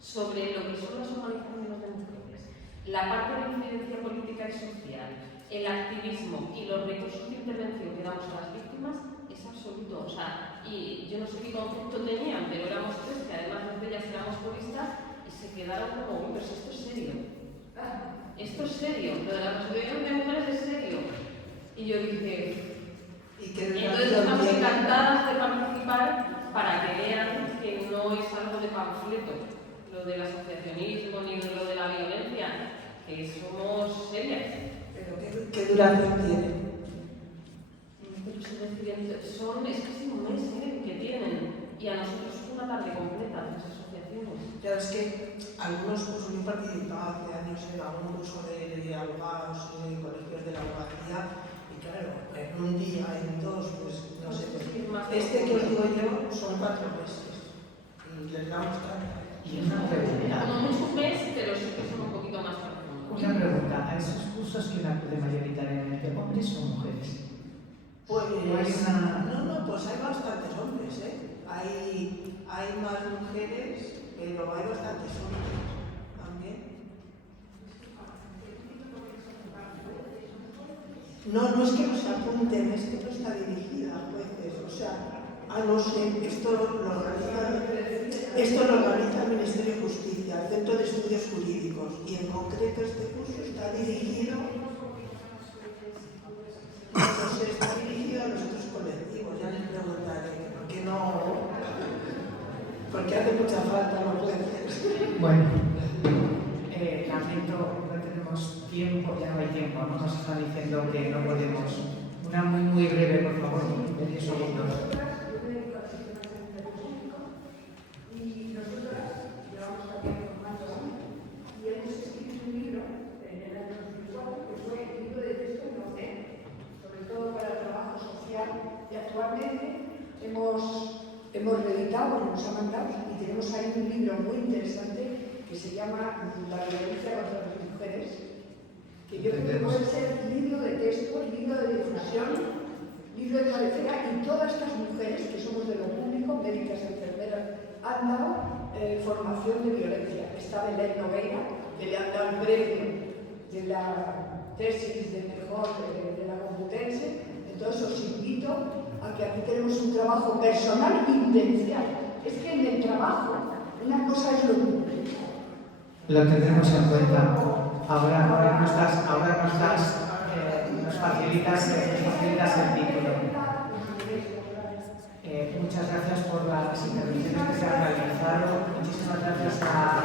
sobre lo que son las organizaciones de mujeres, la parte de incidencia política y social, el activismo y los recursos de intervención que damos a las víctimas es absoluto. O sea, y yo no sé qué concepto tenían, pero éramos tres, que además de ellas éramos juristas, y se quedaron como, uy, pero si esto es serio. Esto es serio, lo de la prostitución de mujeres es serio. Y yo dije, entonces estamos encantadas de participar para que vean que no es algo de panfleto, lo del asociacionismo ni lo de la violencia, que somos serias. ¿Pero qué duración tiene? Son, es casi un mes que tienen, y a nosotros una tarde completa las asociaciones. Claro, es que algunos cursos, yo participaba hace años en algún curso de abogados y de colegios de la abogacía, y claro, en un día, en dos, pues no sé, este que os digo yo son 4 meses, y les damos tanto. Y una pregunta. Como mucho un mes, pero sí que son un poquito más profundos. Una pregunta. ¿A esos cursos quién acude mayoritariamente? ¿Hombres o mujeres? Pues, Hay no, pues hay bastantes hombres, ¿eh? Hay más mujeres, pero hay bastantes hombres también. No es que no se apunten, es que no está dirigida a jueces, o sea, no sé, esto lo organiza el Ministerio de Justicia, el Centro de Estudios Jurídicos, y en concreto este curso está dirigido a los otros colectivos, ya les preguntaré, ¿por qué no? Porque hace mucha falta los jueces. Bueno, lamento, no tenemos tiempo, ya no hay tiempo, ¿no? Nos están diciendo que no podemos. Una muy breve, por favor, de 10 segundos. Y nosotras llevamos también formando y hemos escrito un libro en el año 2004 que fue el libro de texto inocente, sobre todo para el trabajo social, y actualmente hemos reeditado, nos ha mandado, y tenemos ahí un libro muy interesante que se llama La violencia contra las mujeres, que yo creo que puede ser libro de texto, libro de difusión, libro de cabecera, y todas estas mujeres que somos de lo público, médicas, enfermeras, han dado formación de violencia. Está Belén Nogueira, que le han dado el premio de la tesis de mejor de la Complutense. Entonces os invito a que aquí tenemos un trabajo personal y vivencial. Es que en el trabajo una cosa es lo público. Lo tendremos en cuenta. Ahora nos facilitas el título. Muchas gracias por las intervenciones que se han realizado. Muchísimas gracias a